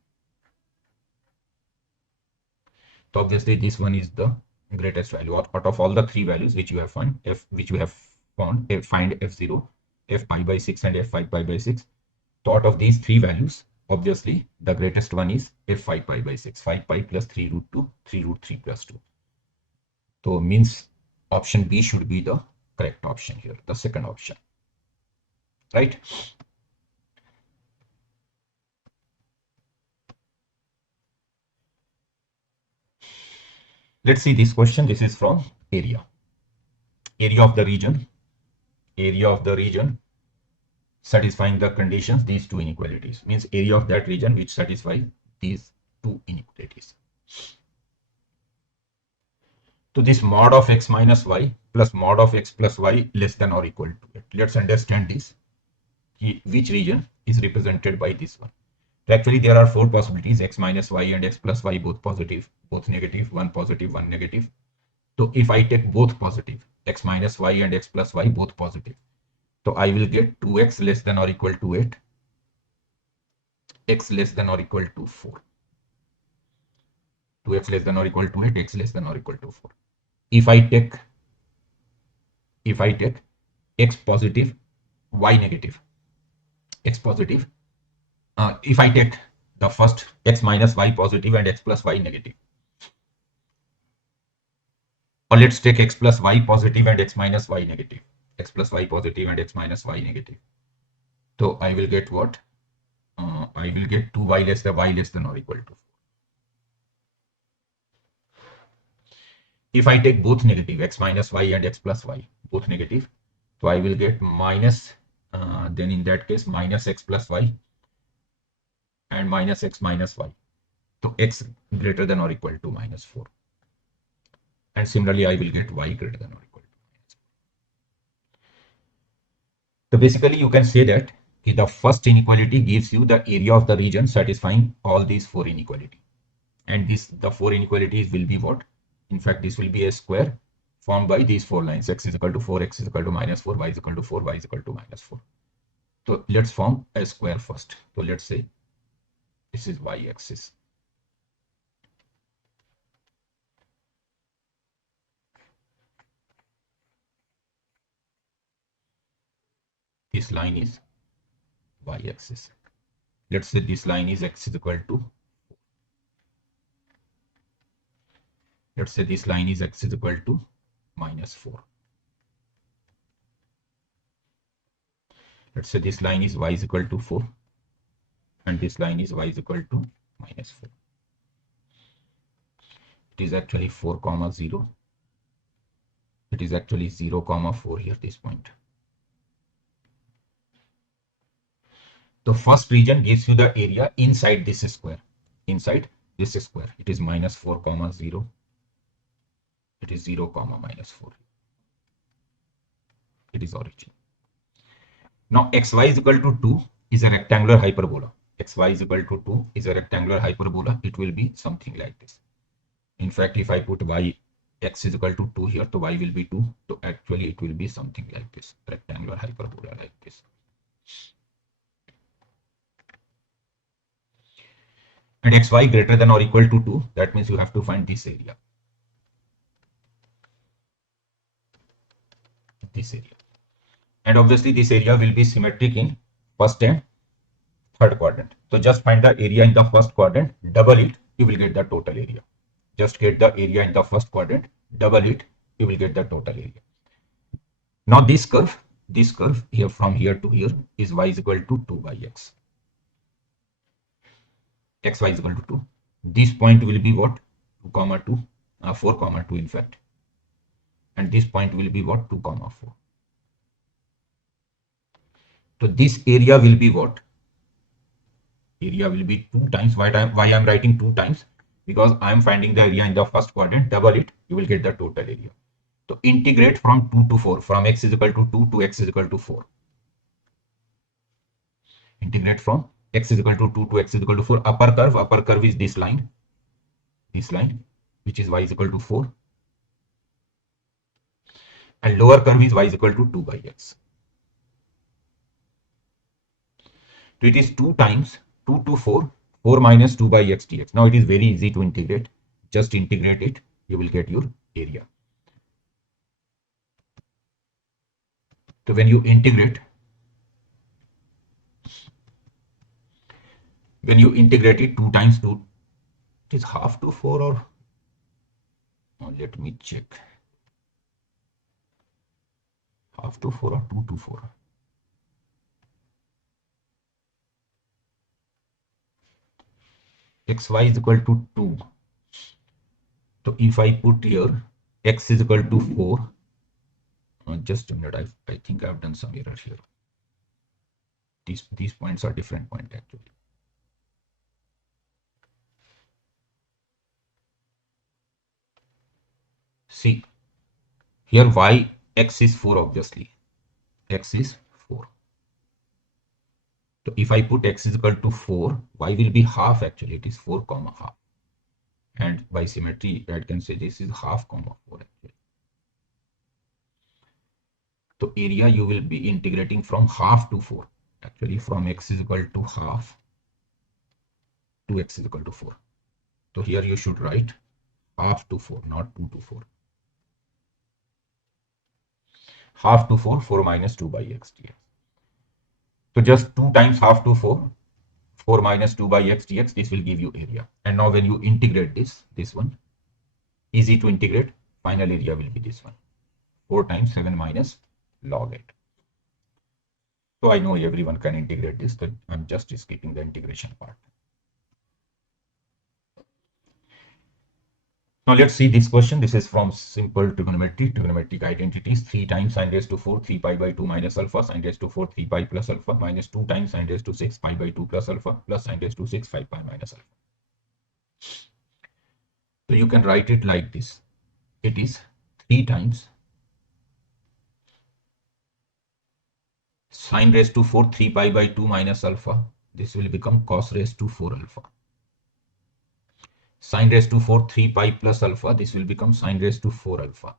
So obviously this one is the greatest value out of all the three values which you have found. Find f0, f pi by 6 and f5 pi by 6. So out of these three values, obviously the greatest one is f5 pi by 6. 5 pi plus 3 root 2, 3 root 3 plus 2. So means option B should be the correct option here, the second option, right? Let's see this question. This is from area. Area of the region satisfying the conditions, these two inequalities, means area of that region which satisfy these two inequalities. So this mod of x minus y plus mod of x plus y less than or equal to it. Let's understand this. Which region is represented by this one? Actually, there are four possibilities: x minus y and x plus y, both positive, both negative, one positive, one negative. So if I take both positive, x minus y and x plus y, both positive, so I will get 2x less than or equal to 8, x less than or equal to 4. 2x less than or equal to 8, x less than or equal to 4. If I take x positive, y negative, x positive, if I take the first x minus y positive and x plus y negative, or let's take x plus y positive and x minus y negative, x plus y positive and x minus y negative. So I will get what? I will get 2y less than or equal to 4. If I take both negative, x minus y and x plus y, both negative, so I will get minus, then in that case, minus x plus y and minus x minus y. So x greater than or equal to minus 4. And similarly, I will get y greater than or equal to minus 4. So basically, you can say that the first inequality gives you the area of the region satisfying all these four inequalities. And the four inequalities will be what? In fact, this will be a square formed by these four lines: x is equal to 4, x is equal to minus 4, y is equal to 4, y is equal to minus 4. So let's form a square first. So let's say this is y-axis. This line is y-axis. Let's say this line is x is equal to, let's say this line is x is equal to minus 4. Let's say this line is y is equal to 4 and this line is y is equal to minus 4. It is actually 4 comma 0. It is actually 0 comma 4 here, this point. The first region gives you the area inside this square. Inside this square, it is minus 4 comma 0. It is 0 comma minus 4. It is origin. Now xy is equal to 2 is a rectangular hyperbola. Xy is equal to 2 is a rectangular hyperbola. It will be something like this. In fact, if I put x is equal to 2 here, so y will be 2. So actually it will be something like this, rectangular hyperbola like this. And xy greater than or equal to 2, that means you have to find this area. This area. And obviously this area will be symmetric in first and third quadrant. So just find the area in the first quadrant, double it, you will get the total area. Just get the area in the first quadrant, double it, you will get the total area. Now this curve here from here to here is y is equal to 2 by x. Xy is equal to 2. This point will be what? 2 comma 2, 4 comma 2 in fact. And this point will be what? 2 comma 4. So this area will be what? Area will be 2 times. Why I'm writing 2 times? Because I am finding the area in the first quadrant. Double it, you will get the total area. So integrate from 2 to 4, from x is equal to 2 to x is equal to 4. Integrate from x is equal to 2 to x is equal to 4. Upper curve is this line, which is y is equal to 4. And lower curve is y is equal to 2 by x. So it is 2 times 2 to 4, 4 minus 2 by x dx. Now it is very easy to integrate. Just integrate it, you will get your area. So when you integrate it 2 times 2, it is half to 4 or let me check. Half to 4 or 2 to 4. Xy is equal to 2. So if I put here x is equal to 4, just a minute, I think I've done some error here. These points are different points actually. See, here x is 4 obviously. X is 4. So if I put x is equal to 4, y will be half actually. It is 4 comma half. And by symmetry, I can say this is half comma 4 actually. So area you will be integrating from half to 4. Actually from x is equal to half to x is equal to 4. So here you should write half to 4, not 2 to 4. Half to 4, 4 minus 2 by x dx. So just 2 times half to 4, 4 minus 2 by x dx, this will give you area. And now when you integrate this one, easy to integrate, final area will be this one. 4 times 7 minus log 8. So I know everyone can integrate this, so I'm just skipping the integration part. Now let's see this question. This is from simple trigonometric identities. 3 times sin raised to 4 3 pi by 2 minus alpha sin raised to 4 3 pi plus alpha minus 2 times sin raised to 6 pi by 2 plus alpha plus sin raised to 6 5 pi minus alpha. So you can write it like this. It is 3 times sin raised to 4 3 pi by 2 minus alpha. This will become cos raised to 4 alpha. Sin raised to 4 3 pi plus alpha. This will become sin raised to 4 alpha.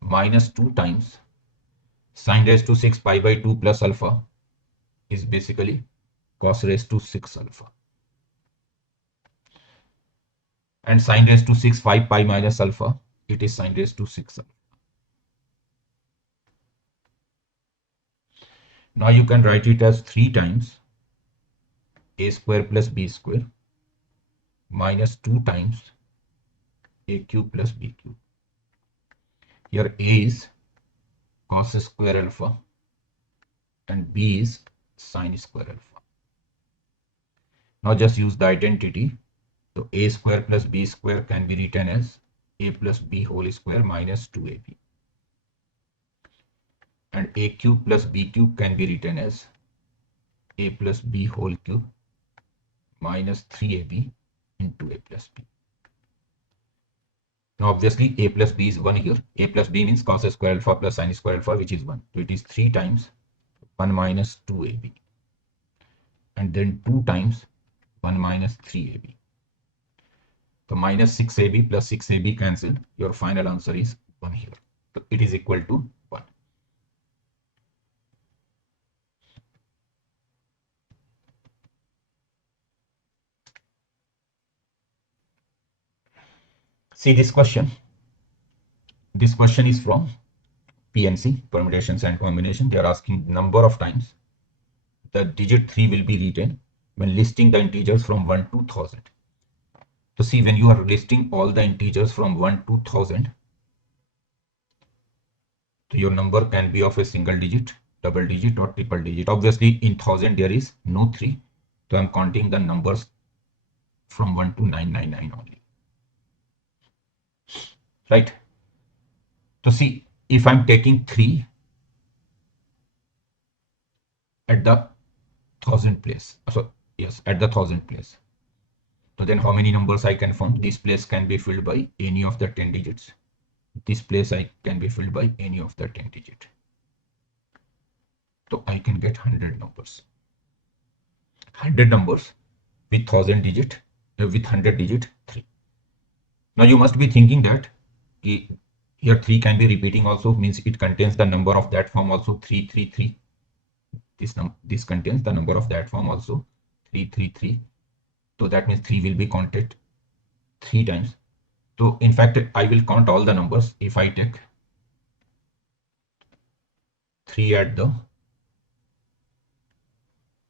Minus 2 times sin raised to 6 pi by 2 plus alpha is basically cos raised to 6 alpha. And sin raised to 6 5 pi minus alpha, it is sin raised to 6 alpha. Now you can write it as 3 times a square plus b square minus 2 times a cube plus b cube. Here a is cos square alpha and b is sin square alpha. Now just use the identity. So a square plus b square can be written as a plus b whole square minus 2ab. And a cube plus b cube can be written as a plus b whole cube minus 3ab into a plus b. Now obviously a plus b is 1 here. A plus b means cos square alpha plus sin square alpha, which is 1. So it is 3 times 1 minus 2ab. And then 2 times 1 minus 3ab. So minus 6ab plus 6ab cancel. Your final answer is 1 here. So it is equal to 1. See this question. This question is from PNC, permutations and combination. They are asking number of times the digit 3 will be written when listing the integers from 1 to 1000. So see, when you are listing all the integers from 1 to 1000, so your number can be of a single digit, double digit or triple digit. Obviously in 1000 there is no 3. So I'm counting the numbers from 1 to 999 only. Right? So see, if I'm taking 3, at the 1000 place. So yes, at the 1000 place. So then how many numbers I can form? This place can be filled by any of the 10 digits. This place I can be filled by any of the 10 digit. So I can get 100 numbers. 100 numbers with 1000 digit, with 100 digit 3. Now you must be thinking that here 3 can be repeating also, means it contains the number of that form also 333. This contains the number of that form also 333. So that means 3 will be counted 3 times. So in fact I will count all the numbers. If I take 3 at the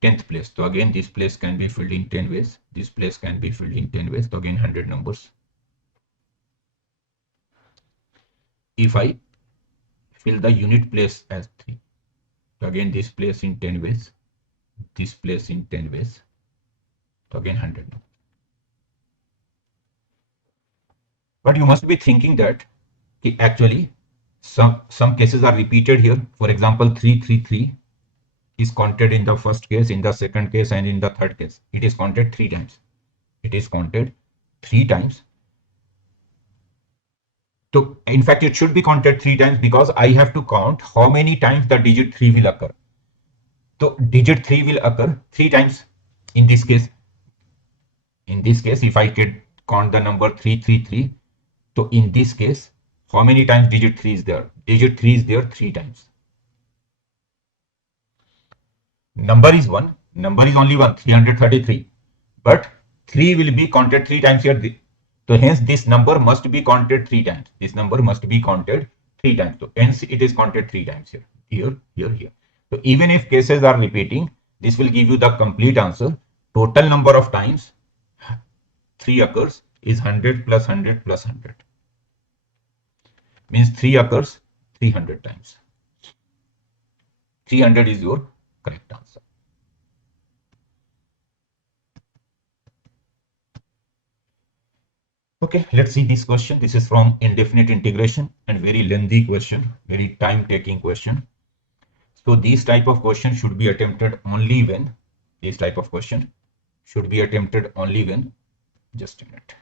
10th place, so again this place can be filled in 10 ways. This place can be filled in 10 ways. So again 100 numbers. If I fill the unit place as 3, so again this place in 10 ways, this place in 10 ways, so again 100 numbers. But you must be thinking that actually some cases are repeated here. For example, 333 is counted in the first case, in the second case, and in the third case. It is counted 3 times. It is counted 3 times. So in fact, it should be counted 3 times because I have to count how many times the digit 3 will occur. So digit 3 will occur 3 times in this case. In this case, if I can count the number 333, so in this case, how many times digit 3 is there? Digit 3 is there 3 times. Number is 1. Number is only 1, 333. But 3 will be counted 3 times here. So hence this number must be counted 3 times. This number must be counted 3 times. So hence it is counted 3 times here. Here, here, here. So even if cases are repeating, this will give you the complete answer. Total number of times 3 occurs is 100 plus 100 plus 100. Means 3 occurs 300 times. 300 is your correct answer. Okay, let's see this question. This is from indefinite integration and very lengthy question, very time-taking question. So these type of question should be attempted only when, this type of question should be attempted only when, just a minute.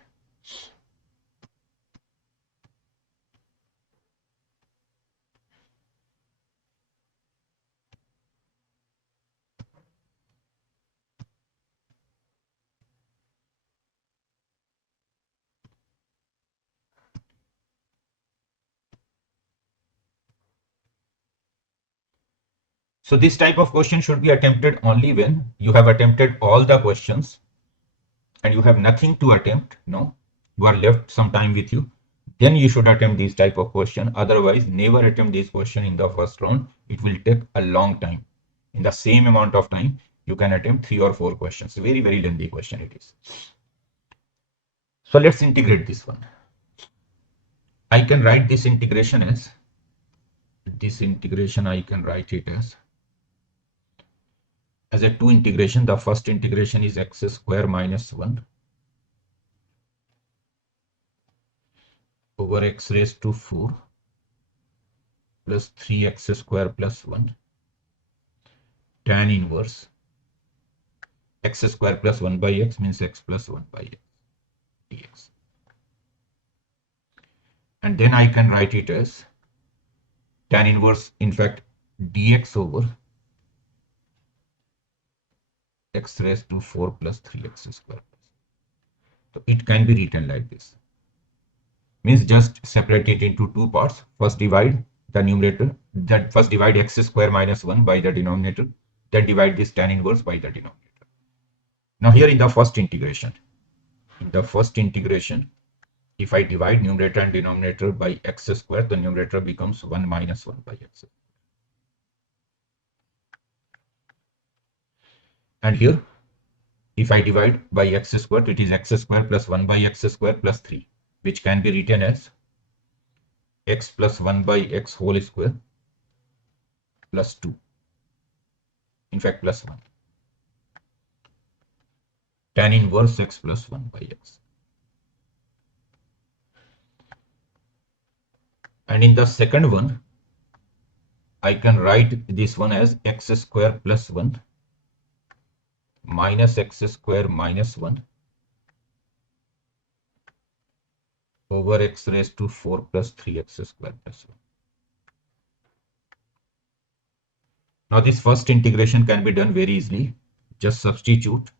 So this type of question should be attempted only when you have attempted all the questions and you have nothing to attempt. No, you are left some time with you. Then you should attempt this type of question. Otherwise, never attempt this question in the first round. It will take a long time. In the same amount of time, you can attempt 3 or 4 questions. Very, very lengthy question it is. So let's integrate this one. I can write this integration as, I can write it as a 2 integration. The first integration is x square minus 1 over x raised to 4 plus 3x square plus 1 tan inverse x square plus 1 by x means x plus 1 by x dx. And then I can write it as tan inverse, in fact, dx over x raised to 4 plus 3x square. So it can be written like this. Means just separate it into 2 parts. First divide the numerator, that first divide x square minus 1 by the denominator, then divide this tan inverse by the denominator. Now here in the first integration, if I divide numerator and denominator by x square, the numerator becomes 1 minus 1 by x. And here, if I divide by x square, it is x square plus 1 by x square plus 3, which can be written as x plus 1 by x whole square plus 2. In fact, plus 1. Tan inverse x plus 1 by x. And in the second one, I can write this one as x square plus 1 minus x square minus 1 over x raised to 4 plus 3x square plus 1. Now this first integration can be done very easily. Just substitute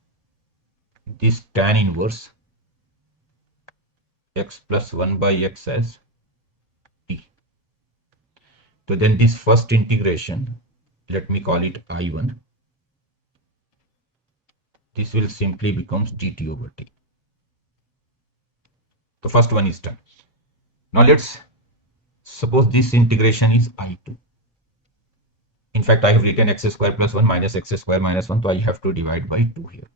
this tan inverse x plus 1 by x as t. So then this first integration, let me call it I1. This will simply becomes dt over t. The first one is done. Now let's suppose this integration is I2. In fact, I have written x square plus 1 minus x square minus 1. So I have to divide by 2 here.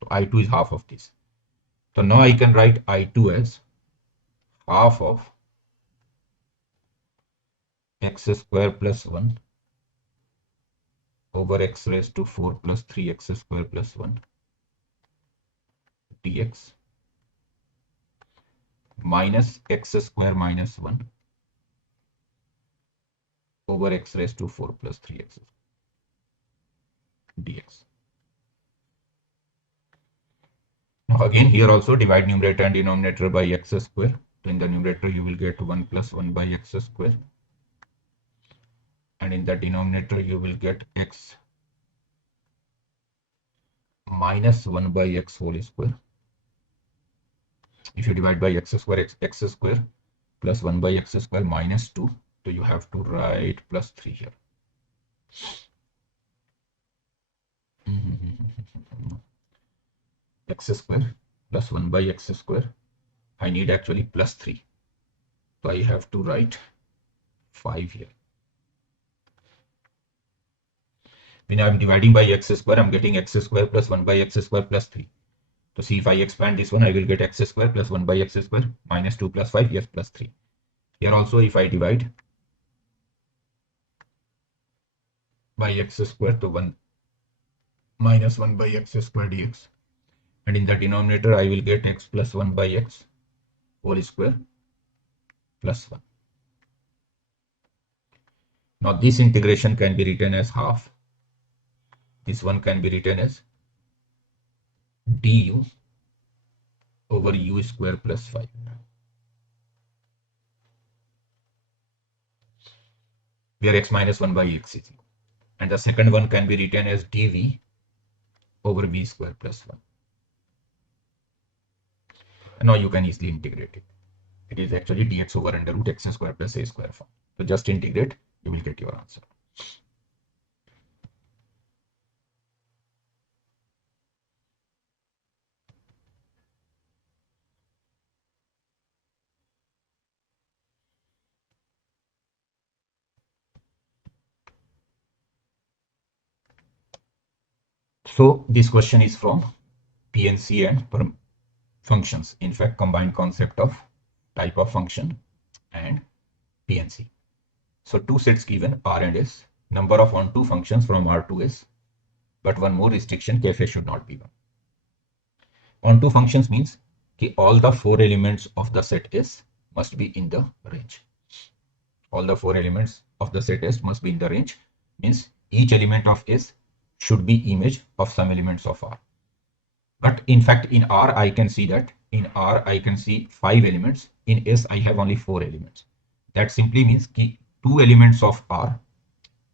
So I2 is half of this. So now I can write I2 as half of x square plus 1 over x raised to 4 plus 3x square plus 1 dx minus x square minus 1 over x raised to 4 plus 3x dx. Now again here also divide numerator and denominator by x square. So in the numerator you will get 1 plus 1 by x square, and in the denominator you will get x minus 1 by x whole square. If you divide by x square plus 1 by x square minus 2, so you have to write plus 3 here. X square plus 1 by x square. I need actually plus 3. So I have to write 5 here. When I am dividing by x square, I am getting x square plus 1 by x square plus 3. So see, if I expand this one, I will get x square plus 1 by x square minus 2 plus 5, yes, plus 3. Here also, if I divide by x square to 1 minus 1 by x square dx, and in the denominator I will get x plus 1 by x whole square plus 1. Now this integration can be written as half. This one can be written as du over u square plus 5. Where x minus 1 by x is. And the second one can be written as dv over v square plus 1. And now you can easily integrate it. It is actually dx over under root x square plus a square form. So just integrate, you will get your answer. So this question is from PNC and functions. In fact, combined concept of type of function and PNC. So two sets given, R and S, number of onto functions from R to S, but one more restriction, cafe should not be 1. Onto functions means that all the 4 elements of the set S must be in the range. All the 4 elements of the set S must be in the range, means each element of S should be image of some elements of R. But in fact, in R, I can see that in R, I can see 5 elements. In S, I have only 4 elements. That simply means that 2 elements of R,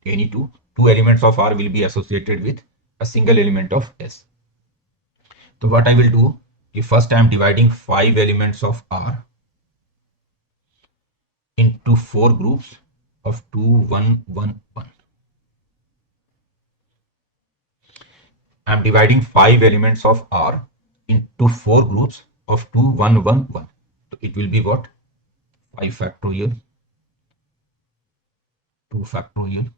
any two elements of R will be associated with a single element of S. So what I will do, if first I am dividing 5 elements of R into 4 groups of 2, 1, 1, 1. I am dividing 5 elements of R into 4 groups of 2, 1, 1, 1. So it will be what? 5 factorial, 2 factorial,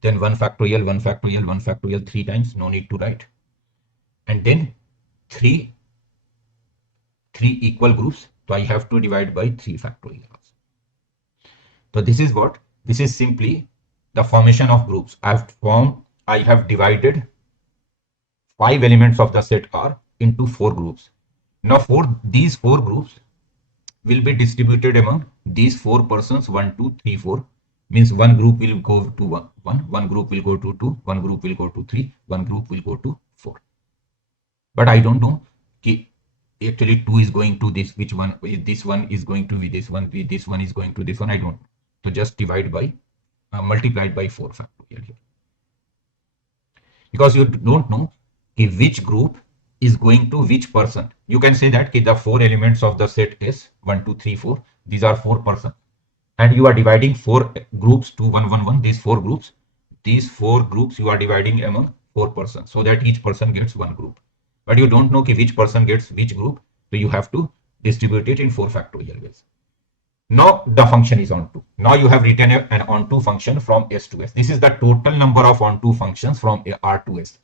then 1 factorial, 1 factorial, 1 factorial 3 times, no need to write. And then 3 equal groups. So I have to divide by 3 factorial. So this is what? This is simply the formation of groups. I have divided 5 elements of the set R into 4 groups. Now these 4 groups will be distributed among these 4 persons, 1, 2, 3, 4, means one group will go to 1 group will go to 2, one group will go to 3, one group will go to 4. But I don't know ki actually 2 is going to this, which one, this one is going to be this one is going to this one, I don't know. So just divide by multiplied by 4 factorial here, because you don't know which group is going to which person. You can say that the 4 elements of the set is 1 2 3 4, these are 4 person, and you are dividing 4 groups to 1 1 1. These 4 groups you are dividing among 4 persons, so that each person gets one group, but you don't know which person gets which group, so you have to distribute it in 4 factorial ways. Now the function is onto. Now you have written an onto function from S to S. This is the total number of onto functions from R to S.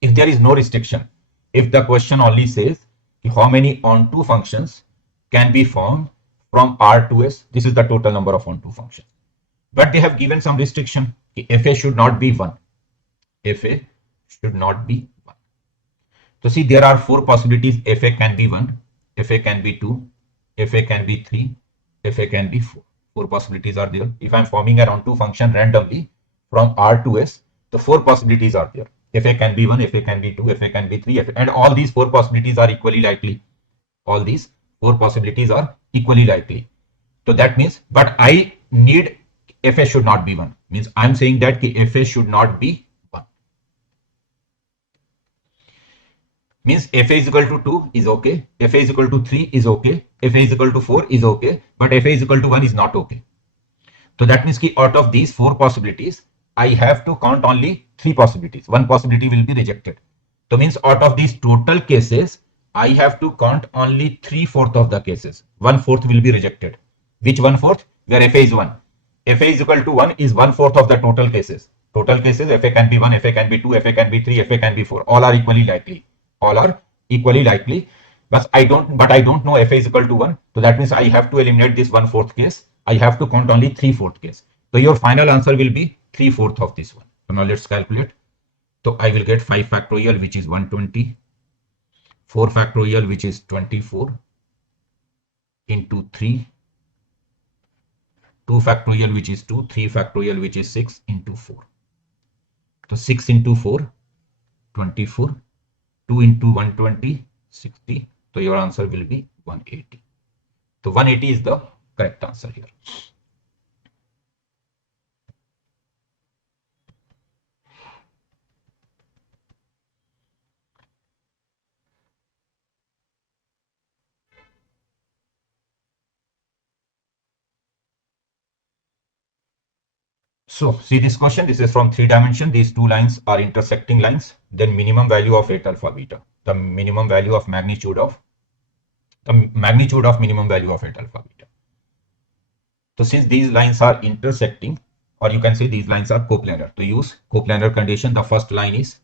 If there is no restriction, if the question only says how many onto functions can be formed from R to S, this is the total number of onto functions. But they have given some restriction. Fa should not be 1. Fa should not be 1. So see, there are 4 possibilities. Fa can be 1, Fa can be 2, Fa can be 3, Fa can be 4. 4 possibilities are there. If I am forming an onto function randomly from R to S, the 4 possibilities are there. Fa can be 1, Fa can be 2, Fa can be 3, and all these 4 possibilities are equally likely. All these 4 possibilities are equally likely. So that means, but I need Fa should not be 1. Means I am saying that Fa should not be 1. Means Fa is equal to 2 is okay, Fa is equal to 3 is okay, Fa is equal to 4 is okay, but Fa is equal to 1 is not okay. So that means out of these 4 possibilities, I have to count only 3 possibilities. One possibility will be rejected. So means out of these total cases, I have to count only 3/4 of the cases. 1/4 will be rejected. Which 1/4? Where Fa is 1. Fa is equal to 1 is 1/4 of the total cases. Total cases, Fa can be 1, Fa can be 2, Fa can be 3, Fa can be 4. All are equally likely. All are equally likely. But I don't know Fa is equal to 1. So that means I have to eliminate this 1/4 case. I have to count only 3/4 case. So your final answer will be 3/4 of this one. So now let's calculate. So I will get 5 factorial, which is 120. 4 factorial, which is 24, into 3. 2 factorial, which is 2. 3 factorial, which is 6, into 4. So 6 into 4, 24. 2 into 120, 60. So your answer will be 180. So 180 is the correct answer here. So see this question, this is from 3 dimension. These two lines are intersecting lines. Then minimum value of 8 alpha beta, the minimum value of magnitude of minimum value of 8 alpha beta. So since these lines are intersecting, or you can say these lines are coplanar, to use coplanar condition, the first line is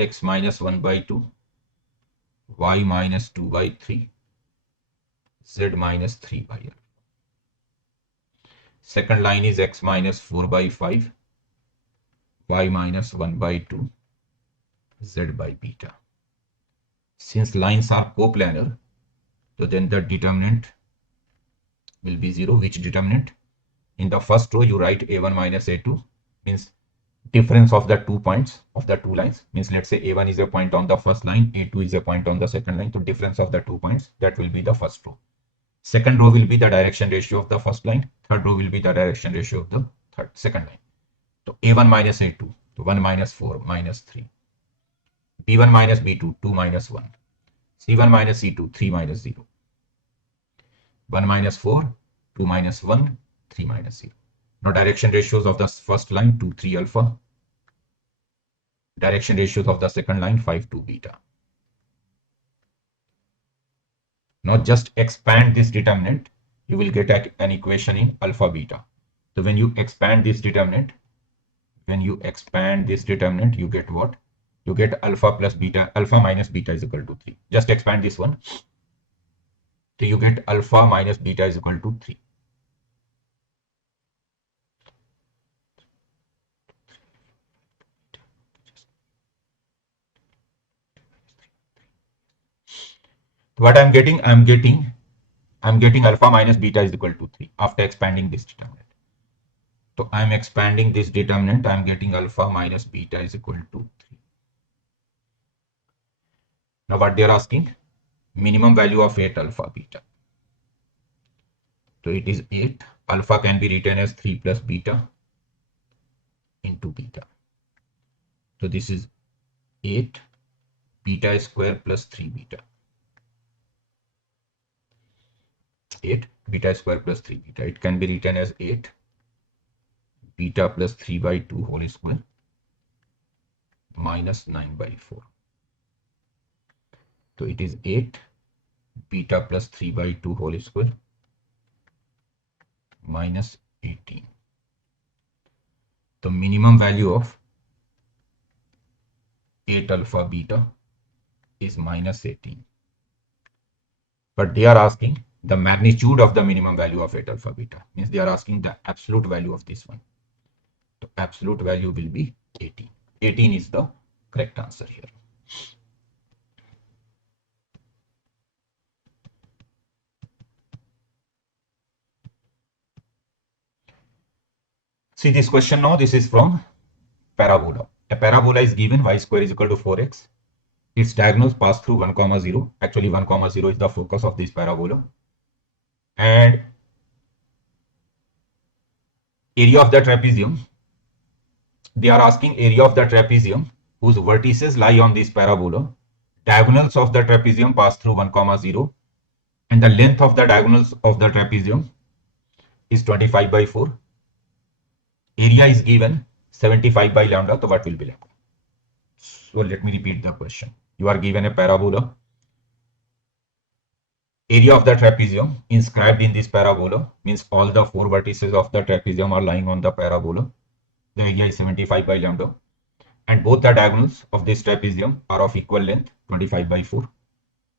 x minus 1 by 2, y minus 2 by 3, z minus 3 by l. Second line is x minus 4 by 5, y minus 1 by 2, z by beta. Since lines are coplanar, so then the determinant will be 0. Which determinant? In the first row, you write a1 minus a2, means difference of the 2 points of the 2 lines. Means let's say a1 is a point on the first line, a2 is a point on the second line. So difference of the 2 points, that will be the first row. Second row will be the direction ratio of the first line. Third row will be the direction ratio of the second line. So a1 minus a2, so 1 minus 4 minus 3. b1 minus b2, 2 minus 1. c1 minus c2, 3 minus 0. 1 minus 4, 2 minus 1, 3 minus 0. Now direction ratios of the first line, 2, 3 alpha. Direction ratios of the second line, 5, 2 beta. Now just expand this determinant, you will get an equation in alpha beta. So when you expand this determinant, you get what? You get alpha plus beta, alpha minus beta is equal to 3. Just expand this one. So you get alpha minus beta is equal to 3. What I'm getting alpha minus beta is equal to 3 after expanding this determinant. So I am expanding this determinant. I am getting alpha minus beta is equal to 3. Now what they are asking? Minimum value of 8 alpha beta. So it is 8. Alpha can be written as 3 plus beta into beta. So this is 8 beta square plus 3 beta. 8 beta square plus 3 beta. It can be written as 8 beta plus 3 by 2 whole square minus 9 by 4. So it is 8 beta plus 3 by 2 whole square minus 18. The minimum value of 8 alpha beta is minus 18. But they are asking the magnitude of the minimum value of 8 alpha beta. Means they are asking the absolute value of this one. The absolute value will be 18. 18 is the correct answer here. See this question now. This is from parabola. A parabola is given y square is equal to 4x. Its diagonals pass through 1 comma 0. Actually 1 comma 0 is the focus of this parabola. And area of the trapezium. They are asking area of the trapezium whose vertices lie on this parabola. Diagonals of the trapezium pass through 1 comma 0. And the length of the diagonals of the trapezium is 25 by 4. Area is given 75 by lambda. So what will be lambda? So let me repeat the question. You are given a parabola. Area of the trapezium inscribed in this parabola means all the 4 vertices of the trapezium are lying on the parabola. The area is 75 by lambda. And both the diagonals of this trapezium are of equal length 25 by 4.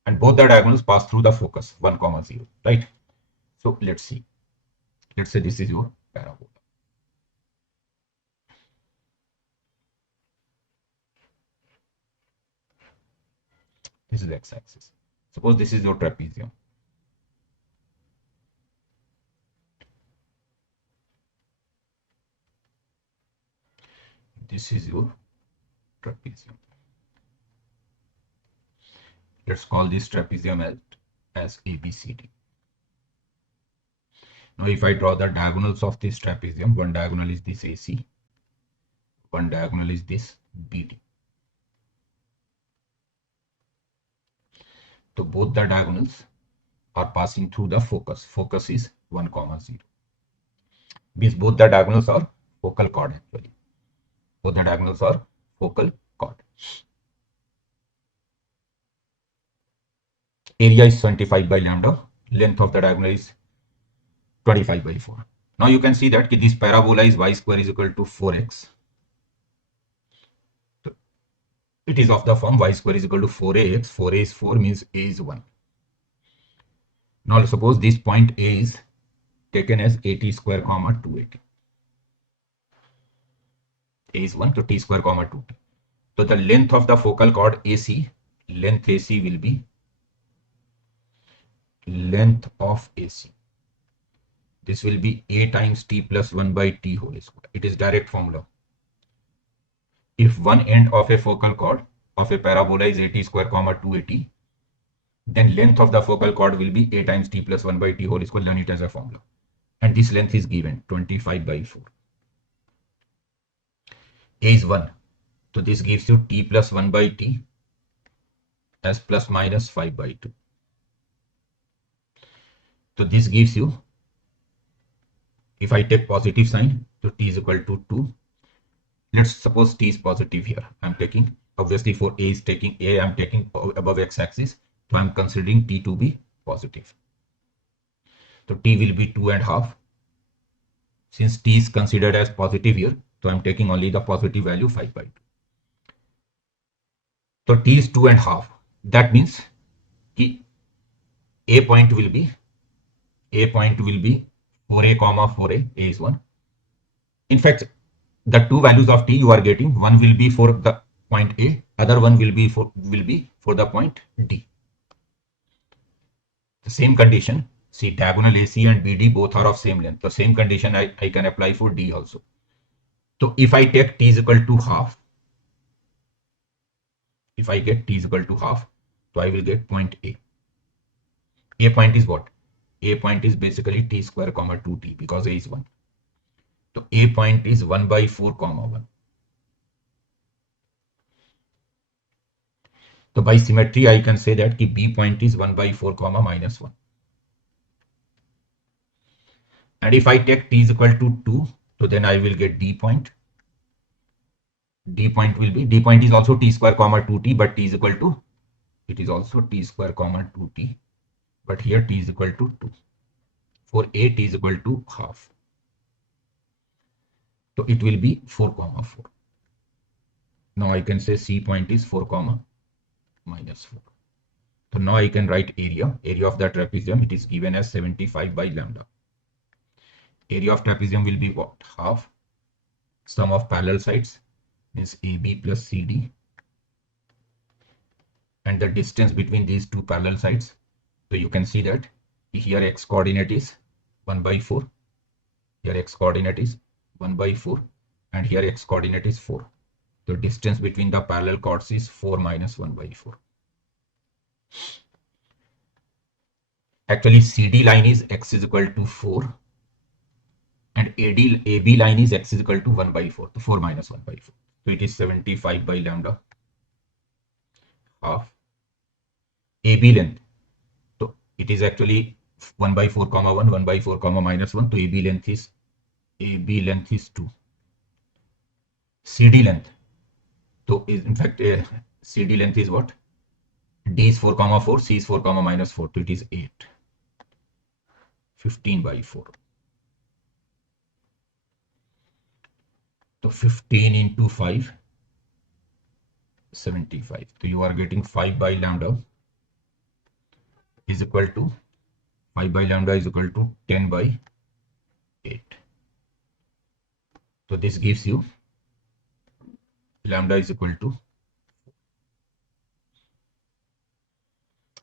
And both the diagonals pass through the focus 1 comma 0. Right? So let's see. Let's say this is your parabola. This is the x-axis. Suppose this is your trapezium. This is your trapezium. Let's call this trapezium as ABCD. Now if I draw the diagonals of this trapezium, one diagonal is this AC, one diagonal is this BD. So both the diagonals are passing through the focus. Focus is 1 comma 0. Means both the diagonals are focal chord actually. Both the diagonals are focal chord. Area is 25 by lambda. Length of the diagonal is 25 by 4. Now you can see that this parabola is y square is equal to 4x. So it is of the form y square is equal to 4ax. 4a is 4 means a is 1. Now suppose this point A is taken as 80 square comma 280. A is 1 to t square comma 2. So the length of the focal chord AC, length AC will be length of AC. This will be a times t plus 1 by t whole square. It is direct formula. If one end of a focal chord of a parabola is 80 square comma 280, then length of the focal chord will be a times t plus 1 by t whole square. Learn it as a formula. And this length is given 25 by 4. A is 1. So this gives you t plus 1 by t as plus minus 5 by 2. So this gives you, if I take positive sign, so t is equal to 2. Let's suppose t is positive here. I'm taking, obviously for a is taking a, I'm taking above x-axis. So I'm considering t to be positive. So t will be 2.5. Since t is considered as positive here, so I'm taking only the positive value 5 by 2. So t is 2.5. That means a point will be 4a comma 4a. A is 1. In fact, the two values of t you are getting, one will be for the point A, other one will be for the point D. The same condition. See, diagonal AC and BD both are of same length. The same condition I can apply for D also. So if I take T is equal to half, if I get T is equal to half, so I will get point A. A point is what? A point is basically T square comma 2T because A is 1. So A point is 1 by 4 comma 1. So by symmetry, I can say that B point is 1 by 4 comma minus 1. And if I take T is equal to 2, so then I will get D point. D point will be, D point is also T square comma 2T, but T is equal to, it is also T square comma 2T, but here T is equal to 2. For A, T is equal to half. So it will be 4 comma 4. Now I can say C point is 4 comma minus 4. So now I can write area. Area of the trapezium, it is given as 75 by lambda. Area of trapezium will be what? Half sum of parallel sides is AB plus CD, and the distance between these two parallel sides. So you can see that here x coordinate is 1 by 4. Here x coordinate is 1 by 4, and here x coordinate is 4. The distance between the parallel chords is 4 minus 1 by 4. Actually, CD line is x is equal to 4, and AB line is x is equal to 1 by 4. So 4 minus 1 by 4. So it is 75 by lambda half AB length. So it is actually 1 by 4 comma 1, 1 by 4 comma minus 1. So AB length is 2. CD length. So in fact, CD length is what? D is 4 comma 4, C is 4 comma minus 4. So it is 8. 15 by 4. So 15 into 5, 75. So you are getting 5 by lambda is equal to 5 by lambda is equal to 10 by 8. So this gives you lambda is equal to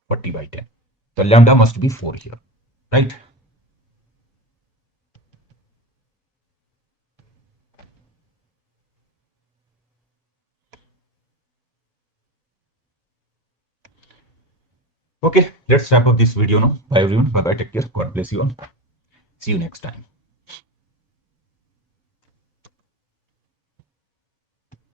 40 by 10. So lambda must be 4 here, right? Okay, let's wrap up this video now. Bye everyone. Bye bye. Take care. God bless you all. See you next time.